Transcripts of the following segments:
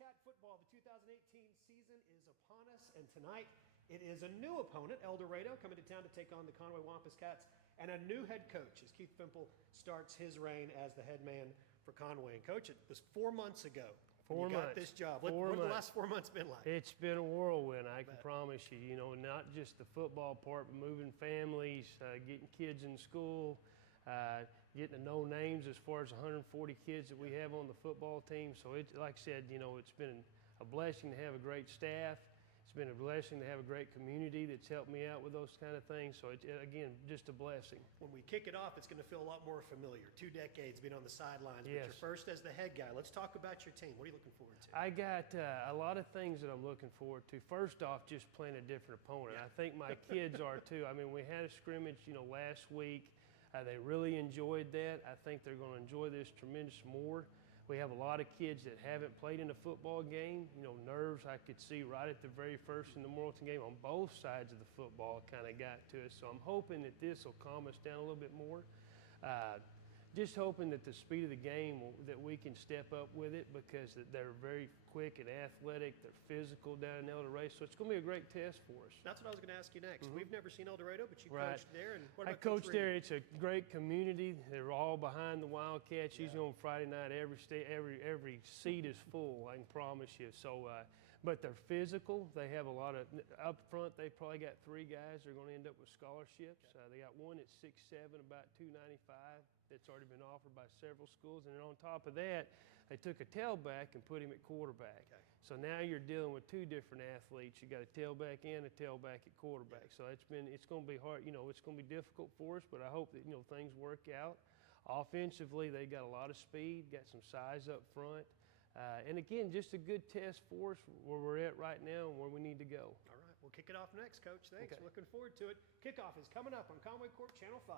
Cat football. The 2018 season is upon us, and tonight it is a new opponent, Eldorado, coming to town to take on the Conway Wampus Cats, and a new head coach as Keith Fimple starts his reign as the head man for Conway. And Coach, it was 4 months ago you got this job. What have the last 4 months been like? It's been a whirlwind, I can promise you. You know, not just the football part, but moving families, getting kids in school, getting to know names as far as 140 kids that we have on the football team. So, like I said, you know, it's been a blessing to have a great staff. It's been a blessing to have a great community that's helped me out with those kind of things. So, again, just a blessing. When we kick it off, it's going to feel a lot more familiar. 2 decades being on the sidelines, yes. But you're first as the head guy. Let's talk about your team. What are you looking forward to? I got a lot of things that I'm looking forward to. First off, just playing a different opponent. Yeah. I think my kids are too. I mean, we had a scrimmage, you know, last week. They really enjoyed that. I think they're going to enjoy this tremendous more. We have a lot of kids that haven't played in a football game. You know, nerves I could see right at the very first in the Morrilton game on both sides of the football kind of got to us. So I'm hoping that this will calm us down a little bit more. Just hoping that the speed of the game, that we can step up with it, because they're very quick and athletic. They're physical down in Eldorado. So it's going to be a great test for us. That's what I was going to ask you next. Mm-hmm. We've never seen Eldorado, but you right. coached there. And what about I coached there. It's a great community. They're all behind the Wildcats. Yeah. Usually on Friday night, every seat is full, I can promise you. So, but they're physical. They have a lot of, up front, they probably got 3 guys that are going to end up with scholarships. Okay. They got one that's 6'7", about 295. That's already been offered by several schools. And then on top of that, they took a tailback and put him at quarterback. Okay. So now you're dealing with 2 different athletes. You got a tailback and a tailback at quarterback. Yeah. So it's going to be hard. You know, it's going to be difficult for us, but I hope that, you know, things work out. Offensively, they got a lot of speed, got some size up front. And again, just a good test for us where we're at right now and where we need to go. All right, we'll kick it off next, Coach. Thanks. Okay. Looking forward to it. Kickoff is coming up on Conway Corp Channel 5.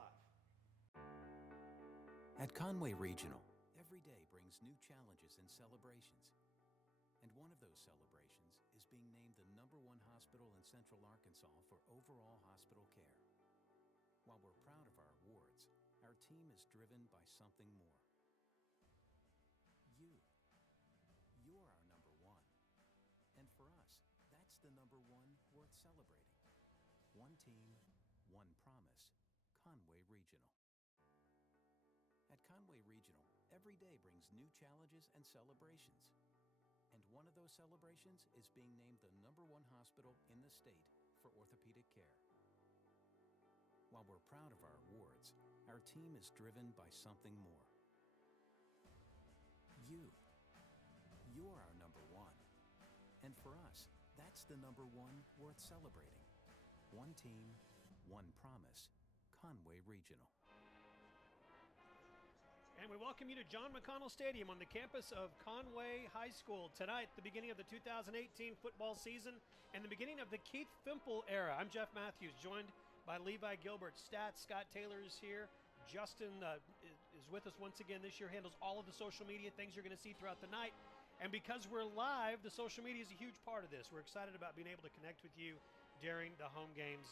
At Conway Regional, every day brings new challenges and celebrations. And one of those celebrations is being named the #1 hospital in Central Arkansas for overall hospital care. While we're proud of our awards, our team is driven by something more. You. You're our #1. And for us, that's the #1 worth celebrating. One team, one promise. Conway Regional. At Conway Regional, every day brings new challenges and celebrations. And one of those celebrations is being named the #1 hospital in the state for orthopedic care. While we're proud of our awards, our team is driven by something more. You. You're our #1. And for us, that's the #1 worth celebrating. One team, one promise. Conway Regional. And we welcome you to John McConnell Stadium on the campus of Conway High School. Tonight, the beginning of the 2018 football season and the beginning of the Keith Fimple era. I'm Jeff Matthews, joined by Levi Gilbert. Stats, Scott Taylor is here. Justin is with us once again this year, handles all of the social media, things you're going to see throughout the night. And because we're live, the social media is a huge part of this. We're excited about being able to connect with you during the home games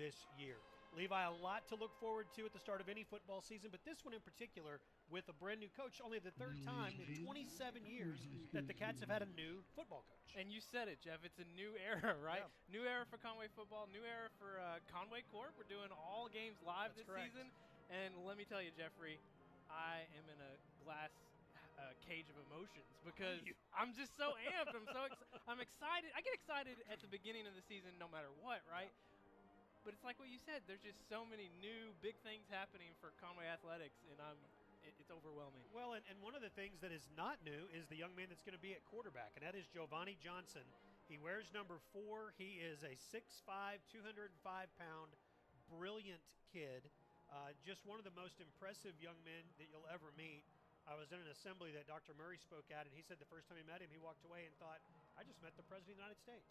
this year. Levi, a lot to look forward to at the start of any football season, but this one in particular with a brand new coach, only the 3rd time in 27 years that the Cats have had a new football coach. And you said it, Jeff. It's a new era, right? Yeah. New era for Conway football, new era for Conway Corp. We're doing all games live That's this correct. season. And let me tell you, Jeffrey, I am in a glass cage of emotions because I'm just so amped. I'm excited. I get excited at the beginning of the season no matter what, right? Yeah. But it's like what you said. There's just so many new big things happening for Conway Athletics, and it's overwhelming. Well, and one of the things that is not new is the young man that's going to be at quarterback, and that is Giovanni Johnson. He wears number 4. He is a 6'5", 205-pound, brilliant kid. Just one of the most impressive young men that you'll ever meet. I was in an assembly that Dr. Murray spoke at, and he said the first time he met him, he walked away and thought, I just met the President of the United States.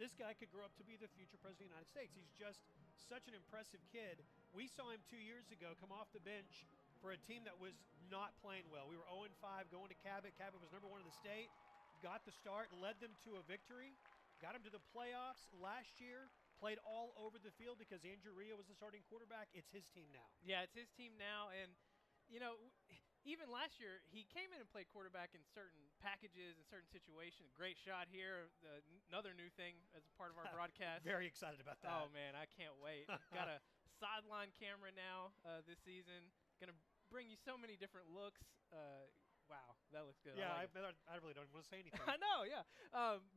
This guy could grow up to be the future President of the United States. He's just such an impressive kid. We saw him 2 years ago come off the bench for a team that was not playing well. We were 0-5 going to Cabot. Cabot was #1 in the state, got the start, led them to a victory, got them to the playoffs last year, played all over the field because Andrew Rio was the starting quarterback. It's his team now. Yeah, it's his team now, and you know, even last year, he came in and played quarterback in certain packages and certain situations. Great shot here. Another new thing as a part of our broadcast. Very excited about that. Oh, man, I can't wait. Got a sideline camera now this season. Going to bring you so many different looks. Wow, that looks good. Yeah, I really don't want to say anything. I know, yeah.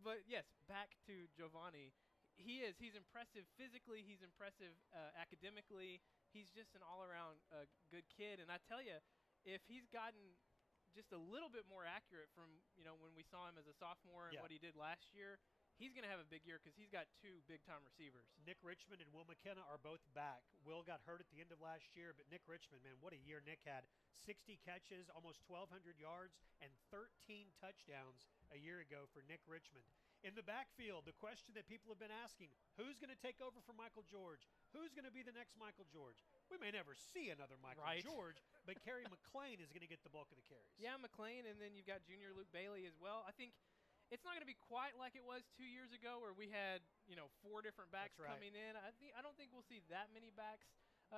But, yes, back to Giovanni. He's impressive physically. He's impressive academically. He's just an all-around good kid. And I tell you, if he's gotten just a little bit more accurate from, when we saw him as a sophomore and what he did last year, he's going to have a big year because he's got 2 big-time receivers. Nick Richmond and Will McKenna are both back. Will got hurt at the end of last year, but Nick Richmond, man, what a year Nick had. 60 catches, almost 1,200 yards, and 13 touchdowns a year ago for Nick Richmond. In the backfield, the question that people have been asking, who's going to take over for Michael George? Who's going to be the next Michael George? We may never see another Michael George, but Kerry McLean is going to get the bulk of the carries. Yeah, McLean, and then you've got junior Luke Bailey as well. I think it's not going to be quite like it was 2 years ago where we had 4 different backs coming in. I don't think we'll see that many backs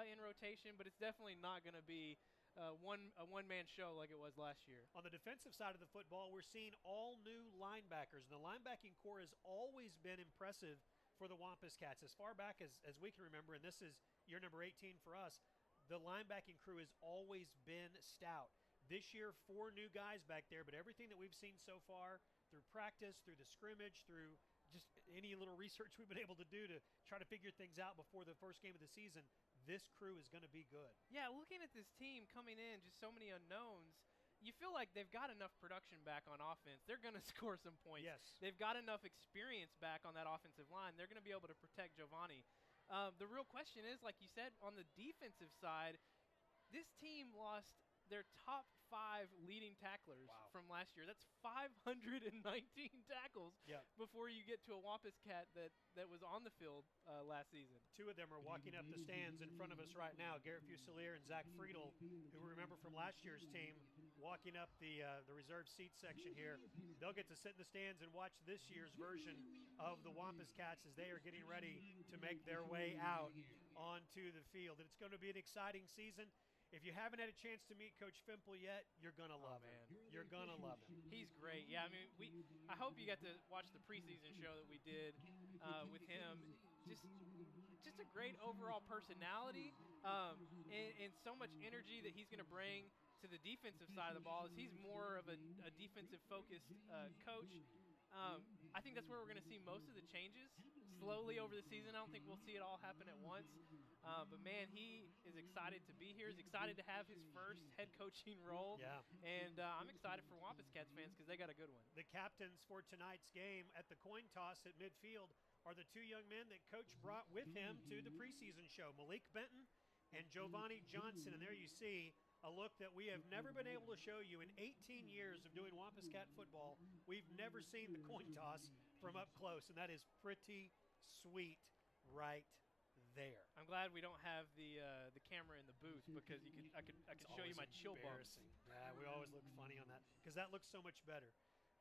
in rotation, but it's definitely not going to be a one-man show like it was last year. On the defensive side of the football, we're seeing all new linebackers. And the linebacking core has always been impressive for the Wampus Cats. As far back as we can remember, and this is year number 18 for us, the linebacking crew has always been stout. This year, 4 new guys back there, but everything that we've seen so far through practice, through the scrimmage, through just any little research we've been able to do to try to figure things out before the first game of the season, this crew is going to be good. Yeah, looking at this team coming in, just so many unknowns, you feel like they've got enough production back on offense. They're going to score some points. Yes. They've got enough experience back on that offensive line. They're going to be able to protect Giovanni. The real question is, like you said, on the defensive side, this team lost their top 5 leading tacklers from last year. That's 519 tackles before you get to a Wampus Cat that was on the field last season. 2 of them are walking up the stands in front of us right now, Garrett Fusilier and Zach Friedel, who we remember from last year's team, walking up the reserve seat section here. They'll get to sit in the stands and watch this year's version of the Wampus Cats as they are getting ready to make their way out onto the field. And it's going to be an exciting season. If you haven't had a chance to meet Coach Fimple yet, you're going to love him. You're going to love him. He's great. Yeah, I mean, I hope you got to watch the preseason show that we did with him. Just a great overall personality and so much energy that he's going to bring to the defensive side of the ball. As he's more of a defensive-focused coach. I think that's where we're going to see most of the changes slowly over the season. I don't think we'll see it all happen at once. But, man, he is excited to be here. He's excited to have his first head coaching role. Yeah. And I'm excited for Wampus Cats fans because they got a good one. The captains for tonight's game at the coin toss at midfield are the 2 young men that Coach brought with him to the preseason show, Malik Benton and Giovanni Johnson. And there you see a look that we have never been able to show you in 18 years of doing Wampus Cat football. We've never seen the coin toss from up close, and that is pretty sweet right there. I'm glad we don't have the camera in the booth because I could show you my chill bumps. Yeah, we always look funny on that because that looks so much better.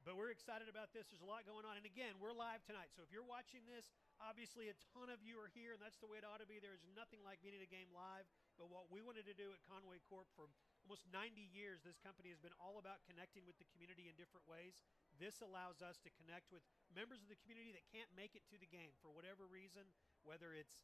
But we're excited about this. There's a lot going on. And again, we're live tonight. So if you're watching this, obviously a ton of you are here, and that's the way it ought to be. There's nothing like being at a game live. But what we wanted to do at Conway Corp for almost 90 years, this company has been all about connecting with the community in different ways. This allows us to connect with members of the community that can't make it to the game for whatever reason, whether it's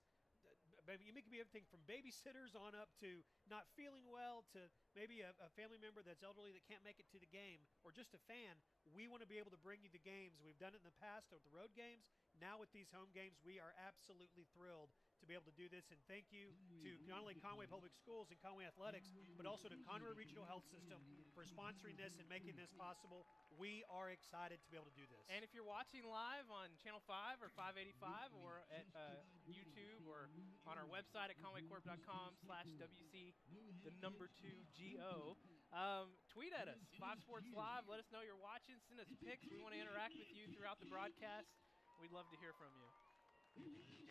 it can be everything from babysitters on up to not feeling well to maybe a family member that's elderly that can't make it to the game or just a fan. We want to be able to bring you the games. We've done it in the past with the road games. Now with these home games, we are absolutely thrilled to be able to do this. And thank you to not only Conway Public Schools and Conway Athletics, but also to Conway Regional Health System for sponsoring this and making this possible. We are excited to be able to do this. And if you're watching live on Channel 5 or 585 or at YouTube or on our website at conwaycorp.com/WC, the number 2GO, tweet at us, 5 Sports Live. Let us know you're watching. Send us pics. We want to interact with you throughout the broadcast. We'd love to hear from you.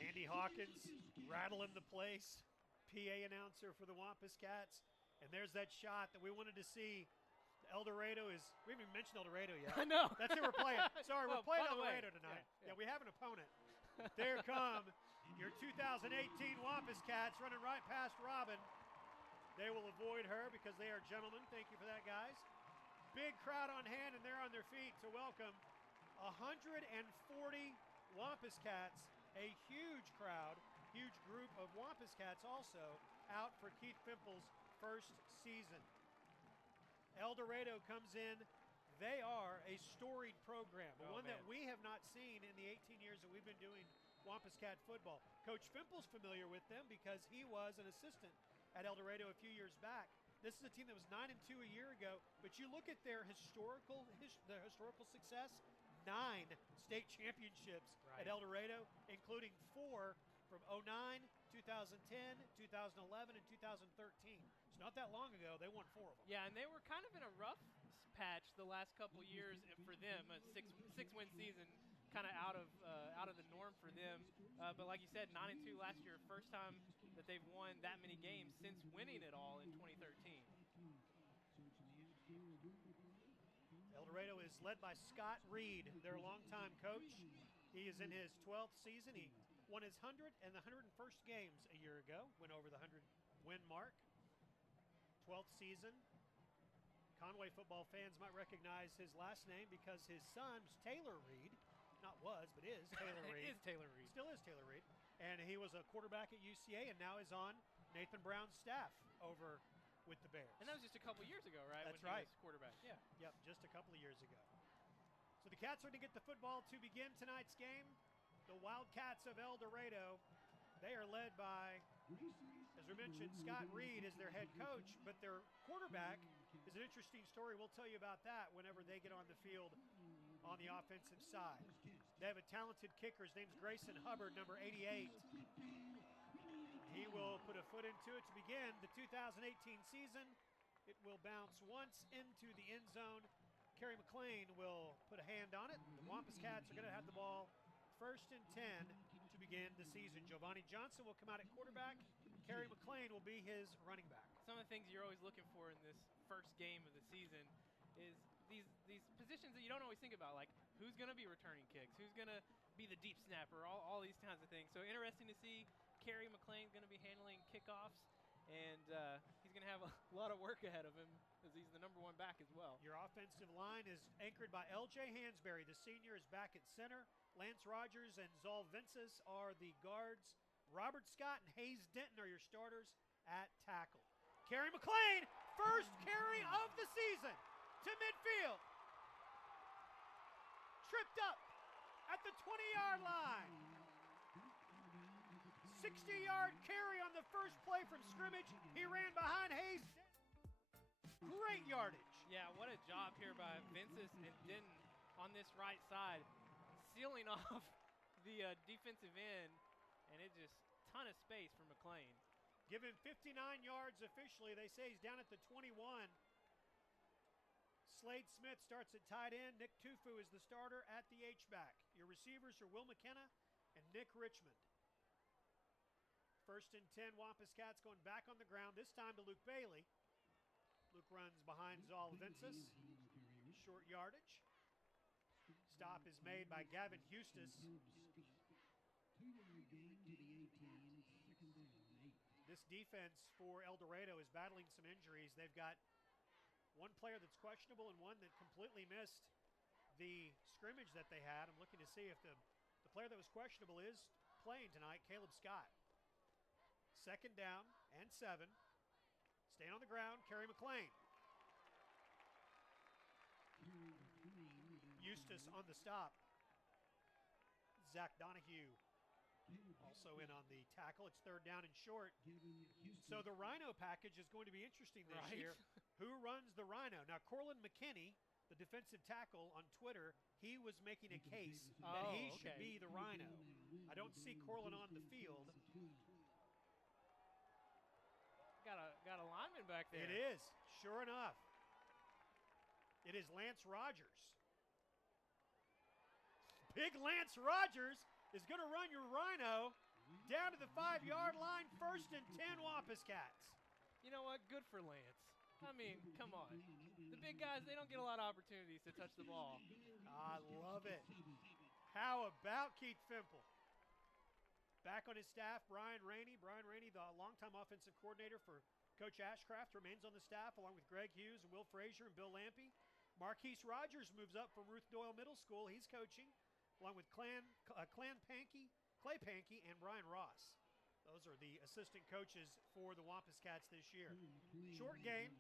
Andy Hawkins rattling the place, PA announcer for the Wampus Cats. And there's that shot that we wanted to see. Eldorado is, we haven't even mentioned Eldorado yet. I know. That's who we're playing. Sorry, Well, we're playing by the way, Eldorado tonight. yeah. Yeah, we have an opponent. There come your 2018 Wampus Cats running right past Robin. They will avoid her because they are gentlemen. Thank you for that, guys. Big crowd on hand, and they're on their feet to welcome 140 Wampus Cats, a huge crowd, huge group of Wampus Cats also out for Keith Fimple's first season. Eldorado comes in. They are a storied program, one that we have not seen in the 18 years that we've been doing Wampus Cat football. Coach Fimple's familiar with them because he was an assistant at Eldorado a few years back. This is a team that was 9-2 a year ago, but you look at their historical success, 9 state championships at Eldorado, including 4 from 09, 2010, 2011, and 2013. It's not that long ago. They won 4 of them. Yeah, and they were kind of in a rough patch the last couple years for them. A six-win season, kind of out of the norm for them. But like you said, 9-2 last year, first time that they've won that many games since winning it all in 2013. Eldorado is led by Scott Reed, their longtime coach. He is in his 12th season. He won his 100th and the 101st games a year ago, went over the 100-win mark. 12th season. Conway football fans might recognize his last name because his son's Taylor Reed, not was, but is Taylor Reed. It is Taylor Reed. Still is Taylor Reed. And he was a quarterback at UCA and now is on Nathan Brown's staff over with the Bears. And that was just a couple years ago, right? That's when right. He was quarterback. Yeah. Yep, just a couple of years ago. So the Cats are going to get the football to begin tonight's game. The Wildcats of Eldorado, they are led by, as we mentioned, Scott Reed is their head coach, but their quarterback is an interesting story. We'll tell you about that whenever they get on the field on the offensive side. They have a talented kicker. His name's Grayson Hubbard, number 88. He will put a foot into it to begin the 2018 season. It will bounce once into the end zone. Kerry McLean will put a hand on it. The Wampus Cats are going to have the ball 1st and 10 to begin the season. Giovanni Johnson will come out at quarterback. Kerry McLean will be his running back. Some of the things you're always looking for in this first game of the season is these positions that you don't always think about, like who's going to be returning kicks, who's going to be the deep snapper, all these kinds of things. So interesting to see. Kerry McLean going to be handling kickoffs, and he's going to have a lot of work ahead of him because he's the number 1 back as well. Your offensive line is anchored by L.J. Hansberry. The senior is back at center. Lance Rogers and Zol Vences are the guards. Robert Scott and Hayes Denton are your starters at tackle. Kerry McLean, first carry of the season to midfield. Tripped up at the 20-yard line. 60-yard carry on the first play from scrimmage. He ran behind Hayes. Great yardage. Yeah, what a job here by Vences and Denton on this right side, sealing off the defensive end, and it just ton of space for McLean. Give him 59 yards officially. They say he's down at the 21. Slade Smith starts at tight end. Nick Tufu is the starter at the H-back. Your receivers are Will McKenna and Nick Richmond. 1st and 10, Wampus Cats going back on the ground, this time to Luke Bailey. Luke runs behind Zol Vences. Short yardage. Stop is made by Gavin Hustis. This defense for Eldorado is battling some injuries. They've got one player that's questionable and one that completely missed the scrimmage that they had. I'm looking to see if the player that was questionable is playing tonight, Caleb Scott. 2nd down and 7. Staying on the ground, Kerry McLean. Eustace on the stop. Zach Donahue also in on the tackle. It's 3rd down and short. So the Rhino package is going to be interesting this year. Who runs the Rhino? Now, Corlin McKinney, the defensive tackle on Twitter, he was making a case that he should be the Rhino. I don't see Corlin on the field. Got a lineman back there. It is, sure enough. It is Lance Rogers. Big Lance Rogers is going to run your Rhino down to the 5-yard line. 1st and 10, Wampus Cats. You know what? Good for Lance. I mean, come on. The big guys, they don't get a lot of opportunities to touch the ball. I love it. How about Keith Fimple? Back on his staff, Brian Rainey. Brian Rainey, the longtime offensive coordinator for Coach Ashcraft, remains on the staff along with Greg Hughes and Will Frazier and Bill Lampy. Marquise Rogers moves up from Ruth Doyle Middle School. He's coaching along with Clay Pankey, and Brian Ross. Those are the assistant coaches for the Wampus Cats this year. Short game.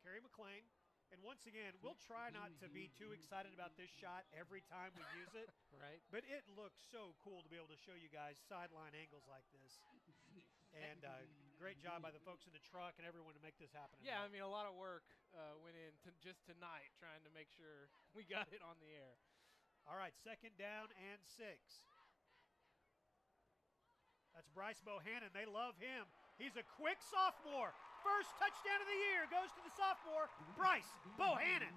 Kerry McLean. And once again, we'll try not to be too excited about this shot every time we use it. Right. But it looks so cool to be able to show you guys sideline angles like this. And great job by the folks in the truck and everyone to make this happen. Yeah, I tonight. mean, a lot of work went into just tonight trying to make sure we got it on the air. All right, 2nd down and 6. That's Bryce Bohannon. They love him. He's a quick sophomore. First touchdown of the year goes to the sophomore, Bryce Bohannon.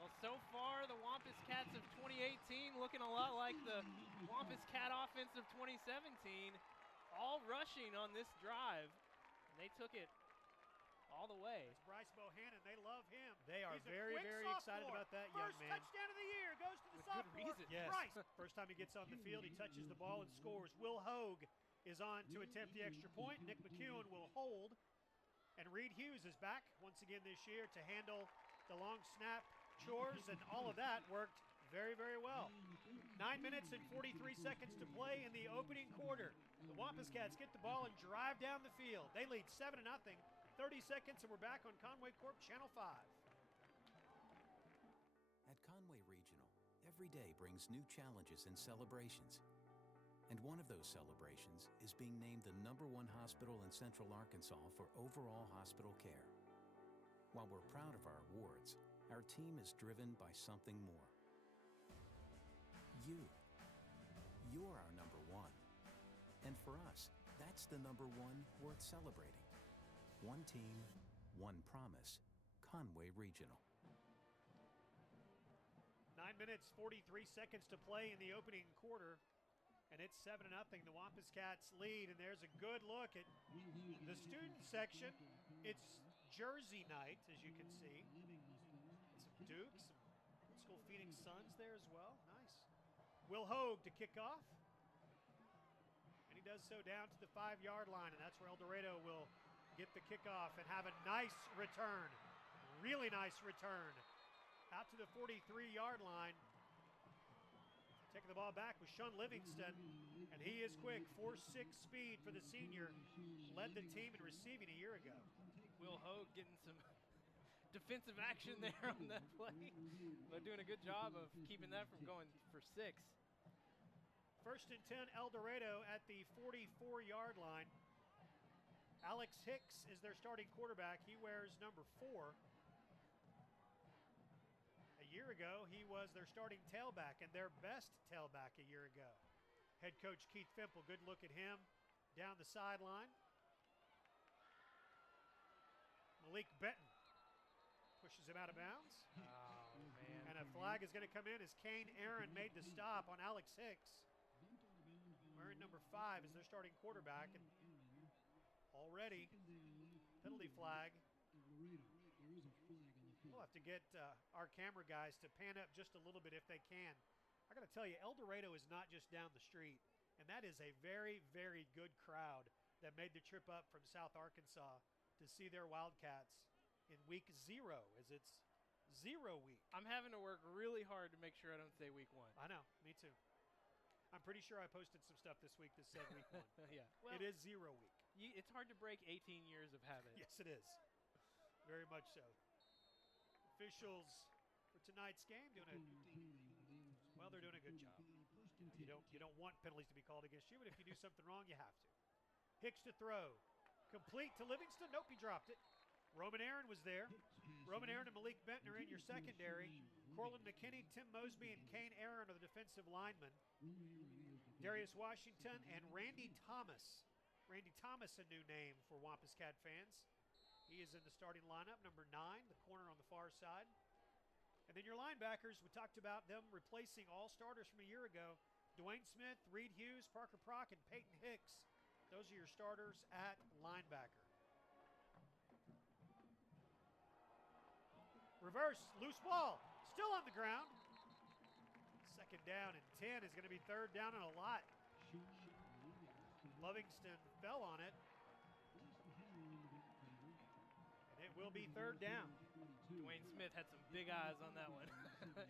Well, so far, the Wampus Cats of 2018 looking a lot like the Wampus Cat offense of 2017, all rushing on this drive. And they took it all the way. It's Bryce Bohannon. They love him. They are He's very, very excited about that young man. First touchdown of the year goes to the With good sophomore, reason. Yes. Bryce. First time he gets on the field, he touches the ball and scores. Will Hogue is on to attempt the extra point. Nick McEwen will hold. And Reed Hughes is back once again this year to handle the long snap chores, and all of that worked very, very well. 9 minutes and 43 seconds to play in the opening quarter. The Wampus Cats get the ball and drive down the field. They lead 7-0. 30 seconds, and we're back on Conway Corp Channel 5. At Conway Regional, every day brings new challenges and celebrations. And one of those celebrations is being named the #1 hospital in Central Arkansas for overall hospital care. While we're proud of our awards, our team is driven by something more. You. You're our #1. And for us, that's the #1 worth celebrating. One team, one promise. Conway Regional. 9 minutes, 43 seconds to play in the opening quarter. And it's 7-0. The Wampus Cats lead, and there's a good look at the student section. It's jersey night, as you can see. Some Dukes, some school Phoenix Suns there as well. Nice. Will Hogue to kick off. And he does so down to the 5-yard line, and that's where Eldorado will get the kickoff and have a nice return. Really nice return. Out to the 43-yard line. Taking the ball back was Sean Livingston, and he is quick. 4.6 speed for the senior. Led the team in receiving a year ago. Will Hogue getting some defensive action there on that play, but doing a good job of keeping that from going for 6. 1st and 10, Eldorado at the 44-yard line. Alex Hicks is their starting quarterback. He wears number 4. A year ago, he was their starting tailback and their best tailback a year ago. Head coach Keith Fimple, good look at him down the sideline. Malik Benton pushes him out of bounds. Oh, man. And a flag is going to come in as Kane Aaron made the stop on Alex Hicks. Wearing number 5 is their starting quarterback. And already, penalty flag. We'll have to get our camera guys to pan up just a little bit if they can. I got to tell you, Eldorado is not just down the street, and that is a very, very good crowd that made the trip up from South Arkansas to see their Wildcats in week 0, as it's 0 week. I'm having to work really hard to make sure I don't say week 1. I know, me too. I'm pretty sure I posted some stuff this week that said week 1. Yeah. Well, it is 0 week. it's hard to break 18 years of habit. Yes, it is. Very much so. Officials for tonight's game they're doing a good job. You don't want penalties to be called against you, but if you do something wrong, you have to. Hicks to throw. Complete to Livingston. Nope, he dropped it. Roman Aaron was there. Roman Aaron and Malik Benton are in your secondary. Corlin McKinney, Tim Mosby, and Kane Aaron are the defensive linemen. Darius Washington and Randy Thomas. Randy Thomas, a new name for Wampus Cat fans. He is in the starting lineup, number 9, the corner on the far side. And then your linebackers, we talked about them replacing all starters from a year ago. Dwayne Smith, Reed Hughes, Parker Prock, and Peyton Hicks. Those are your starters at linebacker. Reverse, loose ball, still on the ground. 2nd down and 10 is going to be third down and a lot. Livingston fell on it. And it will be third down. Dwayne Smith had some big eyes on that one.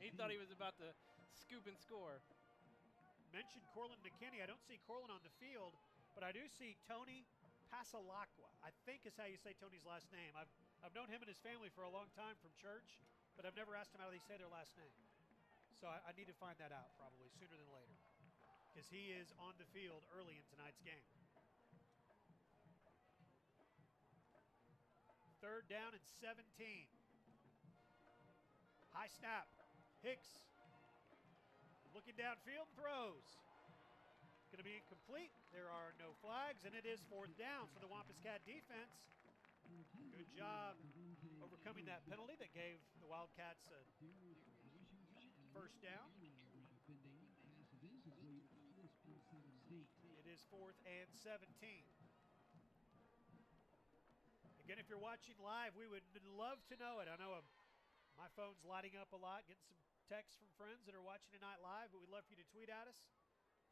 He thought he was about to scoop and score. Mentioned Corlin McKinney. I don't see Corlin on the field, but I do see Tony Pasalacqua, I think is how you say Tony's last name. I've known him and his family for a long time from church, but I've never asked him how they say their last name. So I need to find that out probably sooner than later, because he is on the field early in tonight's game. Third down and 17. High snap. Hicks looking downfield, throws. Going to be incomplete. There are no flags, and it is fourth down for the Wampus Cat defense. Good job overcoming that penalty that gave the Wildcats a first down. It is 4th and 17. Again, if you're watching live, we would love to know it. I know my phone's lighting up a lot, getting some texts from friends that are watching tonight live, but we'd love for you to tweet at us.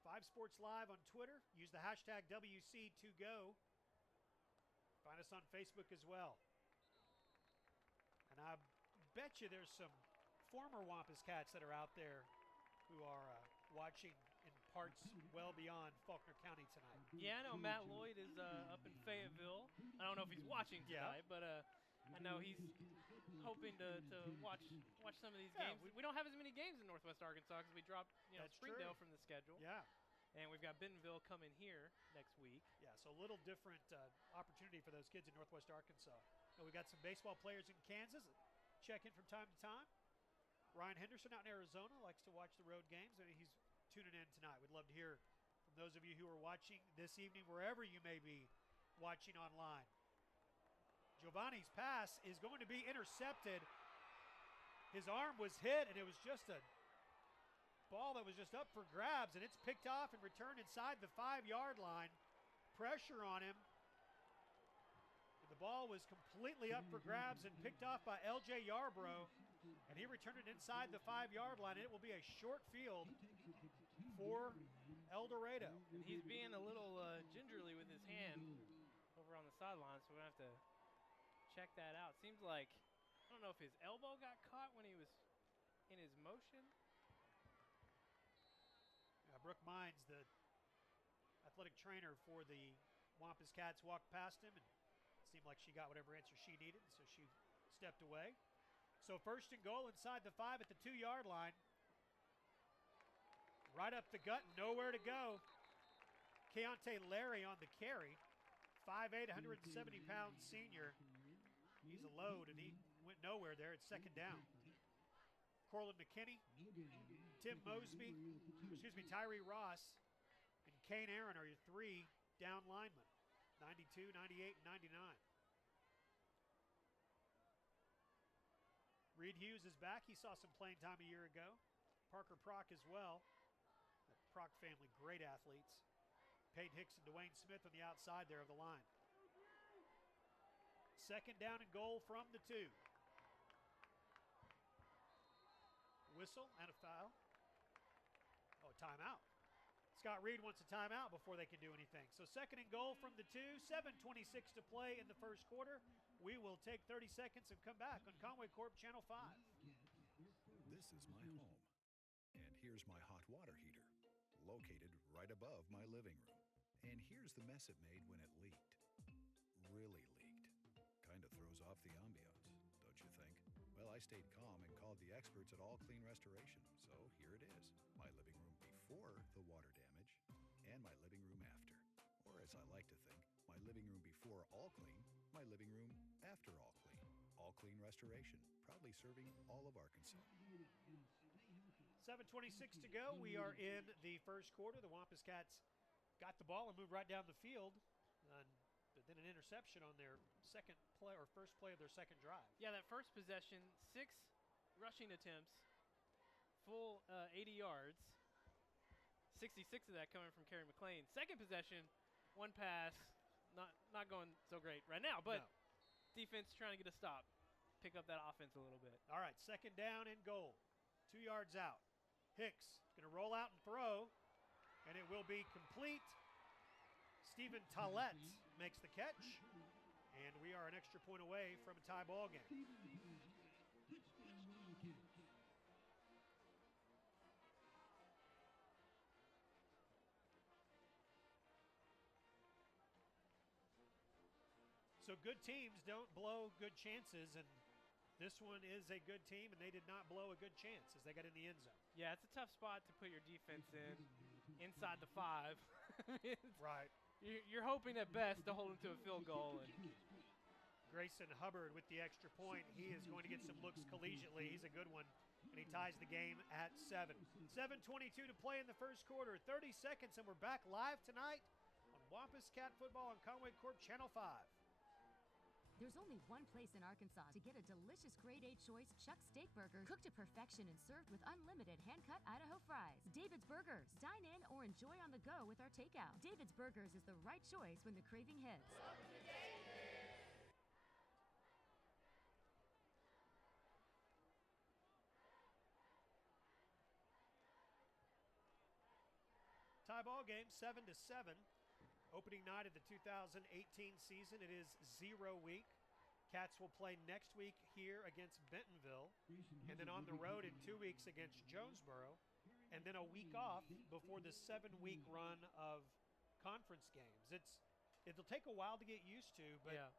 5 Sports Live on Twitter. Use the hashtag WC2Go. Find us on Facebook as well. And I bet you there's some former Wampus Cats that are out there who are watching in parts well beyond Faulkner County tonight. Yeah, I know Matt Lloyd is up in Fayetteville. I don't know if he's watching tonight, but I know he's hoping to watch some of these games. We don't have as many games in Northwest Arkansas because we dropped Springdale from the schedule. Yeah. And we've got Bentonville coming here next week. Yeah, so a little different opportunity for those kids in Northwest Arkansas. And we've got some baseball players in Kansas that check in from time to time. Ryan Henderson out in Arizona likes to watch the road games. He's tuning in tonight. We'd love to hear from those of you who are watching this evening, wherever you may be watching online. Giovanni's pass is going to be intercepted. His arm was hit, and it was just a ball that was just up for grabs, and it's picked off and returned inside the 5-yard line. Pressure on him. And the ball was completely up for grabs and picked off by L.J. Yarbrough, and he returned it inside the 5-yard line, and it will be a short field for Eldorado. And he's being a little gingerly with his hand over on the sideline, so we're going to have to check that out. Seems like, I don't know if his elbow got caught when he was in his motion. Brooke Mines, the athletic trainer for the Wampus Cats, walked past him, and it seemed like she got whatever answer she needed, so she stepped away. So first and goal inside the 5 at the 2-yard line. Right up the gut, nowhere to go. Keontae Larry on the carry. 5'8", 170-pound senior. He's a load, and he went nowhere there. It's second down. Corlin McKinney, Tim Mosby, Tyree Ross, and Kane Aaron are your 3 down linemen, 92, 98, and 99. Reed Hughes is back. He saw some playing time a year ago. Parker Prock as well. The Prock family, great athletes. Peyton Hicks and Dwayne Smith on the outside there of the line. Second down and goal from the 2. Whistle and a foul. Oh, timeout. Scott Reed wants a timeout before they can do anything. So second and goal from the 2, 7:26 to play in the first quarter. We will take 30 seconds and come back on Conway Corp Channel 5. This is my home, and here's my hot water heater, located right above my living room. And here's the mess it made when it leaked. Really leaked. Kind of throws off the ambiance, don't you think? Well, I stayed calm and called the experts at All Clean Restoration. So here it is, my living room before the water damage and my living room after. Or as I like to think, my living room before All Clean, my living room after All Clean. All Clean Restoration, proudly serving all of Arkansas. 7:26 to go. We are in the first quarter. The Wampus Cats got the ball and moved right down the field. But then an interception on their second play or first play of their second drive. Yeah, that first possession, 6 rushing attempts, full 80 yards. 66 of that coming from Kerry McLean. Second possession, 1 pass, not going so great right now, but defense trying to get a stop, pick up that offense a little bit. All right, second down and goal. 2 yards out. Hicks going to roll out and throw, and it will be complete. Stephen Tollett makes the catch, and we are an extra point away from a tie ball game. So good teams don't blow good chances, and this one is a good team, and they did not blow a good chance as they got in the end zone. Yeah, it's a tough spot to put your defense in, inside the 5. Right. You're hoping at best to hold them to a field goal. And Grayson Hubbard with the extra point. He is going to get some looks collegiately. He's a good one, and he ties the game at 7. 7:22 to play in the first quarter. 30 seconds, and we're back live tonight on Wampus Cat Football on Conway Corp Channel 5. There's only one place in Arkansas to get a delicious grade A choice Chuck steak burger cooked to perfection and served with unlimited hand-cut Idaho fries. David's Burgers. Dine in or enjoy on the go with our takeout. David's Burgers is the right choice when the craving hits. Tie ball game, 7-7. Opening night of the 2018 season. It is 0 week. Cats will play next week here against Bentonville, and then on the road in 2 weeks against Jonesboro, and then a week off before the 7-week run of conference games. It'll take a while to get used to, but yeah.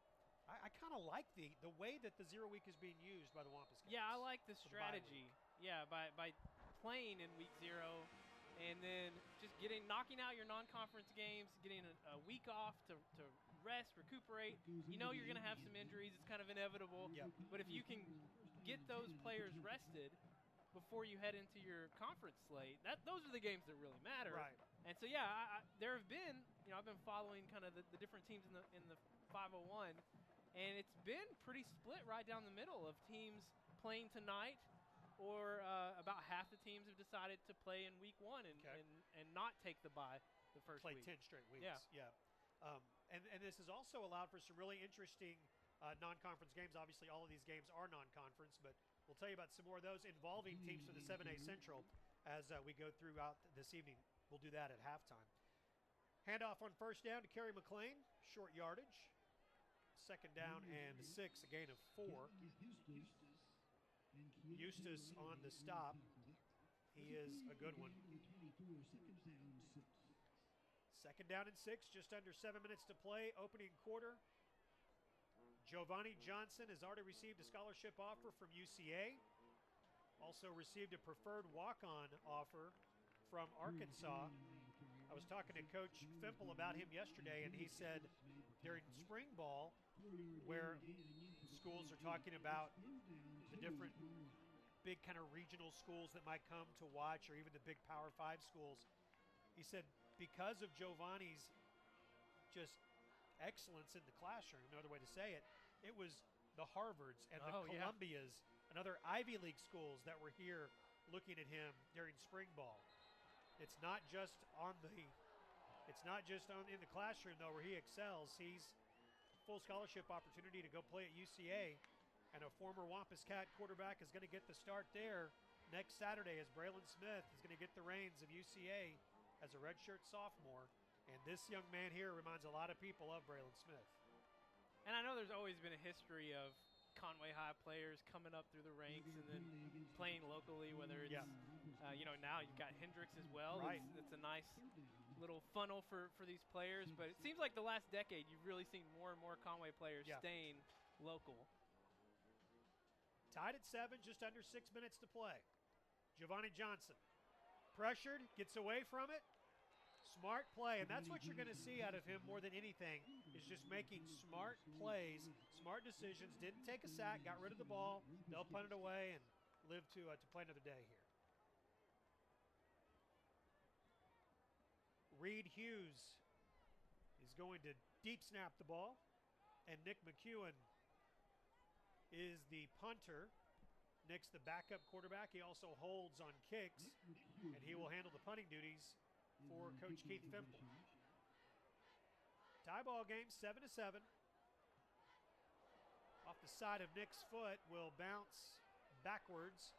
I kind of like the way that the 0 week is being used by the Wampus Cats. Yeah, I like the For strategy. Yeah, by playing in week 0 and then just knocking out your non-conference games, getting a week off to rest, recuperate. You know you're going to have some injuries. It's kind of inevitable. Yep. But if you can get those players rested before you head into your conference slate, those are the games that really matter. Right. And so, yeah, there have been, I've been following kind of the different teams in the 501, and it's been pretty split right down the middle of teams playing tonight, or about half the teams have decided to play in week 1 and not take the bye the first Play week. 10 straight weeks. Yeah. And this has also allowed for some really interesting non-conference games. Obviously, all of these games are non-conference, but we'll tell you about some more of those involving teams for the 7A Central as we go throughout this evening. We'll do that at halftime. Handoff on first down to Kerry McLean, short yardage. Second down and 6, a gain of 4. Eustace on the stop. He is a good one. Second down and 6, just under 7 minutes to play, opening quarter. Giovanni Johnson has already received a scholarship offer from UCA. Also received a preferred walk-on offer from Arkansas. I was talking to Coach Fimple about him yesterday, and he said during spring ball, where schools are talking about the different big kind of regional schools that might come to watch, or even the big Power 5 schools, he said because of Giovanni's just excellence in the classroom, another way to say it, it was the Harvards and the Columbias and other Ivy League schools that were here looking at him during spring ball. It's not just in the classroom though where he excels. He's full scholarship opportunity to go play at UCA, and a former Wampus Cat quarterback is going to get the start there next Saturday as Braylon Smith is going to get the reins of UCA as a redshirt sophomore. And this young man here reminds a lot of people of Braylon Smith. And I know there's always been a history of Conway High players coming up through the ranks and then playing locally, whether it's, now you've got Hendricks as well. Right. It's a nice little funnel for these players. But it seems like the last decade you've really seen more and more Conway players staying local. Tied at 7, just under 6 minutes to play. Giovanni Johnson, pressured, gets away from it. Smart play, and that's what you're going to see out of him more than anything, is just making smart plays, smart decisions. Didn't take a sack, got rid of the ball. They'll punt it away and live to play another day here. Reed Hughes is going to deep snap the ball, and Nick McEwen is the punter. Nick's the backup quarterback. He also holds on kicks, and he will handle the punting duties for Coach Keith Fimple. Tie ball game, 7-7. Off the side of Nick's foot, will bounce backwards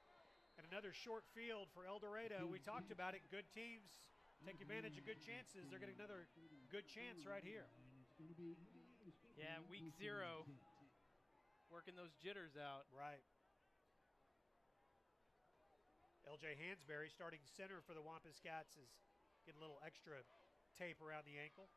And another short field for Eldorado. We talked about it. Good teams take advantage of good chances. They're getting another good chance right here. Yeah, week 0, working those jitters out. Right. LJ Hansberry, starting center for the Wampus Cats, is getting a little extra tape around the ankle.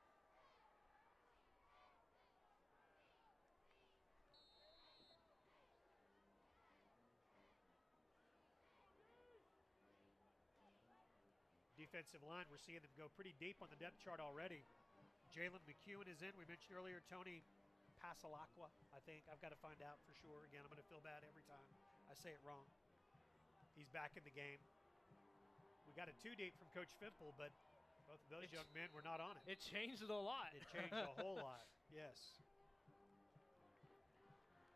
Defensive line, we're seeing them go pretty deep on the depth chart already. Jalen McEwen is in. We mentioned earlier Tony Pasalacqua, I think. I've got to find out for sure. Again, I'm going to feel bad every time I say it wrong. He's back in the game. We got it too deep from Coach Fimple, but both of those young men were not on it. It changed a lot. It changed a whole lot, yes.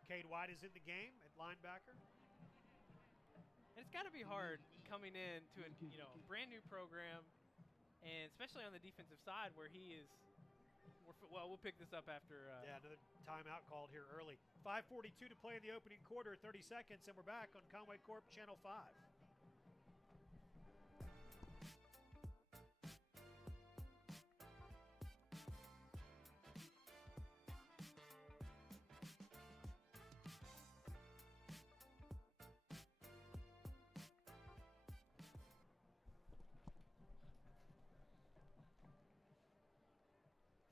Cade White is in the game at linebacker. And it's got to be hard coming in to a brand new program, and especially on the defensive side where he is. Well, we'll pick this up after. Another timeout called here early. 5:42 to play in the opening quarter, 30 seconds, and we're back on Conway Corp Channel 5.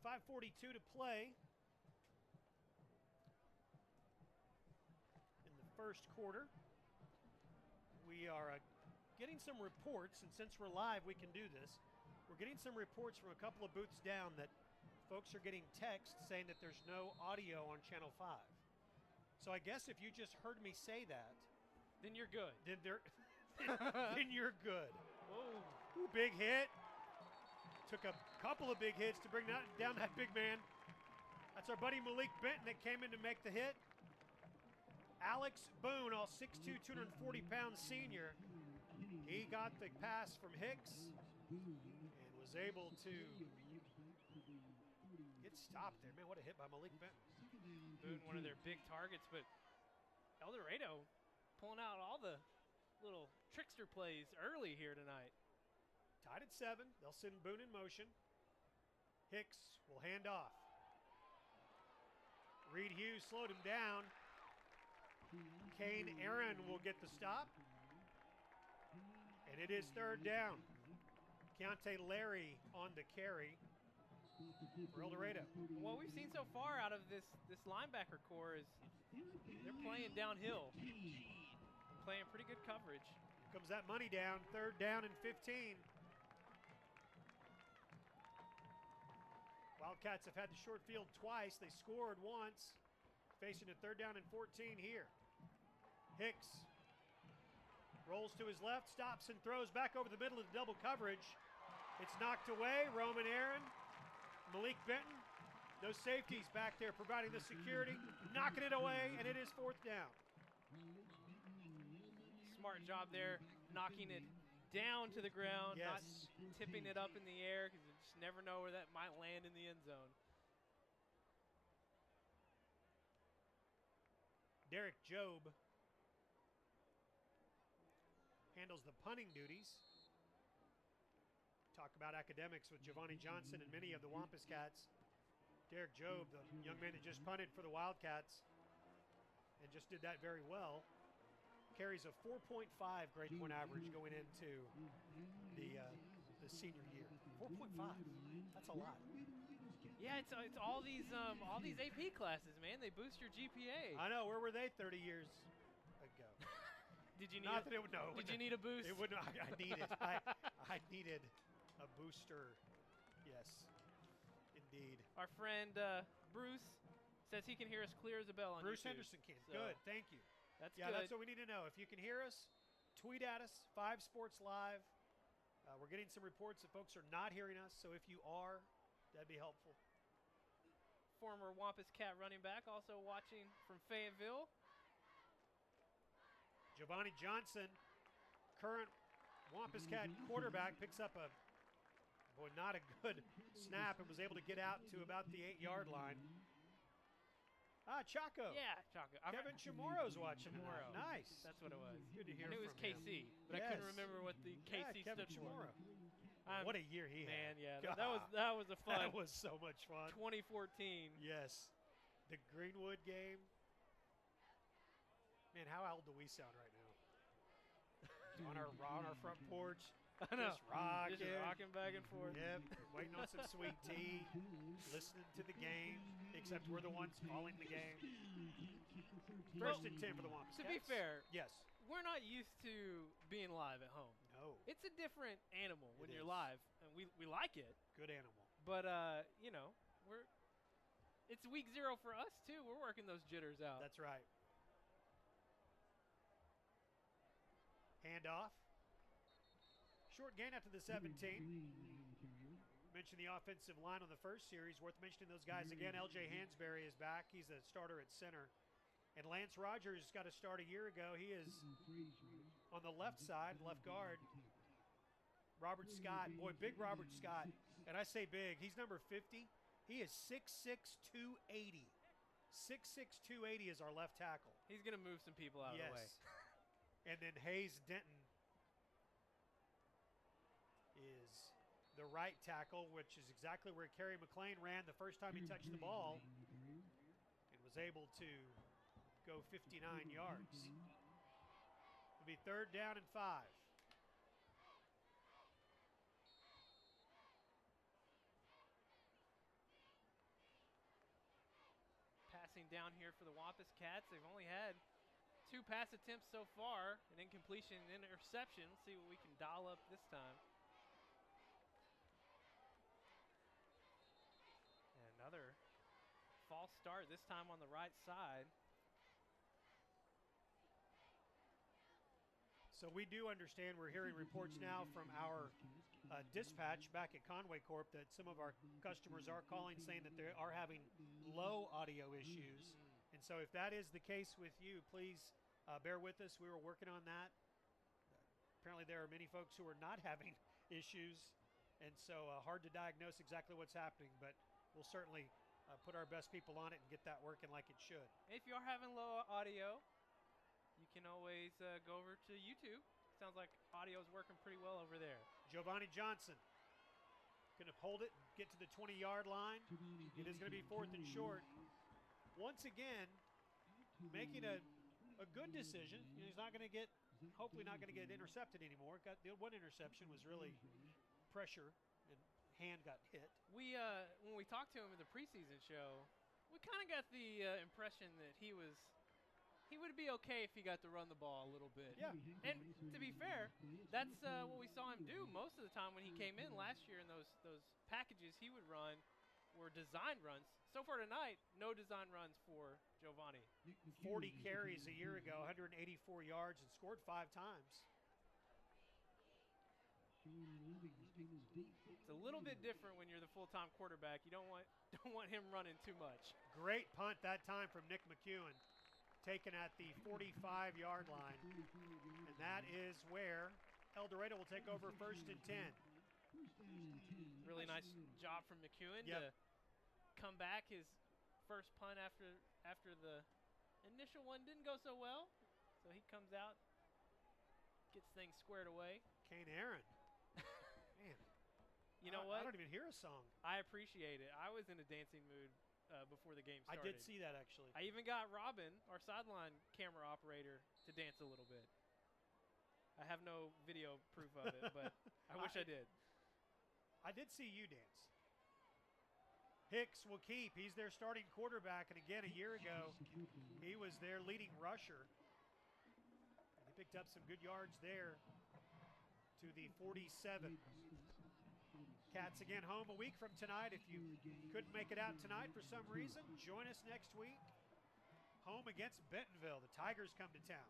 .542 to play in the first quarter. We are getting some reports, and since we're live, we can do this. We're getting some reports from a couple of booths down that folks are getting texts saying that there's no audio on Channel 5. So I guess if you just heard me say that, then you're good. Then then you're good. Whoa. Ooh, big hit. Took a couple of big hits to bring down that big man. That's our buddy Malik Benton that came in to make the hit. Alex Boone, all 6'2", 240-pound senior. He got the pass from Hicks and was able to get stopped there. Man, what a hit by Malik Benton. Boone, one of their big targets, but Eldorado pulling out all the little trickster plays early here tonight. Tied at 7. They'll send Boone in motion. Hicks will hand off. Reed Hughes slowed him down. Kane Aaron will get the stop. And it is third down. Keontae Larry on the carry for Eldorado. What we've seen so far out of this linebacker core is they're playing downhill. Playing pretty good coverage. Here comes that money down. Third down and 15. Wildcats have had the short field twice. They scored once. Facing a third down and 14 here. Hicks rolls to his left, stops and throws back over the middle of the double coverage. It's knocked away. Roman Aaron, Malik Benton, those safeties back there providing the security, knocking it away, and it is fourth down. Smart job there, knocking it down to the ground, yes. Not tipping it up in the air, because you just never know where that might land in the end zone. Derek Job handles the punting duties. Talk about academics with Giovanni Johnson and many of the Wampus Cats. Derek Job, the young man that just punted for the Wildcats and just did that very well, carries a 4.5 grade point average going into the senior year. 4.5, that's a lot. Yeah, it's all these AP classes, man. They boost your GPA. I know. Where were they 30 years ago? Did you need? Not that it would. No. Did you need a boost? It wouldn't. I needed. I needed a booster. Yes, indeed. Our friend Bruce says he can hear us clear as a bell on Bruce YouTube. Henderson can. So Good. Thank you. That's yeah. good. That's what we need to know. If you can hear us, tweet at us. 5 Sports Live. We're getting some reports that folks are not hearing us. So if you are, that'd be helpful. Former Wampus Cat running back, also watching from Fayetteville. Giovanni Johnson, current Wampus Cat quarterback, picks up not a good snap and was able to get out to about the 8-yard line. Chaco. Yeah, Chaco. Kevin Chamorro's watching Chamorro. tonight. Nice. That's what it was. Good to hear I knew it was from him. KC, but I couldn't remember what the KC Kevin stood for. Chamorro. What a year he Man, had. yeah. That was a fun. That was so much fun. 2014. Yes. The Greenwood game. Man, how old do we sound right now? on our front porch. I know. Just rocking back and forth. Yep. Waiting on some sweet tea. Listening to the game. Except we're the ones calling the game. First and 10 for the Wampus. To be fair, yes, we're not used to being live at home. No. It's a different animal when It you're is. live, and we like it. Good animal. But it's week 0 for us too. We're working those jitters out. That's right. Handoff. Short gain after the 17. Mentioned the offensive line on the first series. Worth mentioning those guys again. L.J. Hansberry is back. He's a starter at center. And Lance Rogers got a start a year ago. He is on the left side, left guard. Robert Scott. Boy, big Robert Scott. And I say big. He's number 50. He is 6'6", 280. 6'6", 280 is our left tackle. He's going to move some people out of the way. And then Hayes Denton is the right tackle, which is exactly where Kerry McLean ran the first time he touched the ball and was able to go 59 yards. It'll be 3rd down and 5. Passing down here for the Wampus Cats. They've only had 2 pass attempts so far, an incompletion and interception. Let's see what we can dial up this time. And another false start, this time on the right side. So we do understand, we're hearing reports now from our dispatch back at Conway Corp that some of our customers are calling saying that they are having low audio issues. And so if that is the case with you, please bear with us. We were working on that. Apparently there are many folks who are not having issues, and so hard to diagnose exactly what's happening, but we'll certainly put our best people on it and get that working like it should. If you are having low audio, you can always go over to YouTube. Sounds like audio is working pretty well over there. Giovanni Johnson going to hold it and get to the 20-yard line. It is going to be 4th and short. Once again, making a good decision. You know, he's not going to get, hopefully not going to get intercepted anymore. The one interception was really pressure, and hand got hit. We when we talked to him in the preseason show, we kind of got the impression that he would be okay if he got to run the ball a little bit. Yeah. And to be fair, that's what we saw him do most of the time when he came in last year. In those packages he would run were design runs. So far tonight, no design runs for Giovanni. 40 carries a year ago, 184 yards, and scored 5 times. It's a little bit different when you're the full-time quarterback. You don't want him running too much. Great punt that time from Nick McEwen, taken at the 45-yard line. And that is where Eldorado will take over 1st and 10. Really nice job from McEwen to come back. His first punt after the initial one didn't go so well. So he comes out, gets things squared away. Kane Aaron. Man. You know what? I don't even hear a song. I appreciate it. I was in a dancing mood before the game started. I did see that, actually. I even got Robin, our sideline camera operator, to dance a little bit. I have no video proof of it, but I wish I did. I did see you dance. Hicks will keep. He's their starting quarterback, and again, a year ago, he was their leading rusher. And he picked up some good yards there to the 47. Cats again home a week from tonight. If you couldn't make it out tonight for some reason, join us next week. Home against Bentonville. The Tigers come to town.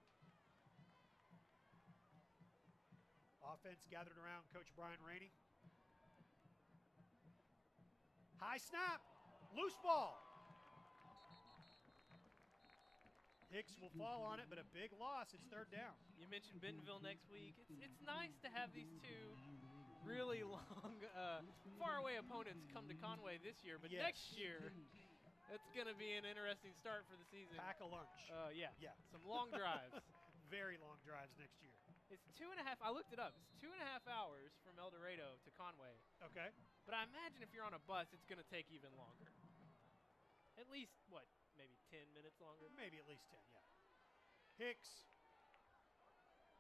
Offense gathered around Coach Brian Rainey. High snap. Loose ball. Hicks will fall on it, but a big loss. It's 3rd down. You mentioned Bentonville next week. It's nice to have these two really long, far away opponents come to Conway this year, but next year It's going to be an interesting start for the season. Pack a lunch. Yeah. Yeah. Some long drives. Very long drives next year. It's 2.5. I looked it up. It's 2.5 hours from Eldorado to Conway. Okay. But I imagine if you're on a bus, it's going to take even longer. At least, maybe 10 minutes longer? Maybe at least 10, yeah. Hicks.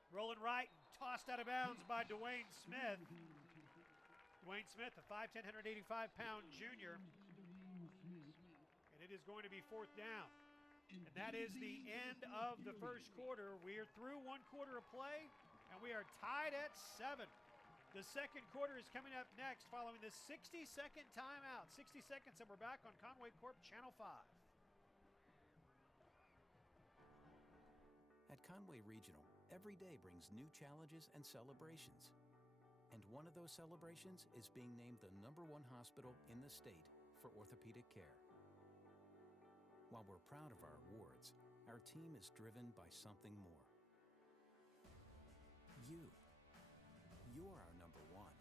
Rolling right and tossed out of bounds by Dwayne Smith. Dwayne Smith, a 5'10", 185-pound junior. And it is going to be 4th down. And that is the end of the first quarter. We are through 1 quarter of play, and we are tied at 7. The second quarter is coming up next following this 60-second timeout. 60 seconds, and we're back on Conway Corp Channel 5. At Conway Regional, every day brings new challenges and celebrations. And one of those celebrations is being named the #1 hospital in the state for orthopedic care. While we're proud of our awards, our team is driven by something more. You. You're our #1.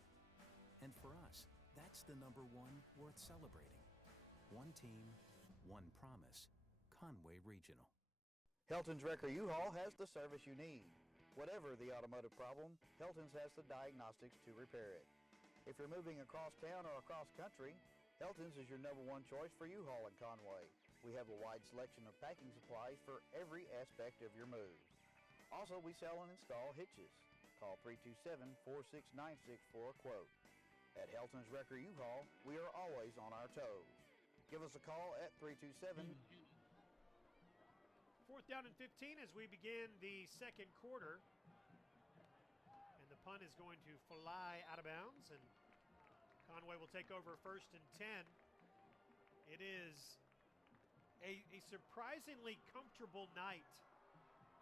And for us, that's the #1 worth celebrating. One team, one promise. Conway Regional. Helton's Wrecker U-Haul has the service you need. Whatever the automotive problem, Helton's has the diagnostics to repair it. If you're moving across town or across country, Helton's is your #1 choice for U-Haul in Conway. We have a wide selection of packing supplies for every aspect of your move. Also, we sell and install hitches. Call 327-4696 for a quote. At Helton's Wrecker U-Haul, we are always on our toes. Give us a call at 327. 4th down and 15 as we begin the second quarter. And the punt is going to fly out of bounds, and Conway will take over 1st and 10. It is a surprisingly comfortable night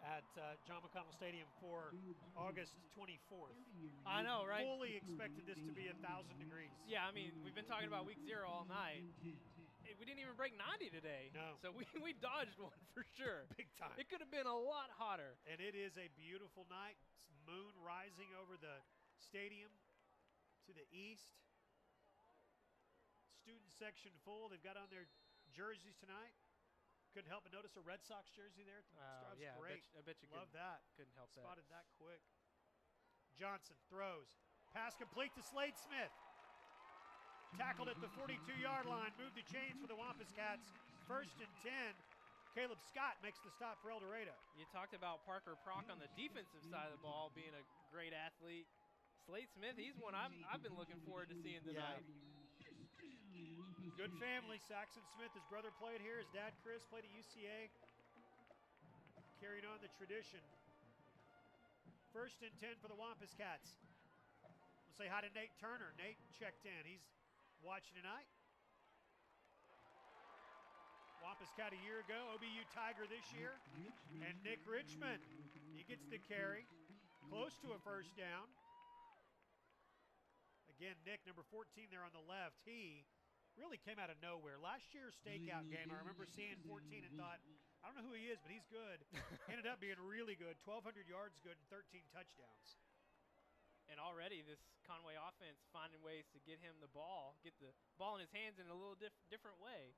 at John McConnell Stadium for August 24th. I know, right? Fully expected this to be 1,000 degrees. Yeah, I mean, we've been talking about week 0 all night. We didn't even break 90 today. No. So we dodged one for sure. Big time. It could have been a lot hotter. And it is a beautiful night. Moon rising over the stadium to the east. Student section full. They've got on their jerseys tonight. Couldn't help but notice a Red Sox jersey there at the start. Yeah, great. I bet you Love that. couldn't help that. Spotted that quick. Johnson throws. Pass complete to Slade Smith. Tackled at the 42-yard line. Moved the chains for the Wampus Cats. 1st and 10. Caleb Scott makes the stop for Eldorado. You talked about Parker Prock on the defensive side of the ball being a great athlete. Slade Smith, he's one I've been looking forward to seeing tonight. Good family. Saxon Smith, his brother played here. His dad, Chris, played at UCA. Carrying on the tradition. 1st and 10 for the Wampus Cats. We'll say hi to Nate Turner. Nate checked in. He's watching tonight. Wampus Cat a year ago, OBU Tiger this year. And Nick Richmond, he gets the carry. Close to a 1st down. Again, Nick, number 14 there on the left. He really came out of nowhere. Last year's stakeout game, I remember seeing 14 and thought, I don't know who he is, but he's good. Ended up being really good. 1,200 yards good and 13 touchdowns. And already this Conway offense finding ways to get him the ball, get the ball in his hands in a little different way.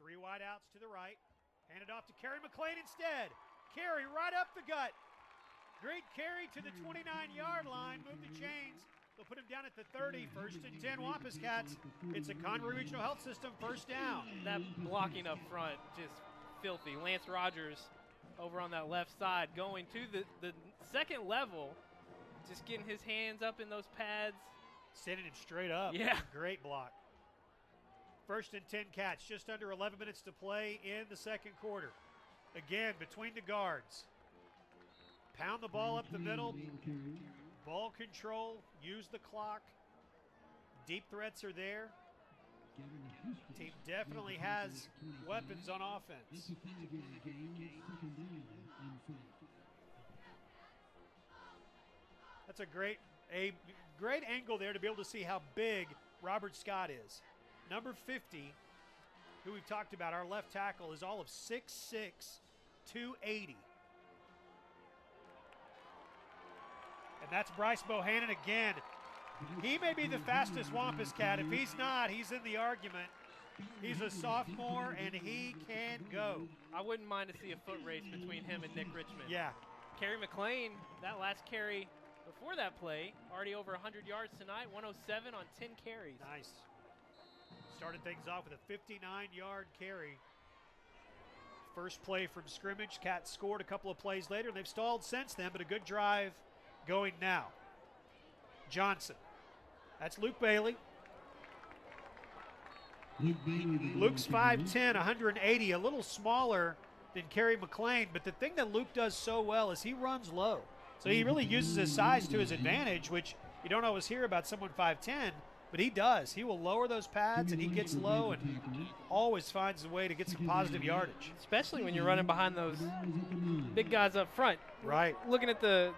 3 wide outs to the right. Handed off to Kerry McLean instead. Kerry right up the gut. Great carry to the 29-yard line. Move the chains. They'll put him down at the 30. 1st and 10 Wampus Cats. It's a Conway Regional Health System 1st down. That blocking up front just filthy. Lance Rogers over on that left side going to the second level. Just getting his hands up in those pads. Sending him straight up. Yeah. Great block. 1st and 10 Cats. Just under 11 minutes to play in the second quarter. Again, between the guards. Pound the ball up the middle. Ball control. Use the clock. Deep threats are there. Team definitely has weapons on offense. That's a great angle there to be able to see how big Robert Scott is. Number 50, who we've talked about, our left tackle, is all of 6'6", 280. And that's Bryce Bohannon again. He may be the fastest Wampus Cat. If he's not, he's in the argument. He's a sophomore, and he can go. I wouldn't mind to see a foot race between him and Nick Richmond. Yeah. Kerry McLean, that last carry before that play, already over 100 yards tonight, 107 on 10 carries. Nice. Started things off with a 59-yard carry. First play from scrimmage. Cats scored a couple of plays later, and they've stalled since then, but a good drive going now. Johnson. That's Luke Bailey. Luke's 5'10", 180, a little smaller than Kerry McLean, but the thing that Luke does so well is he runs low. So he really uses his size to his advantage, which you don't always hear about someone 5'10", but he does. He will lower those pads, and he gets low and always finds a way to get some positive yardage. Especially when you're running behind those big guys up front. Right. Looking at the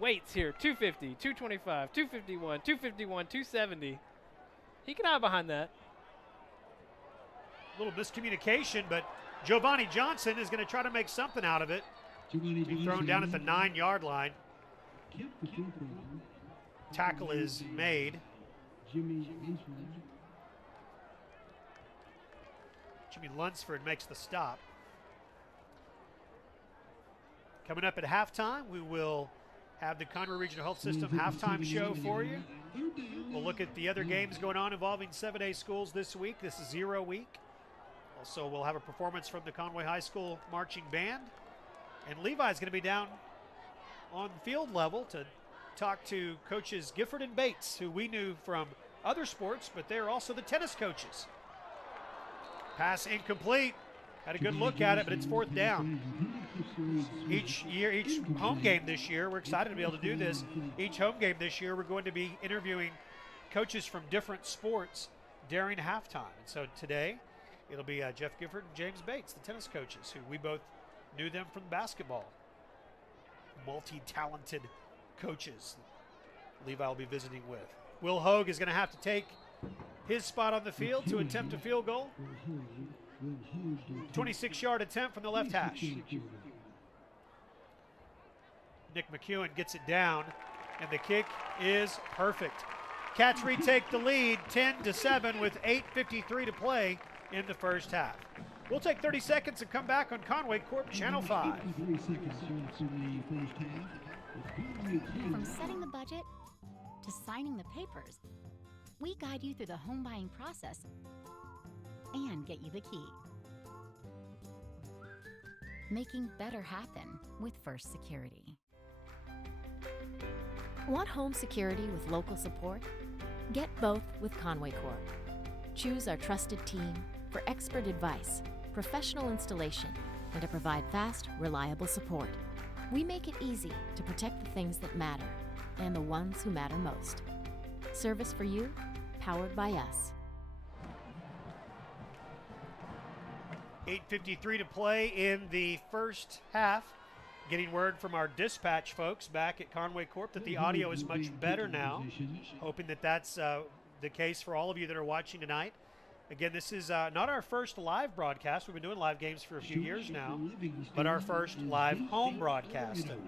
weights here, 250, 225, 251, 251, 270. He can hide behind that. A little miscommunication, but Giovanni Johnson is going to try to make something out of it. Being thrown down at the 9-yard line. Tackle is made. Jimmy Lunsford makes the stop. Coming up at halftime, we will have the Conway Regional Health System halftime show for you. We'll look at the other games going on involving 7A schools this week. This is 0 week. Also, we'll have a performance from the Conway High School marching band. And Levi's going to be down on field level to talk to coaches Gifford and Bates, who we knew from other sports, but they're also the tennis coaches. Pass incomplete. Had a good look at it, but it's 4th down. Each home game this year, we're excited to be able to do this. Each home game this year, we're going to be interviewing coaches from different sports during halftime. And so today, it'll be Jeff Gifford and James Bates, the tennis coaches, who we both knew them from basketball. Multi-talented coaches Levi will be visiting with. Will Hogue is going to have to take his spot on the field to attempt a field goal. 26-yard attempt from the left hash. Nick McEwen gets it down, and the kick is perfect. Cats retake the lead 10-7 with 8:53 to play in the first half. We'll take 30 seconds and come back on Conway Corp Channel 5. From setting the budget to signing the papers, we guide you through the home buying process and get you the key. Making better happen with First Security. Want home security with local support? Get both with Conway Corp. Choose our trusted team for expert advice, professional installation, and to provide fast, reliable support. We make it easy to protect the things that matter and the ones who matter most. Service for you, powered by us. 8:53 to play in the first half. Getting word from our dispatch folks back at Conway Corp that the audio is much better now. Hoping that that's the case for all of you that are watching tonight. Again, this is not our first live broadcast. We've been doing live games for a few years now, but our first live home broadcast. And,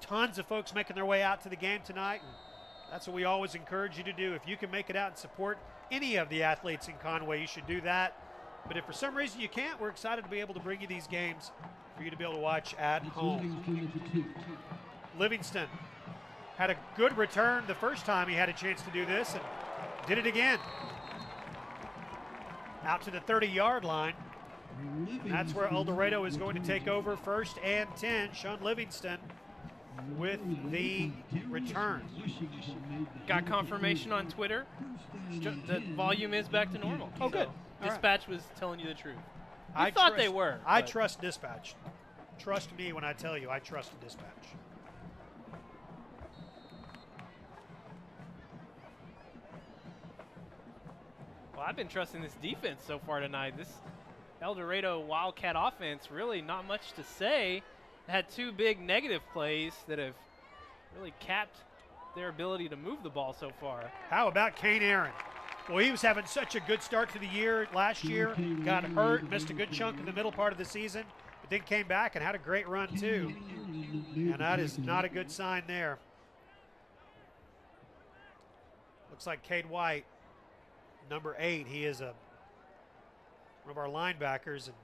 tons of folks making their way out to the game tonight, and that's what we always encourage you to do. If you can make it out and support any of the athletes in Conway, you should do that. But if for some reason you can't, we're excited to be able to bring you these games for you to be able to watch at home. Livingston had a good return the first time he had a chance to do this and did it again. Out to the 30-yard line. And that's where Eldorado is going to take over 1st and 10. Sean Livingston with the return. Got confirmation on Twitter that volume is back to normal. Oh, good. So dispatch was telling you the truth. I thought they were. I trust dispatch. Trust me when I tell you I trust dispatch. Well, I've been trusting this defense so far tonight. This Eldorado Wildcat offense, really not much to say. Had 2 big negative plays that have really capped their ability to move the ball so far. How about Kane Aaron? Well, he was having such a good start to the year last year. Got hurt, missed a good chunk in the middle part of the season, but then came back and had a great run too. And that is not a good sign there. Looks like Cade White, number 8. He is a one of our linebackers, and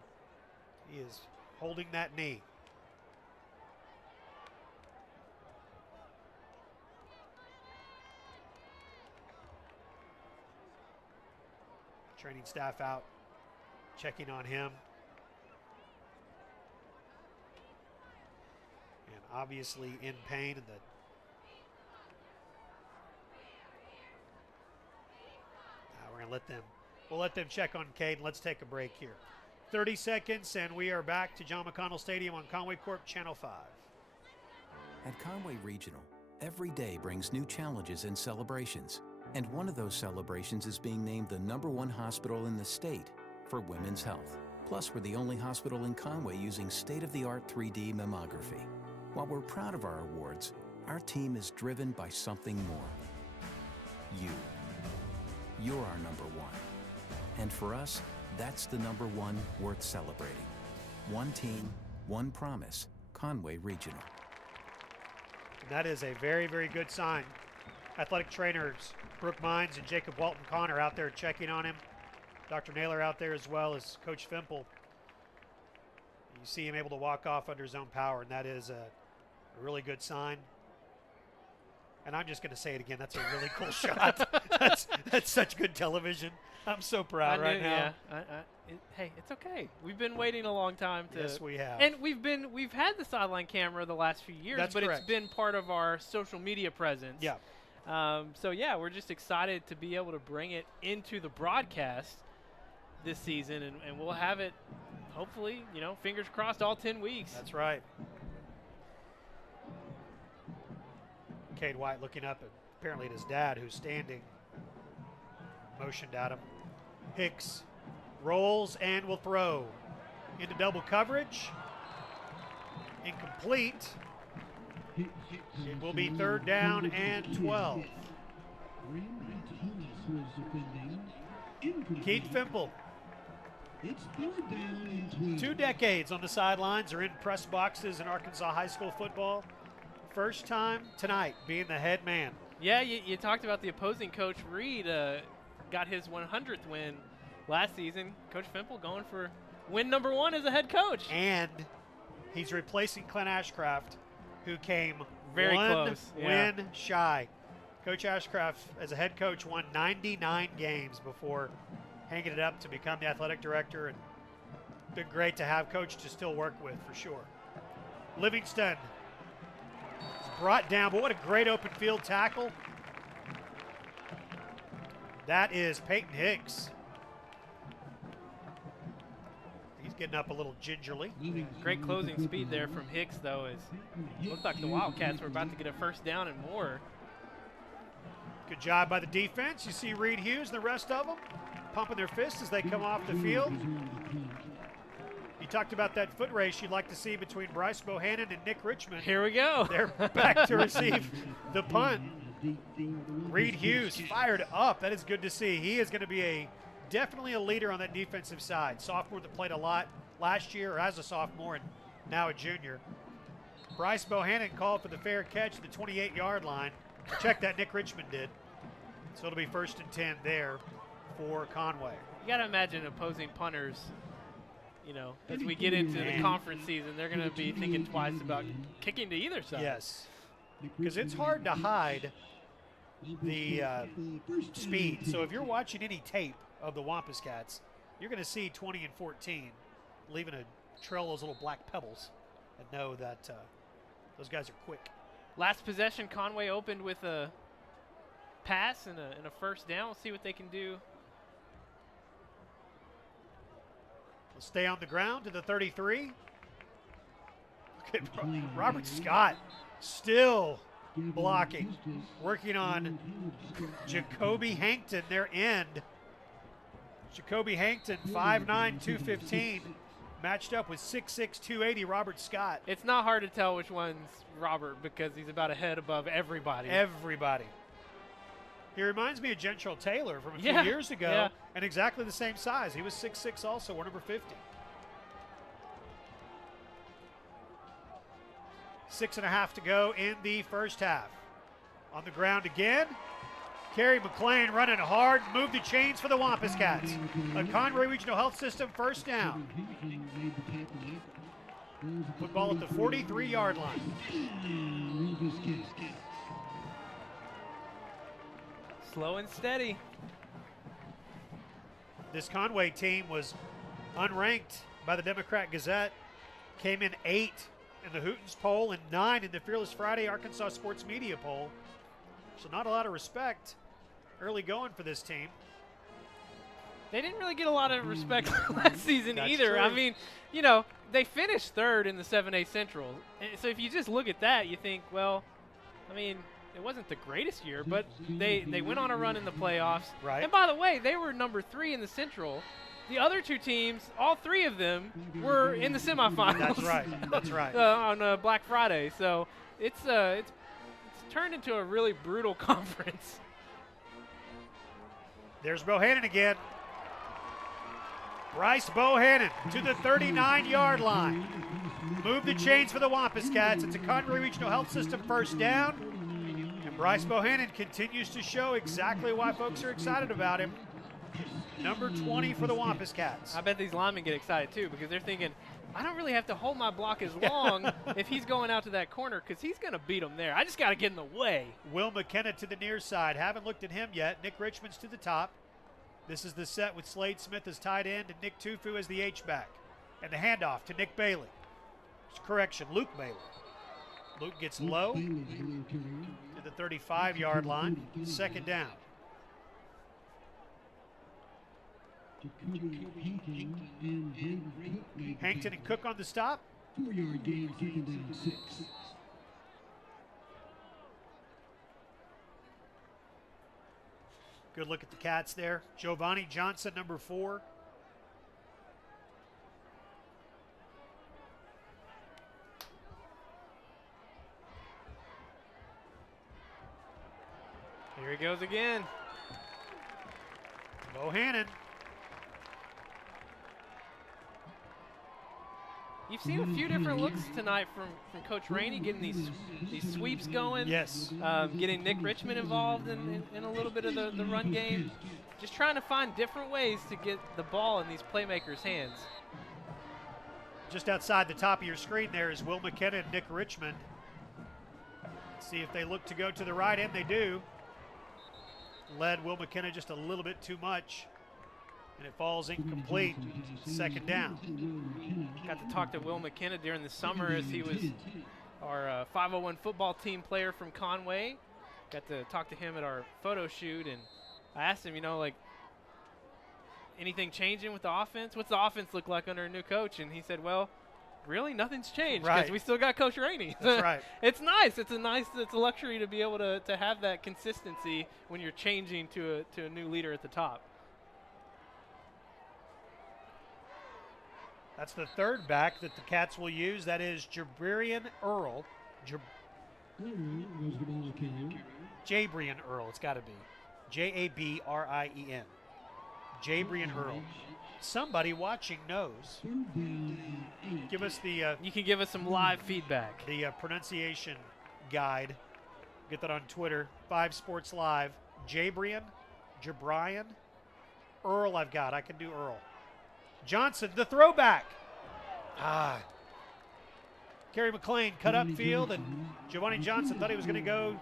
he is holding that knee. Training staff out, checking on him. And obviously in pain. And we're going to we'll let them check on Caden. Let's take a break here. 30 seconds, and we are back to John McConnell Stadium on Conway Corp Channel 5. At Conway Regional, every day brings new challenges and celebrations. And one of those celebrations is being named the #1 hospital in the state for women's health. Plus, we're the only hospital in Conway using state-of-the-art 3D mammography. While we're proud of our awards, our team is driven by something more. You. You're our #1. And for us, that's the #1 worth celebrating. One team, one promise, Conway Regional. And that is a very, very good sign. Athletic trainers Brooke Mines and Jacob Walton Connor out there checking on him. Dr. Naylor out there as well as Coach Fimple. You see him able to walk off under his own power, and that is a really good sign. And I'm just going to say it again. That's a really cool shot. That's such good television. I'm so proud right now. Yeah. Hey, it's okay. We've been waiting a long time to. Yes, we have. And we've had the sideline camera the last few years, That's but correct. It's been part of our social media presence. Yeah. So yeah, we're just excited to be able to bring it into the broadcast this season, and we'll have it, hopefully, fingers crossed, all 10 weeks. That's right. Cade White looking up apparently at his dad, who's standing, motioned at him. Hicks rolls and will throw into double coverage. Incomplete. It will be 3rd down and 12. Keith Fimple. 2 decades on the sidelines or in press boxes in Arkansas high school football. First time tonight being the head man. Yeah, you talked about the opposing coach. Reed got his 100th win last season. Coach Fimple going for win #1 as a head coach. And he's replacing Clint Ashcraft, who came very one close, win shy. Coach Ashcraft, as a head coach, won 99 games before hanging it up to become the athletic director, and been great to have Coach to still work with for sure. Livingston is brought down, but what a great open field tackle. That is Peyton Hicks. He's getting up a little gingerly. Great closing speed there from Hicks, though. It looked like the Wildcats were about to get a first down and more. Good job by the defense. You see Reed Hughes and the rest of them pumping their fists as they come off the field. You talked about that foot race you'd like to see between Bryce Bohannon and Nick Richmond. Here we go. They're back to receive the punt. Reed Hughes fired up. That is good to see. He is going to be definitely a leader on that defensive side. Sophomore that played a lot last year, or as a sophomore and now a junior. Bryce Bohannon called for the fair catch at the 28-yard line. Check that, Nick Richmond did. So it'll be 1st and 10 there for Conway. You got to imagine opposing punters, as we get into the conference season, they're going to be thinking twice about kicking to either side. Yes, because it's hard to hide the speed. So if you're watching any tape of the Wampus Cats, you're going to see 20 and 14 leaving a trail of those little black pebbles and know that those guys are quick. Last possession, Conway opened with a pass and a first down. We'll see what they can do. We'll stay on the ground to the 33. Look at Robert Scott still blocking, working on Jacoby Hankton, their end. Jacoby Hankton, 5'9", 215, matched up with 6'6", 280 Robert Scott. It's not hard to tell which one's Robert because he's about a head above everybody. Everybody. He reminds me of Gentrell Taylor from a few years ago, and exactly the same size. He was 6'6" also, or number 50. 6.5 to go in the first half. On the ground again. Kerry McLean running hard, move the chains for the Wampus Cats. A Conway Regional Health System first down. Football at the 43-yard line. Slow and steady. This Conway team was unranked by the Democrat Gazette, came in 8 in the Hootens poll and 9 in the Fearless Friday Arkansas Sports Media poll. So not a lot of respect early going for this team. They didn't really get a lot of respect last season That's either. true. I mean, you know, they finished 3rd in the 7A Central. And so if you just look at that, you think, well, I mean, it wasn't the greatest year, but they went on a run in the playoffs. Right. And by the way, they were number 3 in the Central. The other 2 teams, all 3 of them, were in the semifinals. That's right. That's right. On Black Friday. So it's turned into a really brutal conference. There's Bohannon again. Bryce Bohannon to the 39-yard line. Move the chains for the Wampus Cats. It's a Conway Regional Health System first down. And Bryce Bohannon continues to show exactly why folks are excited about him. Number 20 for the Wampus Cats. I bet these linemen get excited too because they're thinking, I don't really have to hold my block as long if he's going out to that corner because he's going to beat him there. I just got to get in the way. Will McKenna to the near side. Haven't looked at him yet. Nick Richmond's to the top. This is the set with Slade Smith as tight end and Nick Tufu as the H-back. And the handoff to Nick Bailey. Correction, Luke Bailey. Luke gets low to the 35-yard line. Second down. Hankton and Cook on the stop. 4-yard gain, second down, 6. Good look at the Cats there. Giovanni Johnson, number 4. Here he goes again. Bohannon. You've seen a few different looks tonight from Coach Rainey, getting these sweeps going. Yes. Getting Nick Richmond involved in a little bit of the run game. Just trying to find different ways to get the ball in these playmakers' hands. Just outside the top of your screen there is Will McKenna and Nick Richmond. See if they look to go to the right, and they do. Led Will McKenna just a little bit too much, and it falls incomplete. Second down. Got to talk to Will McKenna during the summer as he was our 501 football team player from Conway. Got to talk to him at our photo shoot, and I asked him, you know, like, anything changing with the offense? What's the offense look like under a new coach? And he said, well, really, nothing's changed because Right. we still got Coach Rainey. That's right. It's nice. It's a luxury to be able to have that consistency when you're changing to a new leader at the top. That's the third back that the Cats will use. That is Jabrian Earl. Jabrian Earl, it's got to be. Jabrien. Jabrian Earl. Somebody watching knows. Give us the You can give us some live feedback. the pronunciation guide. Get that on Twitter. 5 Sports Live. Jabrian, Earl I've got. I can do Earl. Johnson, the throwback. Kerry McLean cut upfield, and Giovanni Johnson thought he was going to go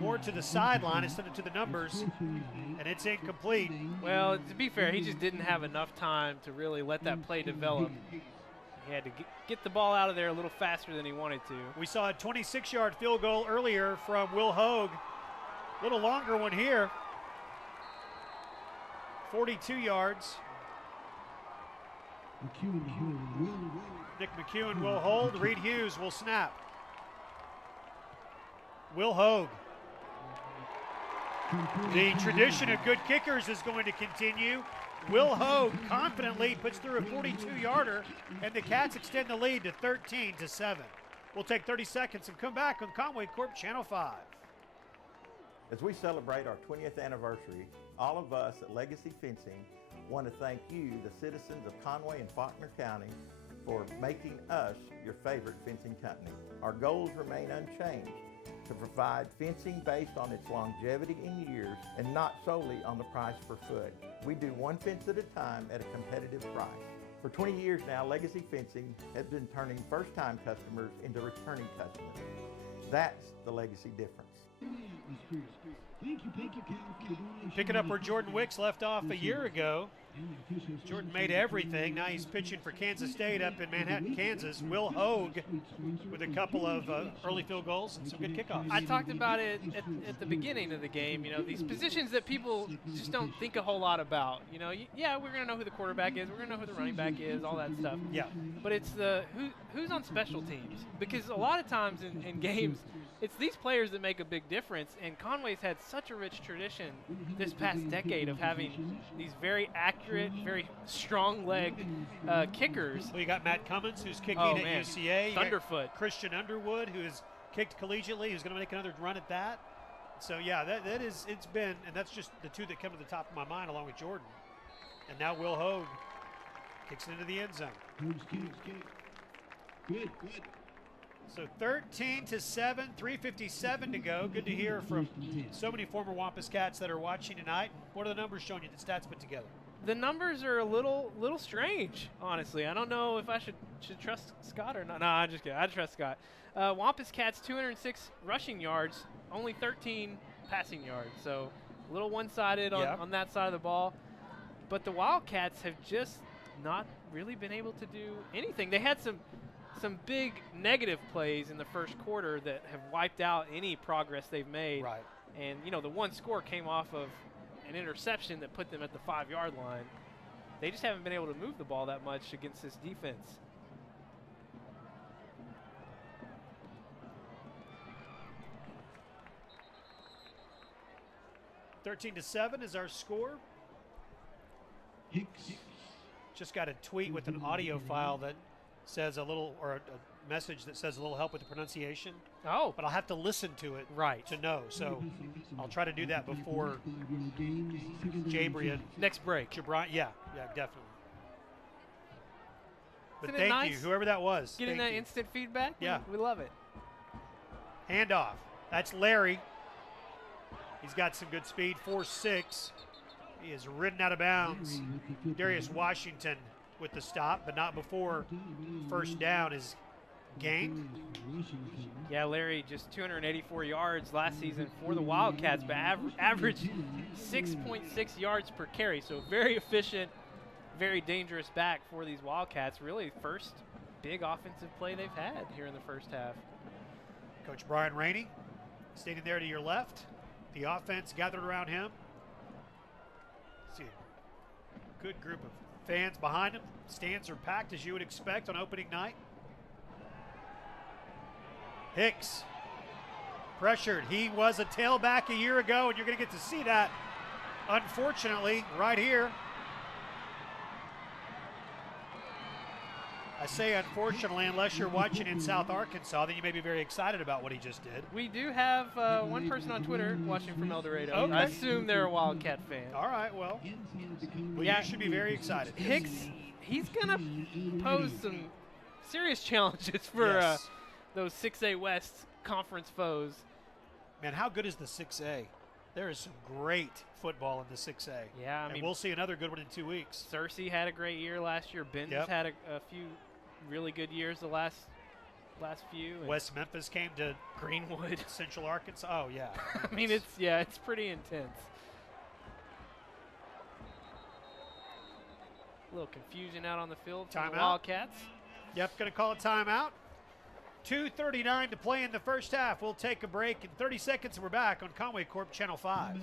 more to the sideline instead of to the numbers, and it's incomplete. Well, to be fair, he just didn't have enough time to really let that play develop. He had to get the ball out of there a little faster than he wanted to. We saw a 26-yard field goal earlier from Will Hogue. A little longer one here. 42 yards. Nick McEwen will hold. Reed Hughes will snap. Will Hogue. The tradition of good kickers is going to continue. Will Hogue confidently puts through a 42-yarder, and the Cats extend the lead to 13-7. We'll take 30 seconds and come back on Conway Corp Channel 5. As we celebrate our 20th anniversary, all of us at Legacy Fencing want to thank you, the citizens of Conway and Faulkner County, for making us your favorite fencing company. Our goals remain unchanged. to provide fencing based on its longevity in years and not solely on the price per foot. We do one fence at a time at a competitive price. For 20 years now, Legacy Fencing has been turning first-time customers into returning customers. That's the Legacy difference. Picking up where Jordan Wicks left off a year ago. Jordan made everything. Now he's pitching for Kansas State up in Manhattan, Kansas. Will Hogue with a couple of early field goals and some good kickoffs. I talked about it at the beginning of the game. You know, these positions that people just don't think a whole lot about. You know, yeah, we're going to know who the quarterback is. We're going to know who the running back is, all that stuff. Yeah. But it's who's on special teams. Because a lot of times in games, it's these players that make a big difference. And Conway's had such a rich tradition this past decade of having these very accurate, very strong-legged kickers. Well, you got Matt Cummins, who's kicking Oh, at man. UCA. You got Thunderfoot. Christian Underwood, who has kicked collegiately, who's going to make another run at that. So, yeah, it's been, and that's just the two that come to the top of my mind along with Jordan. And now Will Hogue kicks it into the end zone. Good. So 13-7, 3:57 to go. Good to hear from so many former Wampus Cats that are watching tonight. What are the numbers showing you that stats put together? The numbers are a little strange, honestly. I don't know if I should trust Scott or not. No, I'm just kidding. I trust Scott. Wampus Cats 206 rushing yards, only 13 passing yards. So a little one-sided on that side of the ball. But the Wildcats have just not really been able to do anything. They had some big negative plays in the first quarter that have wiped out any progress they've made. Right. And, you know, the one score came off of an interception that put them at the 5-yard line. They just haven't been able to move the ball that much against this defense. (13-7) is our score. Just got a tweet with an audio file that says a little, or a message that says a little help with the pronunciation. Oh. But I'll have to listen to it to know. So I'll try to do that before Jabrian. Next break. Yeah, definitely. But Isn't it thank you, nice whoever that was. Getting Thank that you. instant feedback? Yeah. We love it. Handoff. That's Larry. He's got some good speed, 4.6. He is ridden out of bounds. Darius Washington with the stop, but not before first down is gained. Yeah, Larry just 284 yards last season for the Wildcats, but average 6.6 yards per carry. So very efficient, very dangerous back for these Wildcats. Really first big offensive play they've had here in the first half. Coach Brian Rainey standing there to your left. The offense gathered around him. See a good group of fans behind him. Stands are packed as you would expect on opening night. Hicks pressured. He was a tailback a year ago, and you're going to get to see that, unfortunately, right here. I say unfortunately, unless you're watching in South Arkansas, then you may be very excited about what he just did. We do have one person on Twitter watching from Eldorado. Okay. I assume they're a Wildcat fan. All right, well, Yeah. you should be very excited. Hicks, he's going to pose some serious challenges for Yes. those 6A West conference foes. Man, how good is the 6A? There is some great football in the 6A. Yeah, I and mean, we'll see another good one in 2 weeks. Cersei had a great year last year. Benton's Yep. had a few really good years the last few. And West Memphis came to Greenwood. Central Arkansas. Oh, yeah. I mean, it's pretty intense. A little confusion out on the field from the Timeout. Wildcats. Yep, going to call a timeout. 2:39 to play in the first half. We'll take a break in 30 seconds, and we're back on Conway Corp Channel 5.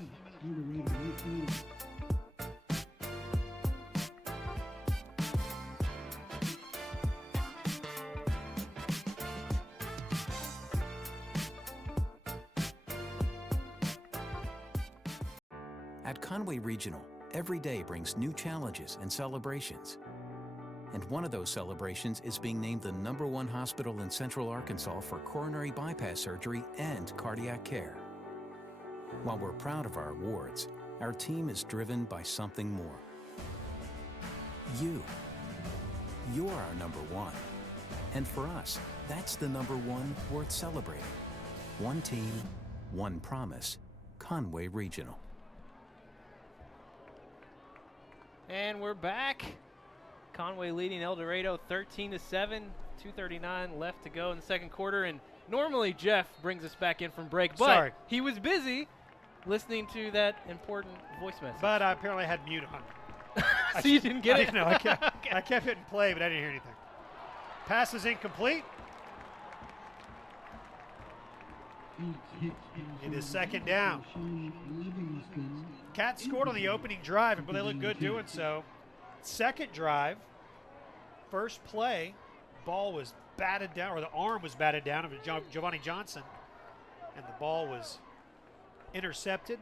At Conway Regional, every day brings new challenges and celebrations. And one of those celebrations is being named the #1 hospital in Central Arkansas for coronary bypass surgery and cardiac care. While we're proud of our awards, our team is driven by something more. You. You're our #1. And for us, that's the #1 worth celebrating. One team, one promise. Conway Regional. And we're back. Conway leading Eldorado 13-7, 2:39 left to go in the second quarter. And normally Jeff brings us back in from break, but Sorry. he was busy listening to that important voice message. But I apparently had mute on. So you didn't get it? No, I kept hitting play, but I didn't hear anything. Pass is incomplete. It is second down. Cats scored on the opening drive, but they look good doing so. Second drive, first play, ball was batted down, or the arm was batted down of Giovanni Johnson, and the ball was intercepted.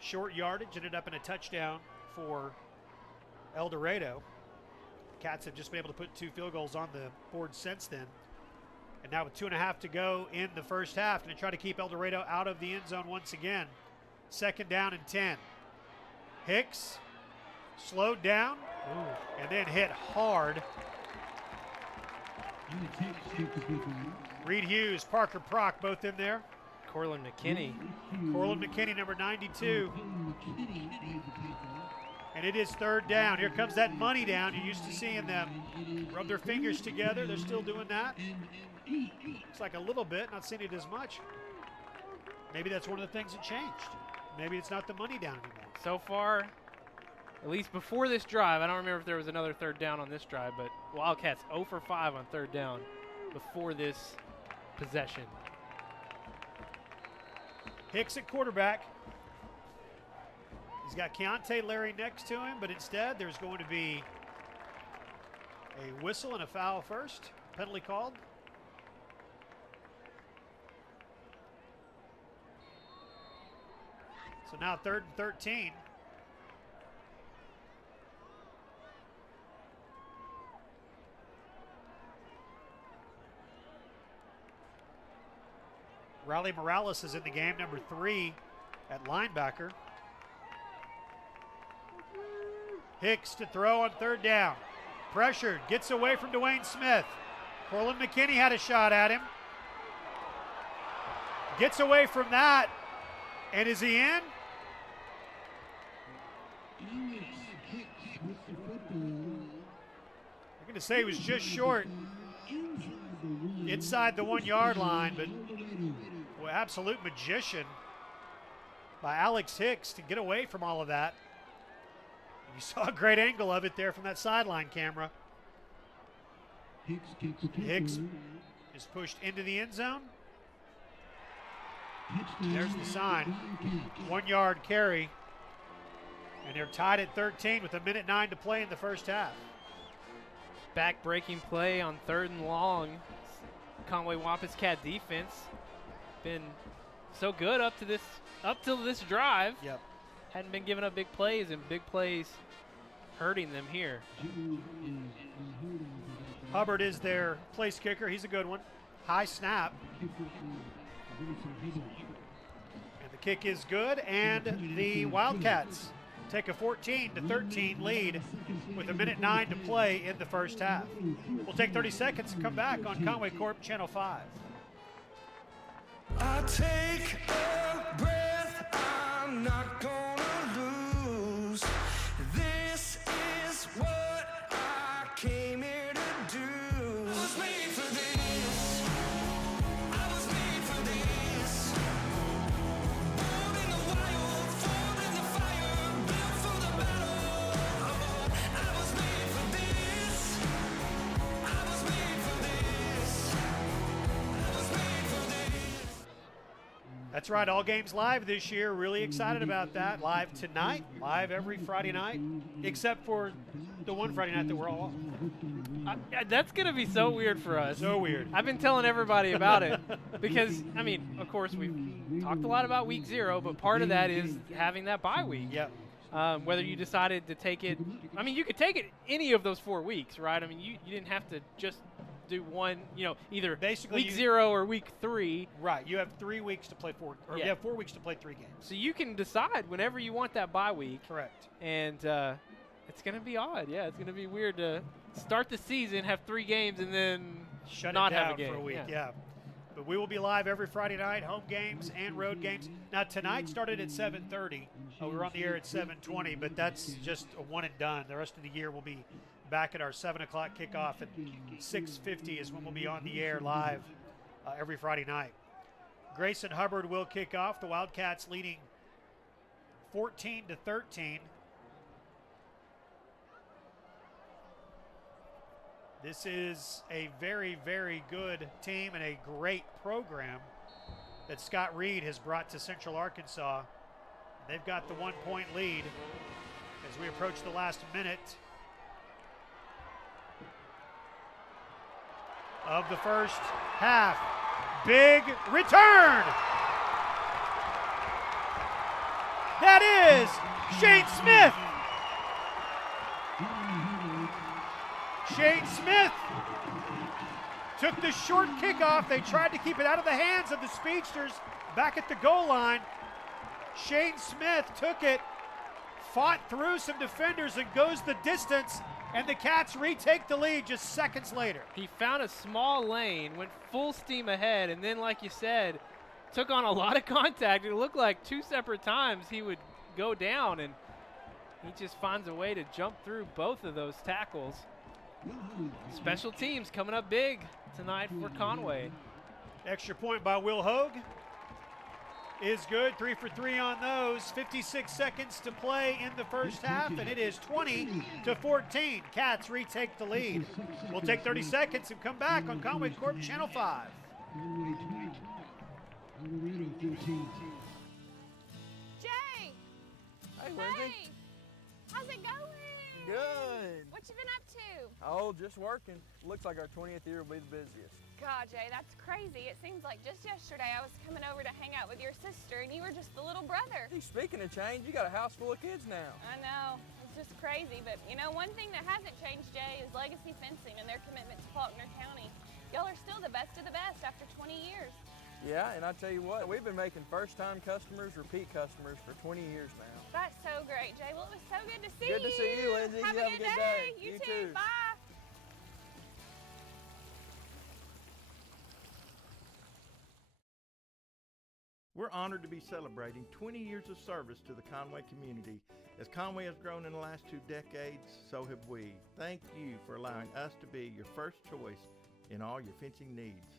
Short yardage, ended up in a touchdown for Eldorado. Cats have just been able to put 2 field goals on the board since then. And now with 2.5 to go in the first half, going to try to keep Eldorado out of the end zone once again. Second down and 10. Hicks slowed down and then hit hard. Reed Hughes, Parker Prock, both in there. Corlin McKinney. Corlin McKinney, number 92. And it is third down. Here comes that money down. You're used to seeing them rub their fingers together. They're still doing that. Looks like a little bit, not seeing it as much. Maybe that's one of the things that changed. Maybe it's not the money down anymore. So far, at least before this drive, I don't remember if there was another third down on this drive, but Wildcats 0 for 5 on third down before this possession. Hicks at quarterback. He's got Keontae Larry next to him, but instead there's going to be a whistle and a foul first. Penalty called. So now 3rd and 13. Riley Morales is in the game, number 3 at linebacker. Hicks to throw on third down. Pressured, gets away from Dwayne Smith. Corlin McKinney had a shot at him. Gets away from that. And is he in? I'm going to say he was just short inside the 1 yard line, but well, absolute magician by Alex Hicks to get away from all of that. And you saw a great angle of it there from that sideline camera. Hicks is pushed into the end zone. There's the sign. 1 yard carry. And they're tied at 13 with 1:09 to play in the first half. Back-breaking play on 3rd and long. Conway Wampus Cat defense been so good up till this drive. Yep. Hadn't been giving up big plays, and big plays hurting them here. Hubbard is their place kicker. He's a good one. High snap. And the kick is good, and the Wildcats take a 14-13 lead with 1:09 to play in the first half. We'll take 30 seconds and come back on Conway Corp Channel 5. I take a breath, I'm not gonna lose. This is what I came here to do. I was made for this. I was made for this. Born in the wild, formed in the fire, built for the battle. I was made for this. I was made for this. I was made for this. That's right, all games live this year. Really excited about that. Live tonight, live every Friday night, except for the one Friday night that we're all off. That's going to be so weird for us. So weird. I've been telling everybody about it because, I mean, of course, we've talked a lot about week 0, but part of that is having that bye week. Yep. Whether you decided to take it, I mean, you could take it any of those 4 weeks, right? I mean, you didn't have to just do one, either Basically week 0 or week 3. Right. You have 3 weeks to play 4, or Yeah. you have 4 weeks to play 3 games. So you can decide whenever you want that bye week. Correct. And it's going to be odd. Yeah, it's going to be weird to start the season, have 3 games, and then Shut not it down have a game for a week. Yeah. But we will be live every Friday night, home games and road games. Now, tonight started at 7:30. We were on the air at 7:20, but that's just a one and done. The rest of the year we'll be back at our 7 o'clock kickoff, and 6:50 is when we'll be on the air live every Friday night. Grayson Hubbard will kick off. The Wildcats leading 14-13. This is a very, very good team and a great program that Scott Reed has brought to Central Arkansas. They've got the 1-point lead as we approach the last minute of the first half. Big return. That is Shane Smith. Shane Smith took the short kickoff. They tried to keep it out of the hands of the Speedsters back at the goal line. Shane Smith took it, fought through some defenders, and goes the distance, and the Cats retake the lead just seconds later. He found a small lane, went full steam ahead, and then, like you said, took on a lot of contact. It looked like 2 separate times he would go down, and he just finds a way to jump through both of those tackles. Special teams coming up big tonight for Conway. Extra point by Will Hogue is good. 3 for 3 on those. 56 seconds to play in the first half, and it is 20-14. Cats retake the lead. We'll take 30 seconds and come back on Conway Corp Channel 5. Jay! Hey, Lindsay. Hey! How's it going? Good. What you been up to? Oh, just working. Looks like our 20th year will be the busiest. God, Jay, that's crazy. It seems like just yesterday I was coming over to hang out with your sister and you were just the little brother. Hey, speaking of change, you got a house full of kids now. I know. It's just crazy. But, you know, one thing that hasn't changed, Jay, is Legacy Fencing and their commitment to Faulkner County. Y'all are still the best of the best after 20 years. Yeah, and I tell you what, we've been making first-time customers repeat customers for 20 years now. That's so great, Jay. Well, it was so good to see you. Good to see you, Lindsay. Have you a good day. You too. Bye. We're honored to be celebrating 20 years of service to the Conway community. As Conway has grown in the last 2 decades, so have we. Thank you for allowing us to be your first choice in all your fencing needs.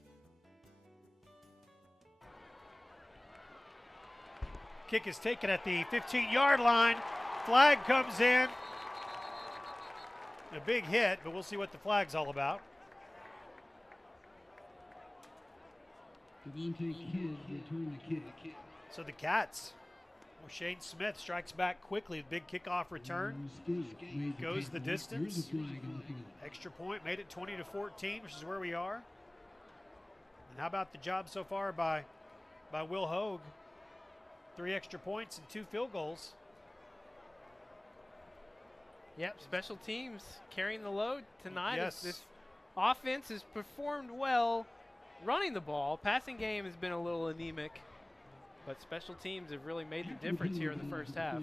Kick is taken at the 15-yard line. Flag comes in. A big hit, but we'll see what the flag's all about. So the Cats. Shane Smith strikes back quickly. Big kickoff return. Goes the distance. Extra point made it 20-14, which is where we are. And how about the job so far by Will Hogue? 3 extra points and 2 field goals. Yep, special teams carrying the load tonight. Yes. This offense has performed well running the ball. Passing game has been a little anemic, but special teams have really made the difference here in the first half.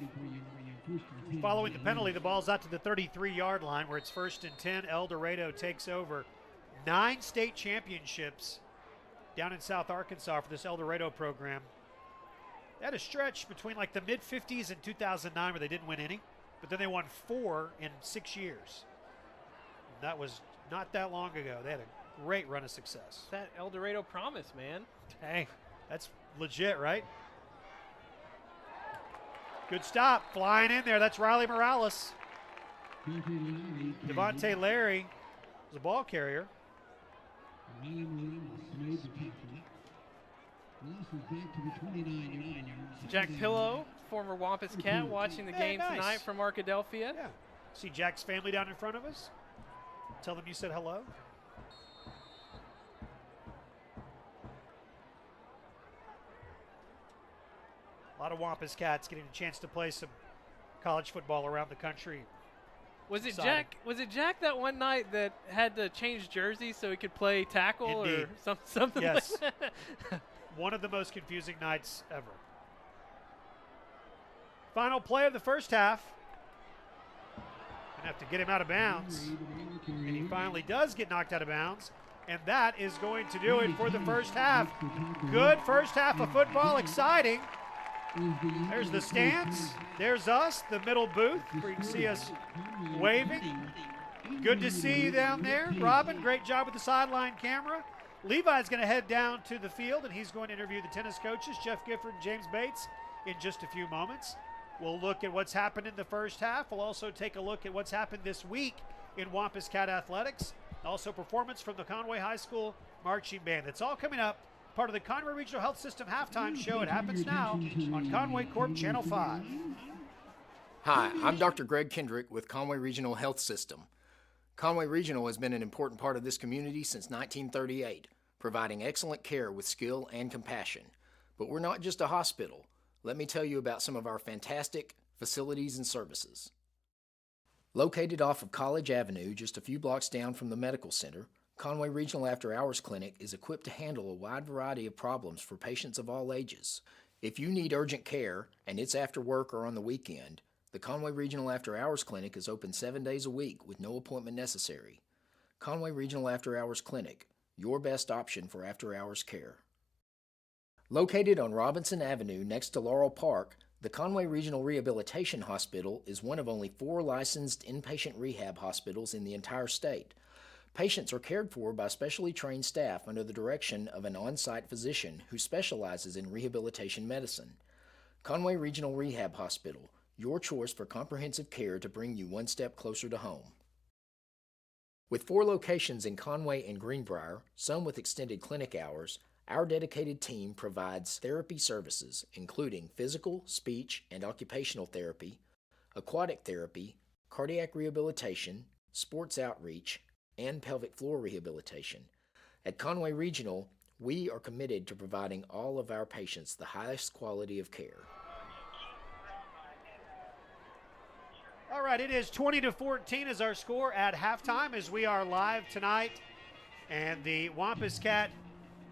Following the penalty, the ball's out to the 33-yard line where it's 1st and 10. Eldorado takes over. 9 state championships down in South Arkansas for this Eldorado program. They had a stretch between like the mid-50s and 2009 where they didn't win any, but then they won 4 in 6 years. And that was not that long ago. They had a great run of success. That Eldorado promise, man. Hey, that's legit, right? Good stop. Flying in there. That's Riley Morales. Devontae Larry was a ball carrier. Jack Pillow, former Wampus Cat, watching the game nice. tonight from Arkadelphia. Yeah. See Jack's family down in front of us? Tell them you said hello. A lot of Wampus Cats getting a chance to play some college football around the country. Was it Jack? Was it Jack that one night that had to change jerseys so he could play tackle Indeed. or something Yes. like that? One of the most confusing nights ever. Final play of the first half. Gonna have to get him out of bounds. And he finally does get knocked out of bounds. And that is going to do it for the first half. Good first half of football, exciting. There's the stands. There's us, the middle booth, where you can see us waving. Good to see you down there. Robin, great job with the sideline camera. Levi's going to head down to the field, and he's going to interview the tennis coaches, Jeff Gifford and James Bates, in just a few moments. We'll look at what's happened in the first half. We'll also take a look at what's happened this week in Wampus Cat Athletics. Also performance from the Conway High School Marching Band. That's all coming up. Part of the Conway Regional Health System halftime show. It happens now on Conway Corp Channel 5. Hi, I'm Dr. Greg Kendrick with Conway Regional Health System. Conway Regional has been an important part of this community since 1938, providing excellent care with skill and compassion. But we're not just a hospital. Let me tell you about some of our fantastic facilities and services. Located off of College Avenue, just a few blocks down from the medical center, Conway Regional After Hours Clinic is equipped to handle a wide variety of problems for patients of all ages. If you need urgent care, and it's after work or on the weekend, the Conway Regional After Hours Clinic is open 7 days a week with no appointment necessary. Conway Regional After Hours Clinic, your best option for after-hours care. Located on Robinson Avenue next to Laurel Park, the Conway Regional Rehabilitation Hospital is one of only 4 licensed inpatient rehab hospitals in the entire state. Patients are cared for by specially trained staff under the direction of an on-site physician who specializes in rehabilitation medicine. Conway Regional Rehab Hospital, your choice for comprehensive care to bring you one step closer to home. With 4 locations in Conway and Greenbrier, some with extended clinic hours, our dedicated team provides therapy services, including physical, speech, and occupational therapy, aquatic therapy, cardiac rehabilitation, sports outreach, and pelvic floor rehabilitation. At Conway Regional, we are committed to providing all of our patients the highest quality of care. All right, it is 20-14 is our score at halftime as we are live tonight. And the Wampus Cat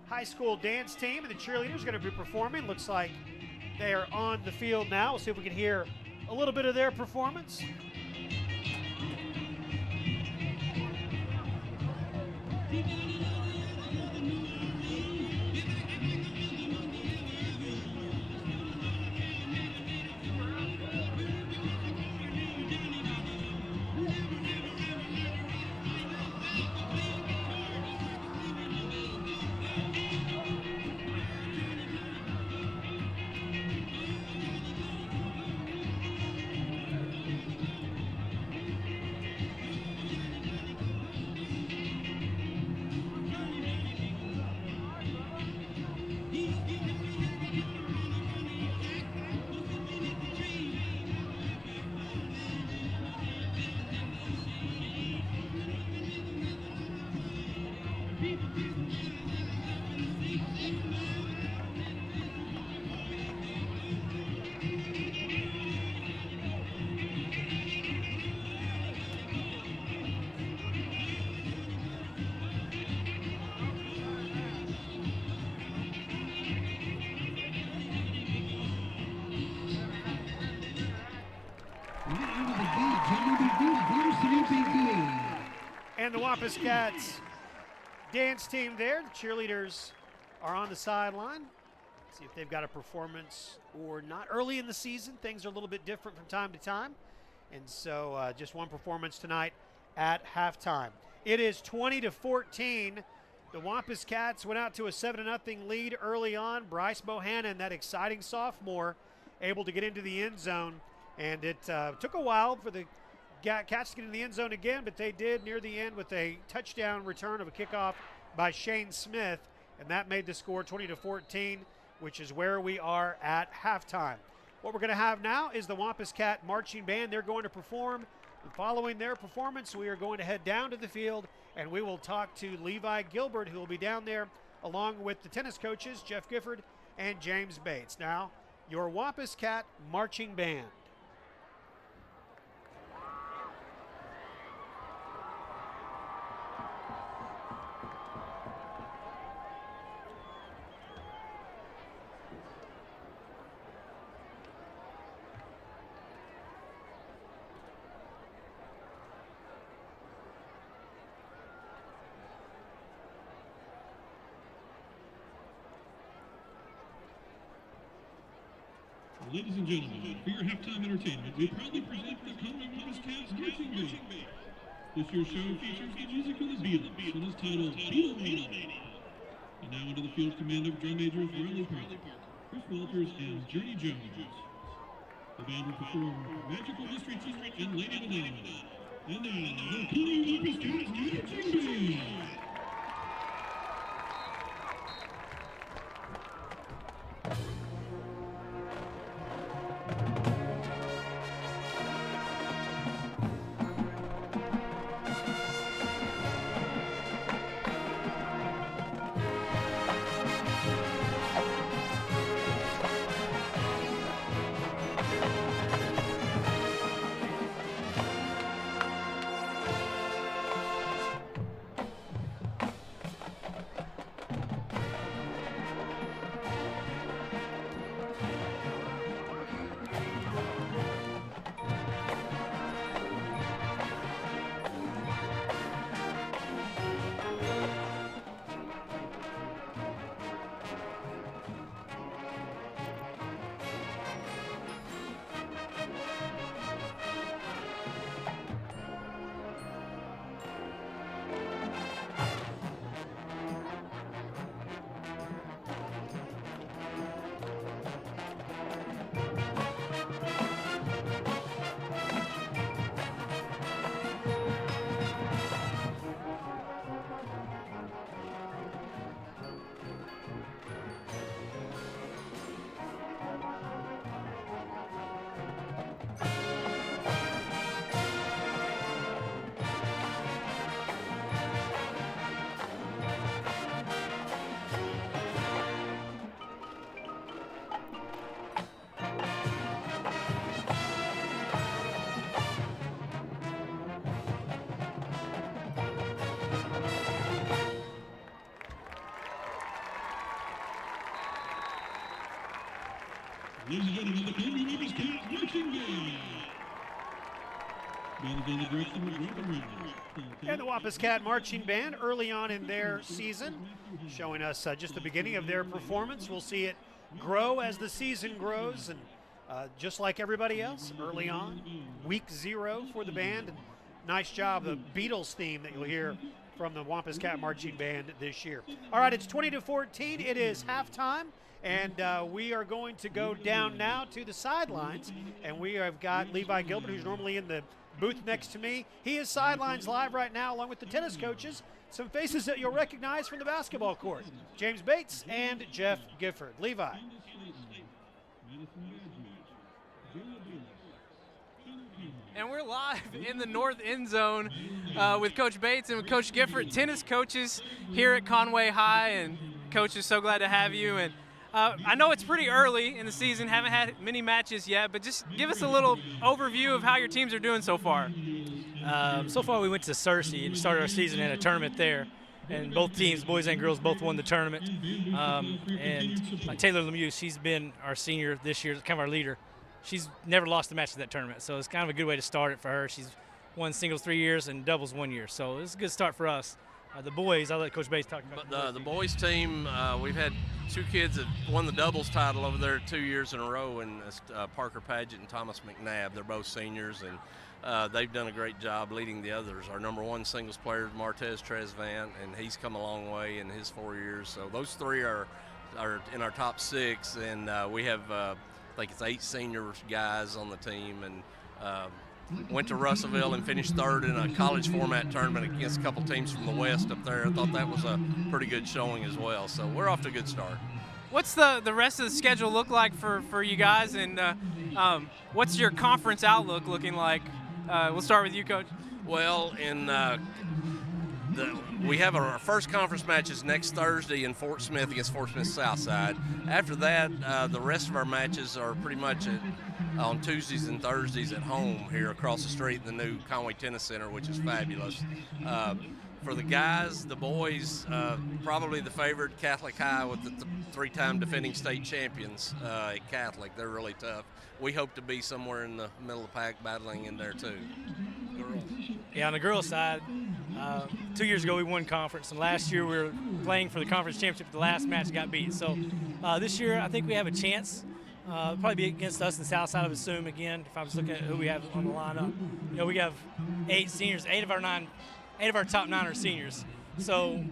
High School dance team and the cheerleaders are going to be performing. Looks like they are on the field now. We'll see if we can hear a little bit of their performance. And the Wampus Cats dance team there. The cheerleaders are on the sideline. See if they've got a performance or not. Early in the season, things are a little bit different from time to time. And so just one performance tonight at halftime. It is 20-14. The Wampus Cats went out to a 7-0 lead early on. Bryce Bohannon, that exciting sophomore, able to get into the end zone. And it took a while for the Cats to get in the end zone again, but they did near the end with a touchdown return of a kickoff by Shane Smith, and that made the score 20-14, which is where we are at halftime. What we're going to have now is the Wampus Cat Marching Band. They're going to perform. And following their performance, we are going to head down to the field, and we will talk to Levi Gilbert, who will be down there along with the tennis coaches, Jeff Gifford and James Bates. Now, your Wampus Cat Marching Band. Ladies and gentlemen, for your halftime entertainment, we proudly present the Conway Wampus Cats Marching Band. This year's show features the music of the Beatles and is titled Beatlemania. And now under the field command of drum majors Riley Parker, Chris Walters, and Johnny Jones. The band will perform Magical Mystery Tour and Lady Madonna. And now, the Conway Wampus Cats Marching Band. Ladies and gentlemen, the Conway Wampus Cats Marching Band. Band is under the direction of Robert Randall. And the Wampus Cat Marching Band early on in their season, showing us just the beginning of their performance. We'll see it grow as the season grows, and just like everybody else, early on, week 0 for the band. And nice job, the Beatles theme that you'll hear from the Wampus Cat Marching Band this year. All right, it's 20-14. It is halftime. And we are going to go down now to the sidelines. And we have got Levi Gilbert, who's normally in the booth next to me. He is sidelines live right now, along with the tennis coaches. Some faces that you'll recognize from the basketball court. James Bates and Jeff Gifford. Levi. And we're live in the north end zone with Coach Bates and with Coach Gifford, tennis coaches here at Conway High. And Coach, is so glad to have you. And I know it's pretty early in the season, haven't had many matches yet, but just give us a little overview of how your teams are doing so far. So far we went to Searcy and started our season in a tournament there, and both teams, boys and girls, both won the tournament. And Taylor Lemieux, she's been our senior this year, kind of our leader. She's never lost a match in that tournament, so it's kind of a good way to start it for her. She's won singles 3 years and doubles 1 year, so it's a good start for us. The boys, I'll let Coach Bates talk about the boys team. We've had 2 kids that won the doubles title over there 2 years in a row, and Parker Padgett and Thomas McNabb. They're both seniors, and they've done a great job leading the others. Our number 1 singles player is Martez Trezvant, and he's come a long way in his 4 years. So those 3 are in our top 6, and we have I think it's 8 senior guys on the team, and went to Russellville and finished 3rd in a college format tournament against a couple teams from the West up there. I thought that was a pretty good showing as well. So we're off to a good start. What's the rest of the schedule look like for you guys, and what's your conference outlook looking like? We'll start with you, Coach. Well, we have our first conference matches next Thursday in Fort Smith against Fort Smith Southside. After that, the rest of our matches are pretty much on Tuesdays and Thursdays at home here across the street in the new Conway Tennis Center, which is fabulous. For the guys, the boys, probably the favorite, Catholic High, with the 3-time defending state champions at Catholic. They're really tough. We hope to be somewhere in the middle of the pack battling in there too. Girls. Yeah, on the girls' side, 2 years ago we won conference, and last year we were playing for the conference championship. The last match got beat. So this year I think we have a chance. Probably be against us in the south side, I would assume, again, if I was looking at who we have on the lineup. You know, we have 8 seniors. 8 of our top 9 are seniors. So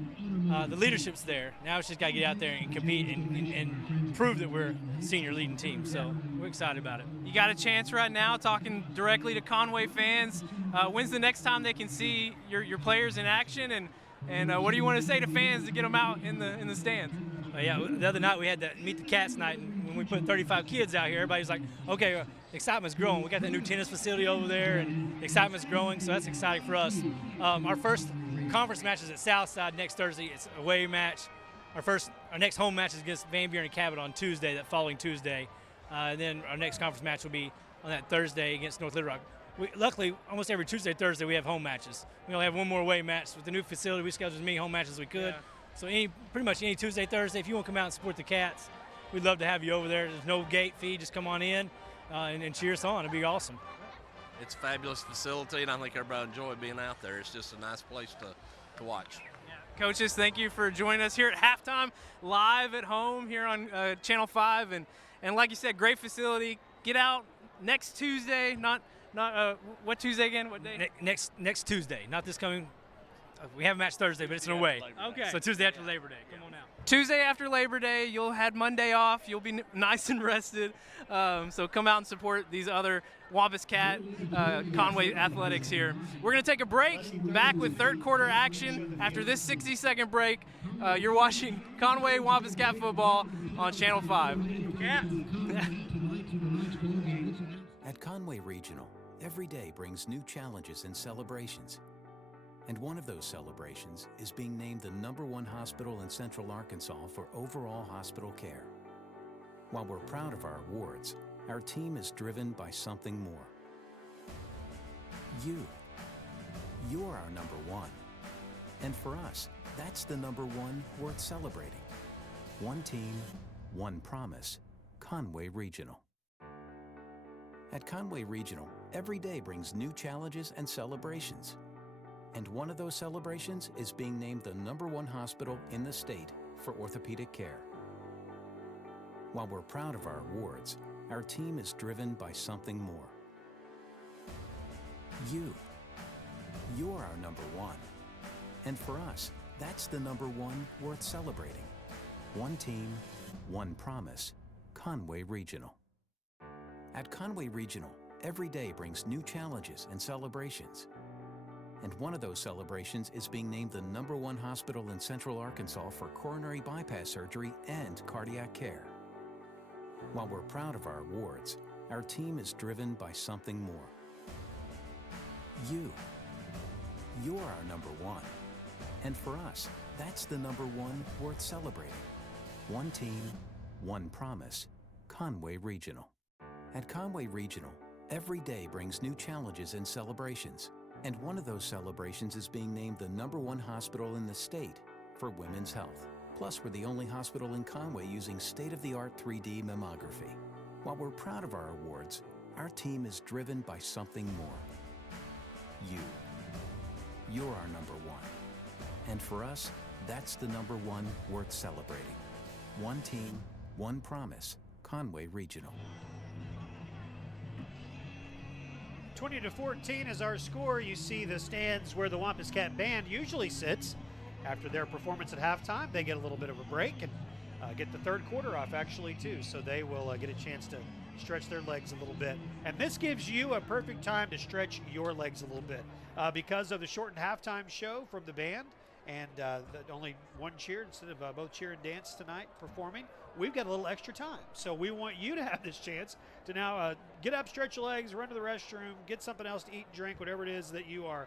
the leadership's there. Now it's just got to get out there and compete and prove that we're a senior leading team. So we're excited about it. You got a chance right now talking directly to Conway fans. When's the next time they can see your players in action? And what do you want to say to fans to get them out in the stands? Yeah, the other night we had that Meet the Cats night, and when we put 35 kids out here, everybody's like, okay, excitement's growing. We got that new tennis facility over there, and excitement's growing, so that's exciting for us. Our first conference match is at Southside next Thursday. It's a away match. Our next home match is against Van Buren and Cabot on Tuesday, that following Tuesday. And then our next conference match will be on that Thursday against North Little Rock. Luckily, almost every Tuesday, Thursday, we have home matches. We only have one more away match. With the new facility, we scheduled as many home matches as we could. Yeah. So pretty much any Tuesday, Thursday, if you want to come out and support the Cats, we'd love to have you over there. There's no gate fee. Just come on in and cheer us on. It'd be awesome. It's a fabulous facility, and I think everybody enjoy being out there. It's just a nice place to watch. Yeah. Coaches, thank you for joining us here at halftime, live at home here on Channel 5. And like you said, great facility. Get out next Tuesday, not what Tuesday again? What day? Next Tuesday, not this coming. We have a match Thursday, but it's an away. Okay. So Tuesday after Labor Day. Come on out. Tuesday after Labor Day, you'll have Monday off. You'll be nice and rested. So come out and support these other Wampus Cat Conway athletics here. We're going to take a break. Back with third quarter action. After this 60-second break, you're watching Conway Wampus Cat football on Channel 5. Yeah. At Conway Regional, every day brings new challenges and celebrations. And one of those celebrations is being named the #1 hospital in Central Arkansas for overall hospital care. While we're proud of our awards, our team is driven by something more. You. You're our #1. And for us, that's the #1 worth celebrating. One team, one promise. Conway Regional. At Conway Regional, every day brings new challenges and celebrations. And one of those celebrations is being named the #1 hospital in the state for orthopedic care. While we're proud of our awards, our team is driven by something more. You. You're our #1. And for us, that's the #1 worth celebrating. One team, one promise. Conway Regional. At Conway Regional, every day brings new challenges and celebrations. And one of those celebrations is being named the #1 hospital in Central Arkansas for coronary bypass surgery and cardiac care. While we're proud of our awards, our team is driven by something more. You. You're our #1. And for us, that's the #1 worth celebrating. One team, one promise. Conway Regional. At Conway Regional, every day brings new challenges and celebrations. And one of those celebrations is being named the #1 hospital in the state for women's health. Plus, we're the only hospital in Conway using state-of-the-art 3D mammography. While we're proud of our awards, our team is driven by something more. You. You're our #1. And for us, that's the #1 worth celebrating. One team, one promise. Conway Regional. 20-14 is our score. You see the stands where the Wampus Cat Band usually sits. After their performance at halftime, they get a little bit of a break and get the third quarter off actually too. So they will get a chance to stretch their legs a little bit. And this gives you a perfect time to stretch your legs a little bit because of the shortened halftime show from the band and only one cheer instead of both cheer and dance tonight performing. We've got a little extra time. So we want you to have this chance to now get up, stretch your legs, run to the restroom, get something else to eat and drink, whatever it is that you are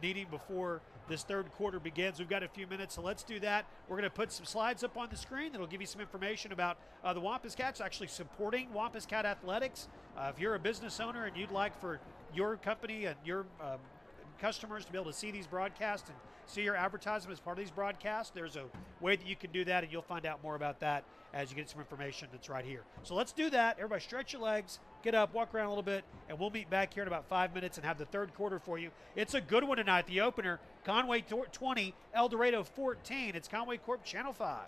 needing before this third quarter begins. We've got a few minutes, so let's do that. We're going to put some slides up on the screen that'll give you some information about the Wampus Cats actually supporting Wampus Cat Athletics. If you're a business owner and you'd like for your company and your customers to be able to see these broadcasts and see your advertisement as part of these broadcasts, there's a way that you can do that, and you'll find out more about that as you get some information that's right here. So let's do that. Everybody stretch your legs, get up, walk around a little bit, and we'll meet back here in about 5 minutes and have the third quarter for you. It's a good one tonight. The opener, Conway 20, Eldorado 14. It's Conway Corp Channel 5.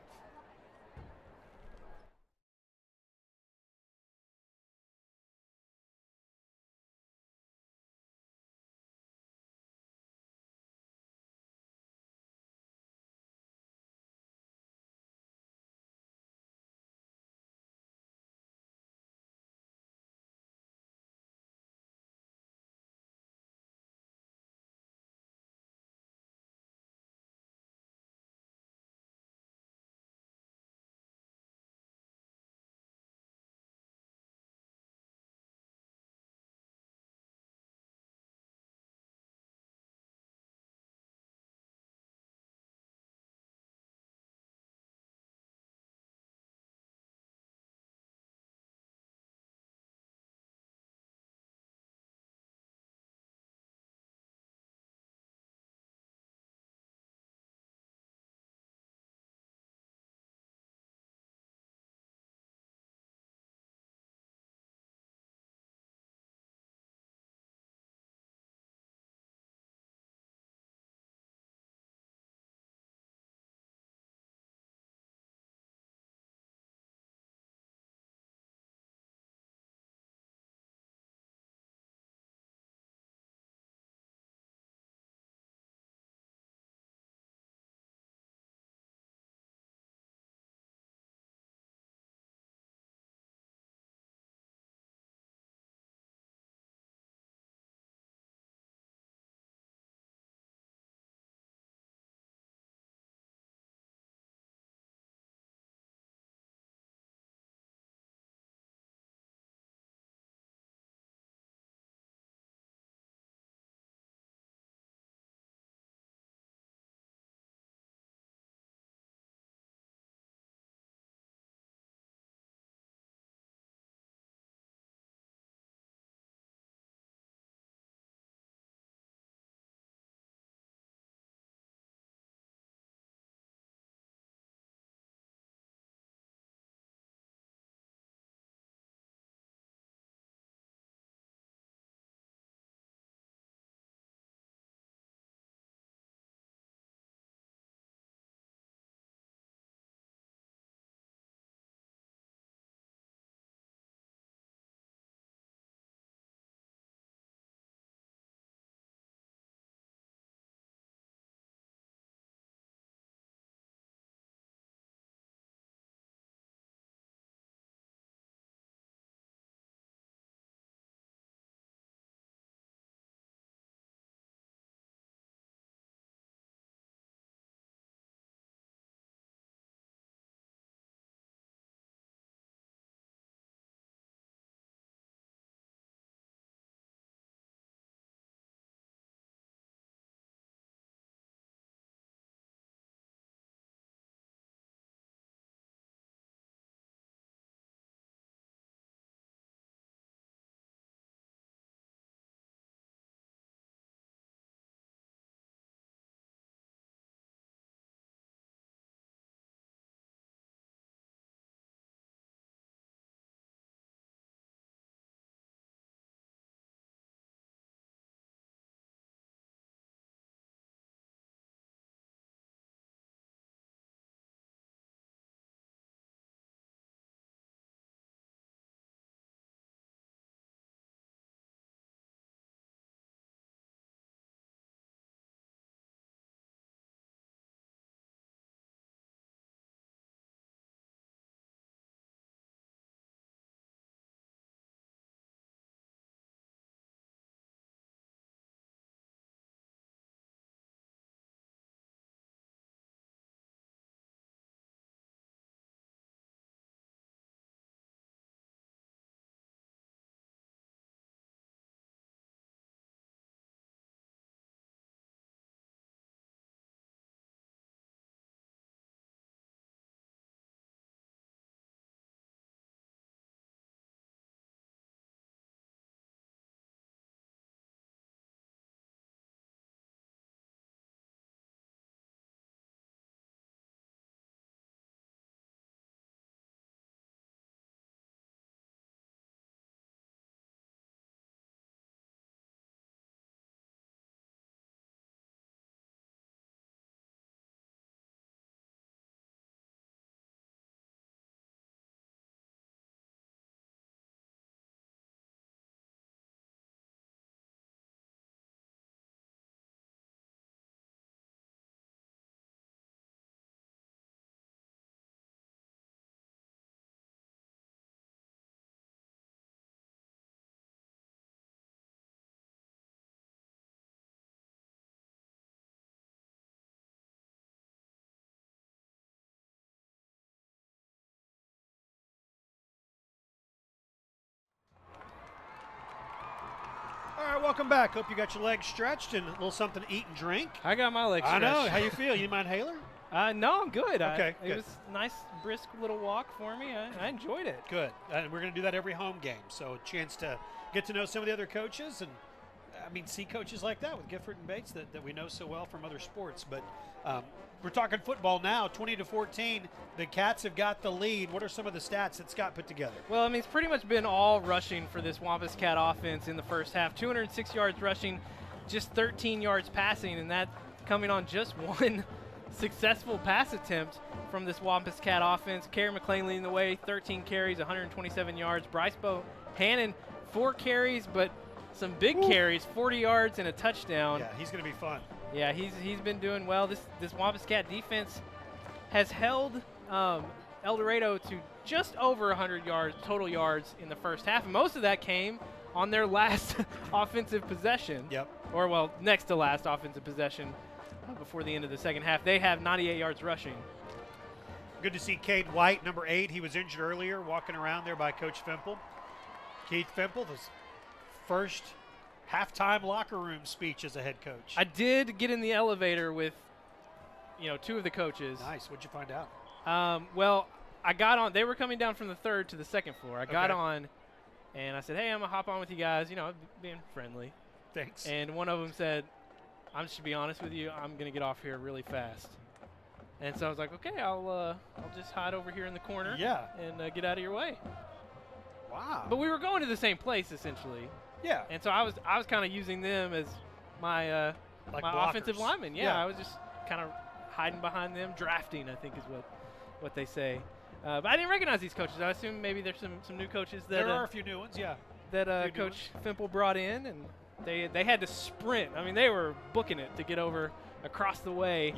welcome back. Hope you got your legs stretched and a little something to eat and drink. I got my legs I stretched. know. How you feel? You mind Haler? No, I'm good. Okay, It was a nice, brisk little walk for me. I enjoyed it. Good. And we're going to do that every home game. So a chance to get to know some of the other coaches and, see coaches like that with Gifford and Bates that we know so well from other sports. But we're talking football now, 20-14. The Cats have got the lead. What are some of the stats that Scott put together? Well, it's pretty much been all rushing for this Wampus Cat offense in the first half. 206 yards rushing, just 13 yards passing, and that coming on just one successful pass attempt from this Wampus Cat offense. Kerry McLean leading the way, 13 carries, 127 yards. Bryce Bohannon, 4 carries, but some big carries, 40 yards and a touchdown. Yeah, he's going to be fun. Yeah, he's been doing well. This Wampus Cat defense has held Eldorado to just over 100 yards, total yards in the first half. And most of that came on their last offensive possession. Yep. Or, well, next to last offensive possession before the end of the second half. They have 98 yards rushing. Good to see Cade White, number 8. He was injured earlier, walking around there by Coach Fimple. Keith Fimple, his first halftime locker room speech as a head coach. I did get in the elevator with, 2 of the coaches. Nice. What'd you find out? Well, I got on. They were coming down from the 3rd to the 2nd floor. I got on, and I said, hey, I'm going to hop on with you guys, being friendly. Thanks. And one of them said, I'm just to be honest with you, I'm going to get off here really fast. And so I was like, okay, I'll just hide over here in the corner. Yeah. And get out of your way. Wow. But we were going to the same place essentially. Yeah. And so I was kind of using them as my my offensive lineman. Yeah, I was just kind of hiding behind them, drafting, I think is what they say. But I didn't recognize these coaches. I assume maybe there's some new coaches that there are a few new ones, yeah. That Coach Fimple brought in, and they had to sprint. They were booking it to get over across the way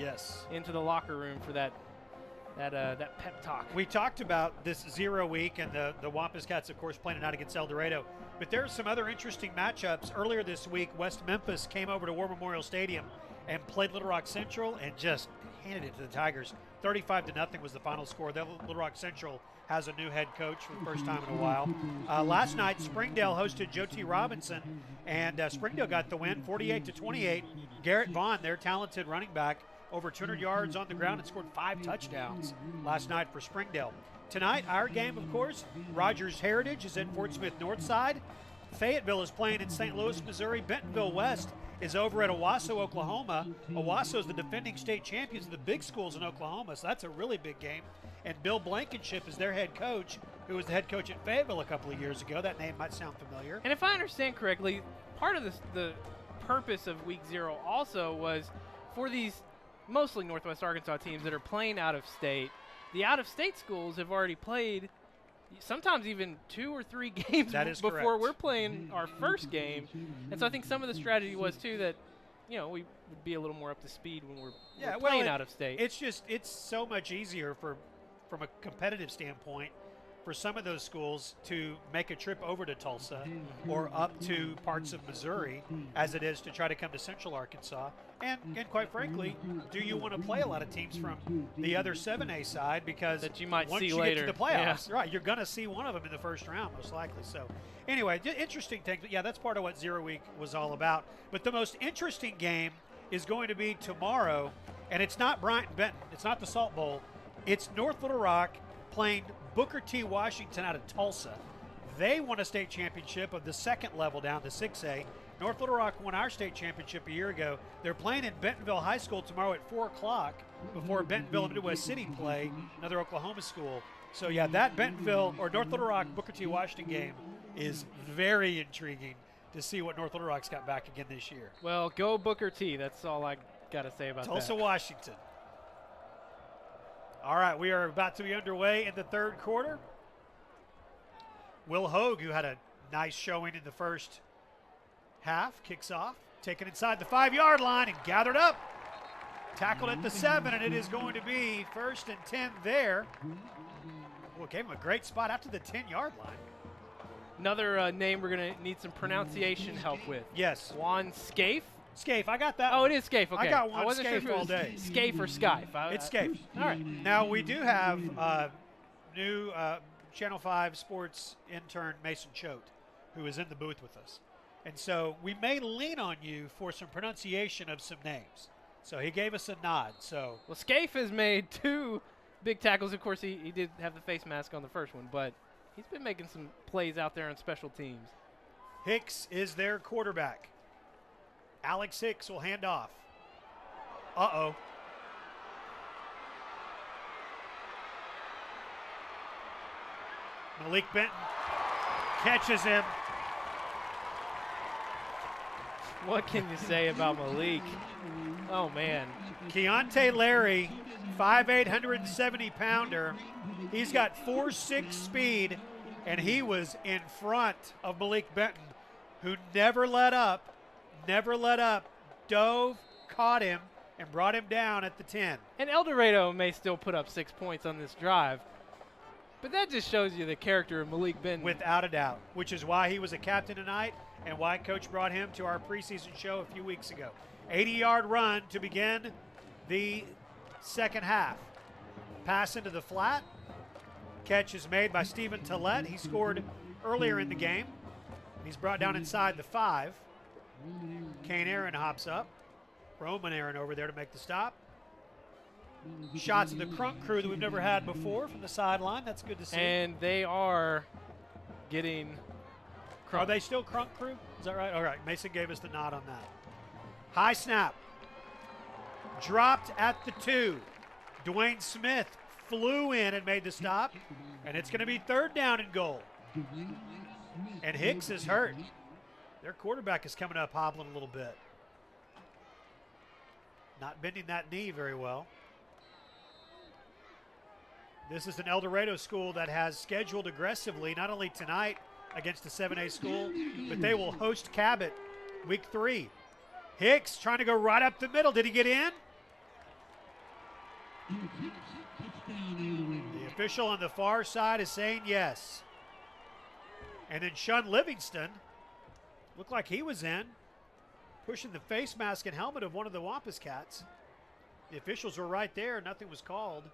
into the locker room for that pep talk. We talked about this 0 week and the Wampus Cats, of course, playing it out against Eldorado. But there's some other interesting matchups. Earlier this week, West Memphis came over to War Memorial Stadium and played Little Rock Central and just handed it to the Tigers. 35-0 was the final score. Little Rock Central has a new head coach for the first time in a while. Last night, Springdale hosted Joe T. Robinson, and Springdale got the win, 48-28. Garrett Vaughn, their talented running back, over 200 yards on the ground and scored 5 touchdowns last night for Springdale. Tonight, our game, of course, Rogers Heritage is in Fort Smith Northside. Fayetteville is playing in St. Louis, Missouri. Bentonville West is over at Owasso, Oklahoma. Owasso is the defending state champions of the big schools in Oklahoma, so that's a really big game. And Bill Blankenship is their head coach, who was the head coach at Fayetteville a couple of years ago. That name might sound familiar. And if I understand correctly, part of the purpose of Week 0 also was for these mostly Northwest Arkansas teams that are playing out of state. The out-of-state schools have already played sometimes even 2 or 3 games before correct. We're playing our first game. And so I think some of the strategy was, too, that, we would be a little more up to speed when we're playing out of state. It's so much easier from a competitive standpoint for some of those schools to make a trip over to Tulsa or up to parts of Missouri as it is to try to come to Central Arkansas. And quite frankly, do you want to play a lot of teams from the other 7A side because that you might once see you later. get to the playoffs, right, you're going to see one of them in the first round most likely. So anyway, interesting thing. Yeah, that's part of what 0 week was all about. But the most interesting game is going to be tomorrow, and it's not Bryant Benton. It's not the Salt Bowl. It's North Little Rock playing Booker T. Washington out of Tulsa. They won a state championship of the second level down to 6A. North Little Rock won our state championship a year ago. They're playing in Bentonville High School tomorrow at 4 o'clock before Bentonville and Midwest City play another Oklahoma school. So, yeah, that Bentonville or North Little Rock Booker T. Washington game is very intriguing to see what North Little Rock's got back again this year. Well, go Booker T. That's all I got to say about Tulsa, that. Washington. All right, we are about to be underway in the third quarter. Will Hogue, who had a nice showing in the first half, kicks off, taken inside the 5-yard line and gathered up. Tackled at the 7, and it is going to be 1st and 10 there. Well, gave him a great spot out to the 10-yard line. Another name we're going to need some pronunciation help with. Yes. Juan Scaife. Scaife, I got that. Oh, it is Scaife. Okay. I got one. I wasn't Scaife sure if it all was day. Scaife or Skype. It's Scaife. All right. Now, we do have new Channel 5 sports intern Mason Choate, who is in the booth with us. And so we may lean on you for some pronunciation of some names. So he gave us a nod. So Well, Scaife has made 2 big tackles. Of course, he did have the face mask on the first one, but he's been making some plays out there on special teams. Hicks is their quarterback. Alex Hicks will hand off. Uh-oh. Malik Benton catches him. What can you say about Malik? Oh, man. Keontae Larry, 5'8", 170-pounder. He's got 4.6 speed, and he was in front of Malik Benton, who never let up, dove, caught him, and brought him down at the 10. And Eldorado may still put up 6 points on this drive, but that just shows you the character of Malik Benton. Without a doubt, which is why he was a captain tonight and why Coach brought him to our preseason show a few weeks ago. 80-yard run to begin the second half. Pass into the flat. Catch is made by Stephen Tillett. He scored earlier in the game. He's brought down inside the 5. Kane Aaron hops up. Roman Aaron over there to make the stop. Shots of the Crunk crew that we've never had before from the sideline. That's good to see. And they are getting Crunk. Are they still Crunk crew? Is that right? All right. Mason gave us the nod on that. High snap. Dropped at the 2. Dwayne Smith flew in and made the stop. And it's going to be 3rd down and goal. And Hicks is hurt. Their quarterback is coming up hobbling a little bit. Not bending that knee very well. This is an Eldorado school that has scheduled aggressively, not only tonight against a 7A school, but they will host Cabot week 3. Hicks trying to go right up the middle. Did he get in? The official on the far side is saying yes. And then Shun Livingston looked like he was in, pushing the face mask and helmet of one of the Wampus Cats. The officials were right there. Nothing was called.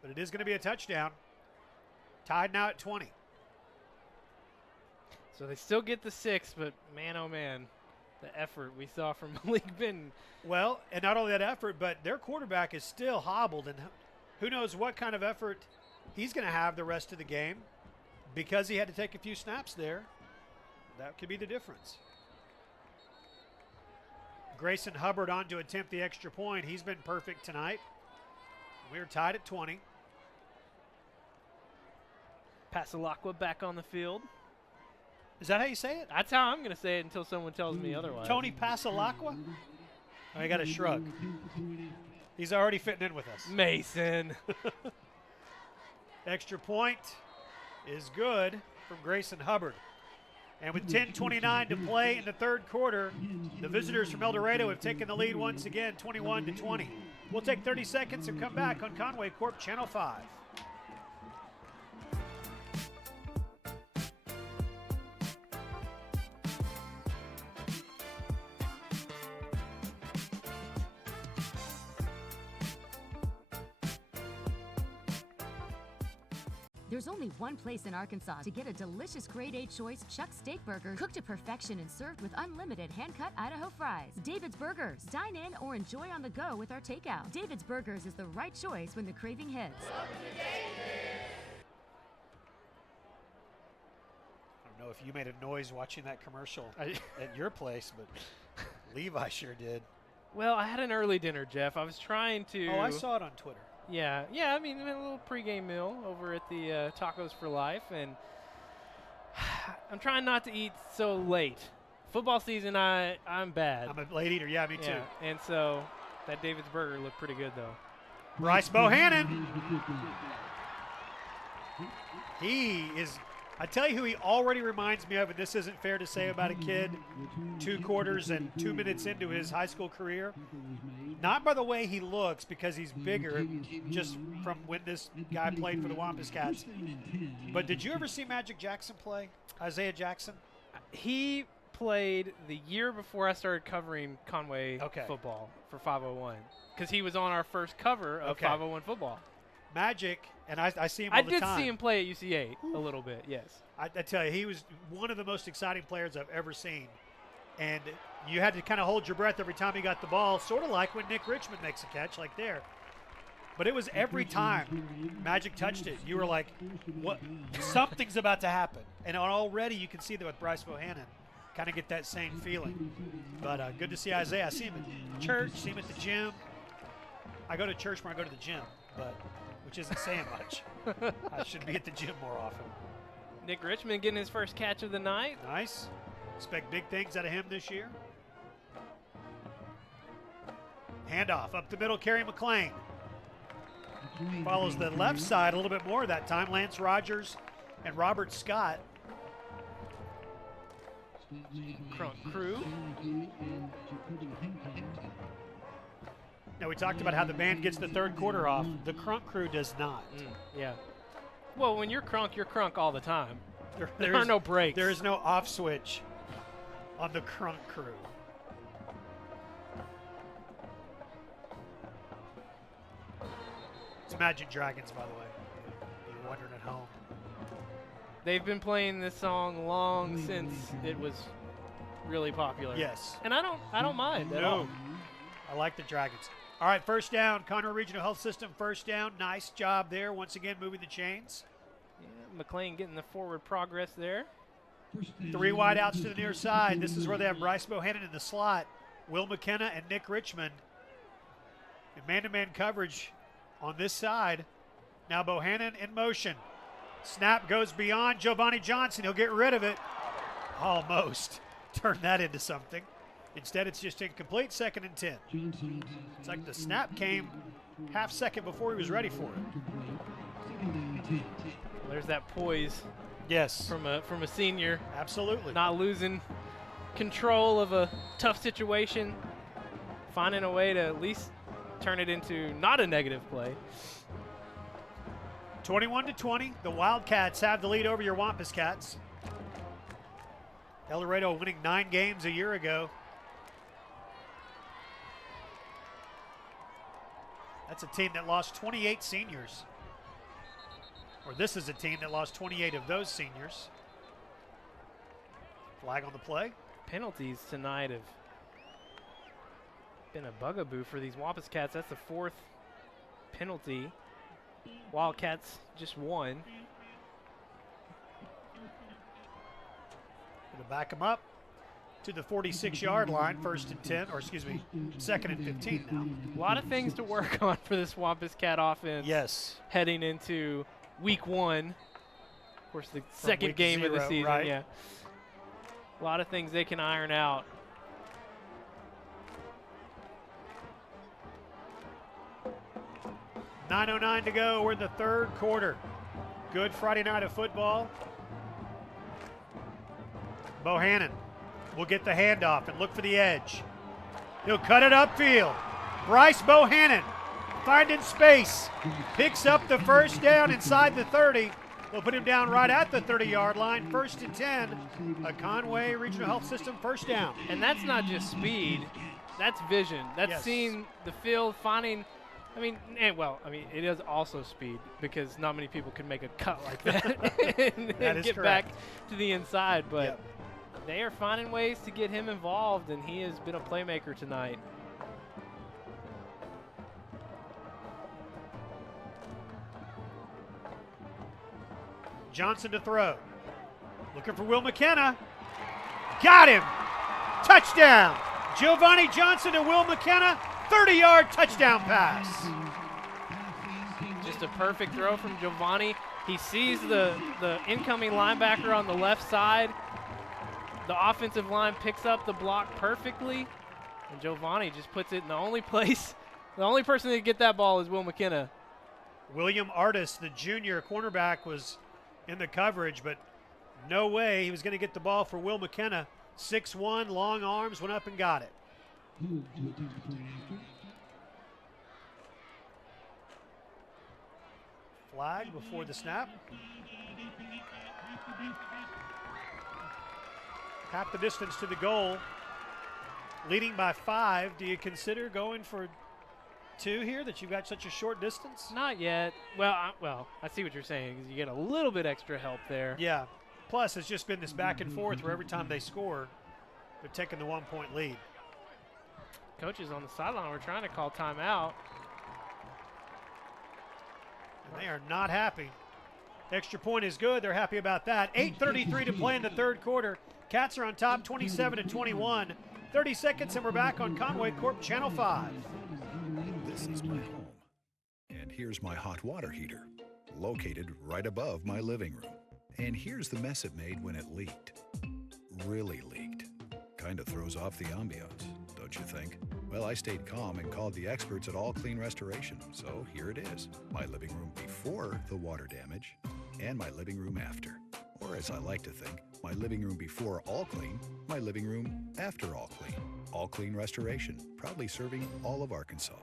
But it is going to be a touchdown. Tied now at 20. So they still get the 6, but man, oh man, the effort we saw from Malik Benton. Well, and not only that effort, but their quarterback is still hobbled, and who knows what kind of effort he's going to have the rest of the game because he had to take a few snaps there. That could be the difference. Grayson Hubbard on to attempt the extra point. He's been perfect tonight. We're tied at 20. Pasalacqua back on the field. Is that how you say it? That's how I'm going to say it until someone tells me otherwise. Tony Pasalacqua? Oh, you got a shrug. He's already fitting in with us. Mason. Extra point is good from Grayson Hubbard. And with 10:29 to play in the third quarter, the visitors from Eldorado have taken the lead once again, 21-20. We'll take 30 seconds and come back on Conway Corp Channel 5. There's only one place in Arkansas to get a delicious grade A choice Chuck steak burger cooked to perfection and served with unlimited hand-cut Idaho fries. David's Burgers. Dine in or enjoy on the go with our takeout. David's Burgers is the right choice when the craving hits. I don't know if you made a noise watching that commercial at your place, but Levi sure did. Well, I had an early dinner, Jeff. I was trying to... Oh, I saw it on Twitter. Yeah, I mean, a little pregame meal over at the Tacos for Life, and I'm trying not to eat so late. Football season, I'm bad. I'm a late eater, yeah, me too. And so that David's Burger looked pretty good, though. Bryce Bohannon. He is, I tell you who he already reminds me of, and this isn't fair to say about a kid 2 quarters and 2 minutes into his high school career. Not by the way he looks, because he's bigger, just from when this guy played for the Wampus Cats. But did you ever see Magic Jackson play? Isaiah Jackson? He played the year before I started covering Conway football for 501, because he was on our first cover of 501 football. Magic, and I see him all I the did time. see him play at UCA a little bit, yes. I tell you, he was one of the most exciting players I've ever seen. And you had to kind of hold your breath every time he got the ball, sort of like when Nick Richmond makes a catch like there. But it was every time Magic touched it, you were like, "What? Something's about to happen." And already you can see that with Bryce Bohannon, kind of get that same feeling. But good to see Isaiah. I see him at church, see him at the gym. I go to church when I go to the gym, which isn't saying much. I should be at the gym more often. Nick Richmond getting his first catch of the night. Nice. Expect big things out of him this year. Handoff up the middle, Kerry McLean. Follows the left side a little bit more that time. Lance Rogers and Robert Scott. Crunk crew. Now, we talked about how the band gets the third quarter off. The Crunk crew does not. Yeah. Well, when you're crunk all the time. There are no breaks. There is no off switch on the Crunk crew. It's Magic Dragons, by the way. If you're wondering at home. They've been playing this song long since it was really popular. Yes. And I don't mind at all. I like the Dragons. All right, first down. Conroe Regional Health System, first down. Nice job there. Once again, moving the chains. Yeah, McLean getting the forward progress there. 3 wide outs to the near side. This is where they have Bryce Bohannon in the slot. Will McKenna and Nick Richmond. In man-to-man coverage on this side. Now Bohannon in motion. Snap goes beyond Giovanni Johnson. He'll get rid of it. Almost. Turn that into something. Instead, it's just incomplete, 2nd and 10. It's like the snap came half second before he was ready for it. There's that poise. Yes. From a senior. Absolutely. Not losing control of a tough situation. Finding a way to at least turn it into not a negative play. 21-20. The Wildcats have the lead over your Wampus Cats. Eldorado winning 9 games a year ago. That's a team that lost 28 seniors. Or this is a team that lost 28 of those seniors. Flag on the play. Penalties tonight have been a bugaboo for these Wampus Cats. That's the 4th penalty. Wildcats just 1. Going to back them up to the 46-yard line, 1st and 10, or excuse me, 2nd and 15 now. A lot of things to work on for this Wampus Cat offense. Yes. Heading into week 1. Of course, the second game of the season. Right. Yeah. A lot of things they can iron out. .909 to go. We're in the 3rd quarter. Good Friday night of football. Bohannon will get the handoff and look for the edge. He'll cut it upfield. Bryce Bohannon finding space. Picks up the first down inside the 30. They'll put him down right at the 30-yard line. 1st and 10. A Conway Regional Health System first down. And that's not just speed. That's vision. That's seeing the field, finding – it is also speed because not many people can make a cut like that and get back to the inside. But they are finding ways to get him involved, and he has been a playmaker tonight. Johnson to throw. Looking for Will McKenna. Got him. Touchdown. Giovanni Johnson to Will McKenna. 30-yard touchdown pass. Just a perfect throw from Giovanni. He sees the incoming linebacker on the left side. The offensive line picks up the block perfectly. And Giovanni just puts it in the only place. The only person that can get that ball is Will McKenna. William Artis, the junior cornerback, was in the coverage, but no way he was going to get the ball for Will McKenna. 6'1", long arms, went up and got it. Flag before the snap. Half the distance to the goal. Leading by 5. Do you consider going for too here that you've got such a short distance? Not yet. Well, I see what you're saying. 'Cause you get a little bit extra help there. Yeah. Plus, it's just been this back and forth where every time they score, they're taking the 1-point lead. Coaches on the sideline were trying to call timeout. And they are not happy. Extra point is good. They're happy about that. 8:33 to play in the third quarter. Cats are on top, 27-21. 30 seconds, and we're back on Conway Corp Channel 5. This is my home. And here's my hot water heater, located right above my living room. And here's the mess it made when it leaked. Really leaked. Kind of throws off the ambiance, don't you think? Well, I stayed calm and called the experts at All Clean Restoration. So here it is, my living room before the water damage and my living room after. Or as I like to think, my living room before All Clean, my living room after All Clean. All Clean Restoration, proudly serving all of Arkansas.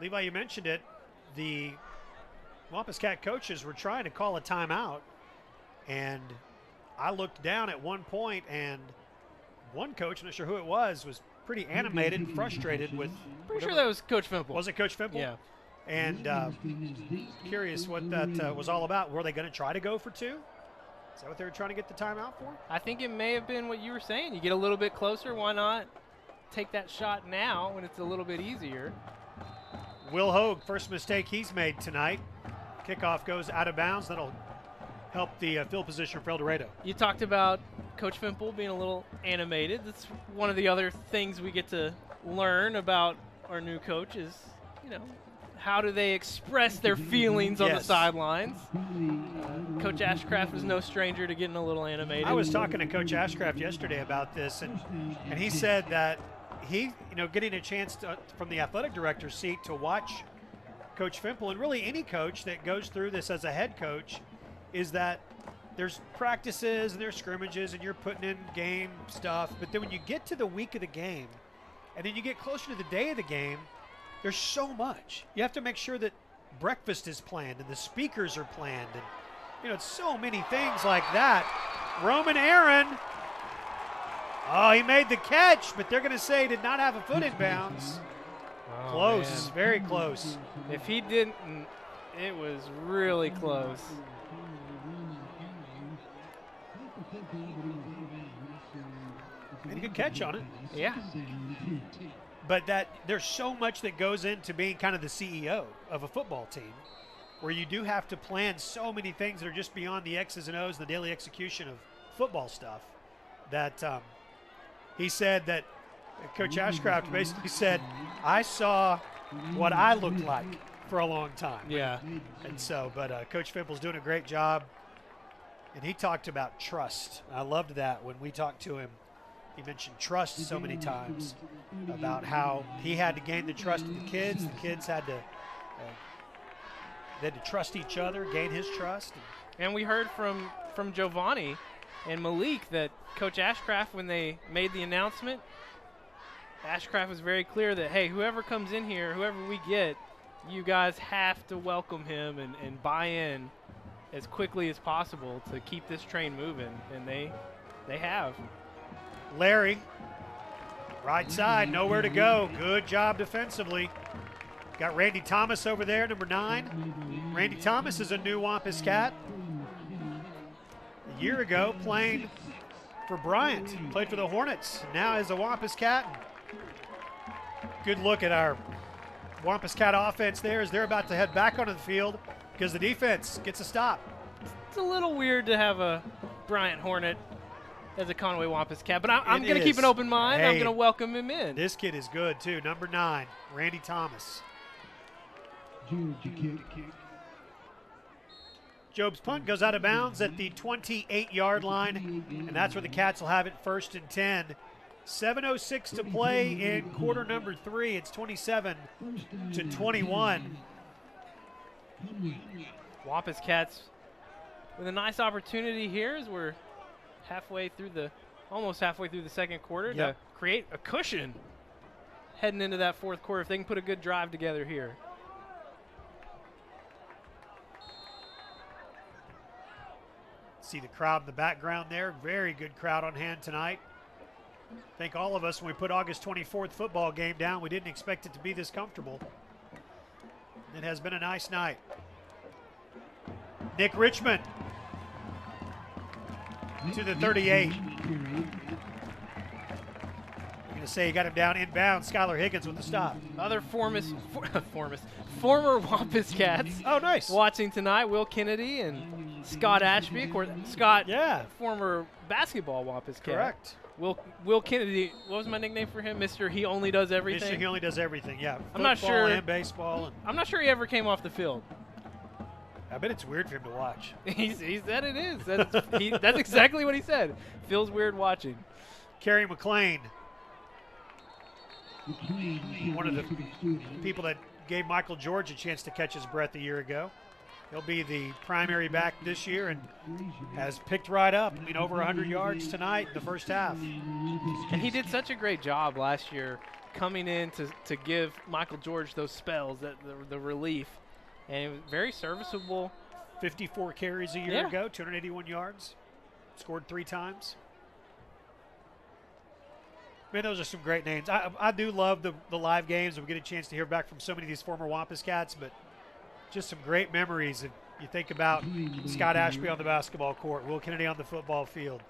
Levi, you mentioned it. The Wampus Cat coaches were trying to call a timeout, and I looked down at one point, and one coach, I'm not sure who it was pretty animated and frustrated with. Pretty sure that was Coach Fimple. Was it Coach Fimple? Yeah. And curious what that was all about. Were they going to try to go for two? Is that what they were trying to get the timeout for? I think it may have been what you were saying. You get a little bit closer. Why not take that shot now when it's a little bit easier? Will Hogue, first mistake he's made tonight. Kickoff goes out of bounds. That'll help the field position for Eldorado. You talked about Coach Fimple being a little animated. That's one of the other things we get to learn about our new coach is, how do they express their feelings on the sidelines? Coach Ashcraft was no stranger to getting a little animated. I was talking to Coach Ashcraft yesterday about this, and he said that he, getting a chance from the athletic director's seat to watch Coach Fimple, and really any coach that goes through this as a head coach, is that there's practices and there's scrimmages and you're putting in game stuff, but then when you get to the week of the game and then you get closer to the day of the game, there's so much. You have to make sure that breakfast is planned and the speakers are planned, and it's so many things like that. Roman Aaron, he made the catch, but they're going to say he did not have a foot in bounds. Oh, Close, man. very close. If he didn't, it was really close. Made a good catch on it. Yeah. But there's so much that goes into being kind of the CEO of a football team, where you do have to plan so many things that are just beyond the X's and O's and the daily execution of football stuff, that he said that Coach Ashcraft basically said, I saw what I looked like for a long time. Yeah. And so, but Coach Fimple's doing a great job. And he talked about trust. I loved that when we talked to him. He mentioned trust so many times, about how he had to gain the trust of the kids. The kids had to trust each other, gain his trust. And we heard from Giovanni and Malik that Coach Ashcraft, when they made the announcement, Ashcraft was very clear that, hey, whoever comes in here, whoever we get, you guys have to welcome him and buy in as quickly as possible to keep this train moving, and they have. Larry, right side, nowhere to go. Good job defensively. Got Randy Thomas over there, number 9. Randy Thomas is a new Wampus Cat. A year ago, playing for Bryant. Played for the Hornets. Now is a Wampus Cat. Good look at our Wampus Cat offense there as they're about to head back onto the field because the defense gets a stop. It's a little weird to have a Bryant Hornet as a Conway Wampus Cat, but I'm going to keep an open mind. Hey, I'm going to welcome him in. This kid is good, too. Number 9, Randy Thomas. Job's punt goes out of bounds at the 28-yard line, and that's where the Cats will have it, 1st and 10. 7:06 to play in quarter number 3. It's 27-21. Wampus Cats with a nice opportunity here as we're almost halfway through the second quarter to create a cushion heading into that fourth quarter if they can put a good drive together here. See the crowd in the background there. Very good crowd on hand tonight. I think all of us, when we put August 24th football game down, we didn't expect it to be this comfortable. It has been a nice night. Nick Richmond to the 38. I'm going to say he got him down inbound. Skylar Higgins with the stop. Other former Wampus Cats. Oh, nice. Watching tonight, Will Kennedy and Scott Ashby. Of course, Scott, former basketball Wampus Cat. Correct. Will Kennedy, what was my nickname for him? Mr. He Only Does Everything? Mr. He Only Does Everything, yeah. I'm not sure. And baseball. And I'm not sure he ever came off the field. I bet it's weird for him to watch. he said it is. That's exactly what he said. Feels weird watching. Kerry McLean. One of the people that gave Michael George a chance to catch his breath a year ago. He'll be the primary back this year and has picked right up. I mean, over 100 yards tonight in the first half. And he did such a great job last year coming in to give Michael George those spells, the relief. And it was very serviceable. 54 carries a year ago, 281 yards. Scored 3 times. Man, those are some great names. I do love the live games, and we get a chance to hear back from so many of these former Wampus Cats, but just some great memories. If you think about Scott Ashby on the basketball court, Will Kennedy on the football field,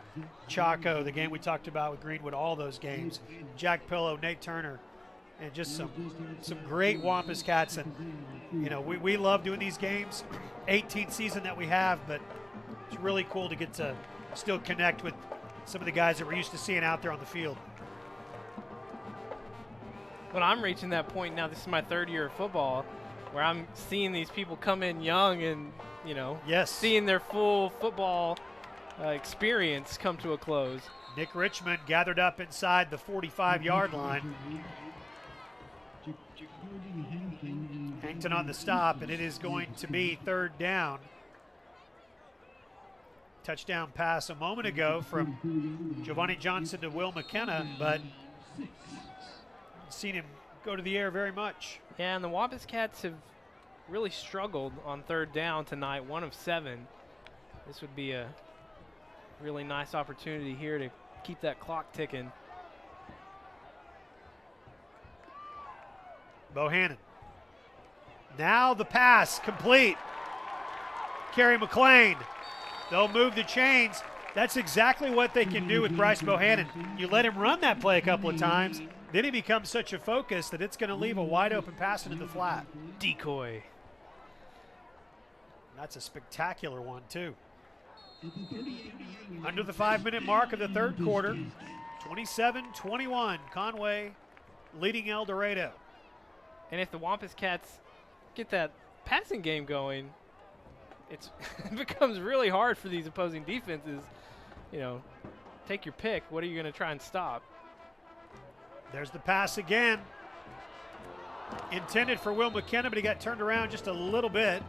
Chaco, the game we talked about with Greenwood, all those games, Jack Pillow, Nate Turner, and just some great Wampus Cats. And, you know, we love doing these games, 18th season that we have, but it's really cool to get to still connect with some of the guys that we're used to seeing out there on the field. But I'm reaching that point now. This is my 3rd year of football, where I'm seeing these people come in young and, you know, seeing their full football experience come to a close. Nick Richmond gathered up inside the 45-yard line. Hankton on the stop, and it is going to be 3rd down. Touchdown pass a moment ago from Giovanni Johnson to Will McKenna, but seen him go to the air very much. Yeah, and the Wampus Cats have really struggled on 3rd down tonight, 1 of 7. This would be a really nice opportunity here to keep that clock ticking. Bohannon. Now the pass complete. Kerry McLean. They'll move the chains. That's exactly what they can do with Bryce Bohannon. You let him run that play a couple of times, then he becomes such a focus that it's going to leave a wide open pass into the flat. Decoy. That's a spectacular one, too. Under the 5-minute mark of the 3rd quarter, 27-21, Conway leading Eldorado. And if the Wampus Cats get that passing game going, it becomes really hard for these opposing defenses. You know, take your pick. What are you going to try and stop? There's the pass again. Intended for Will McKenna, but he got turned around just a little bit.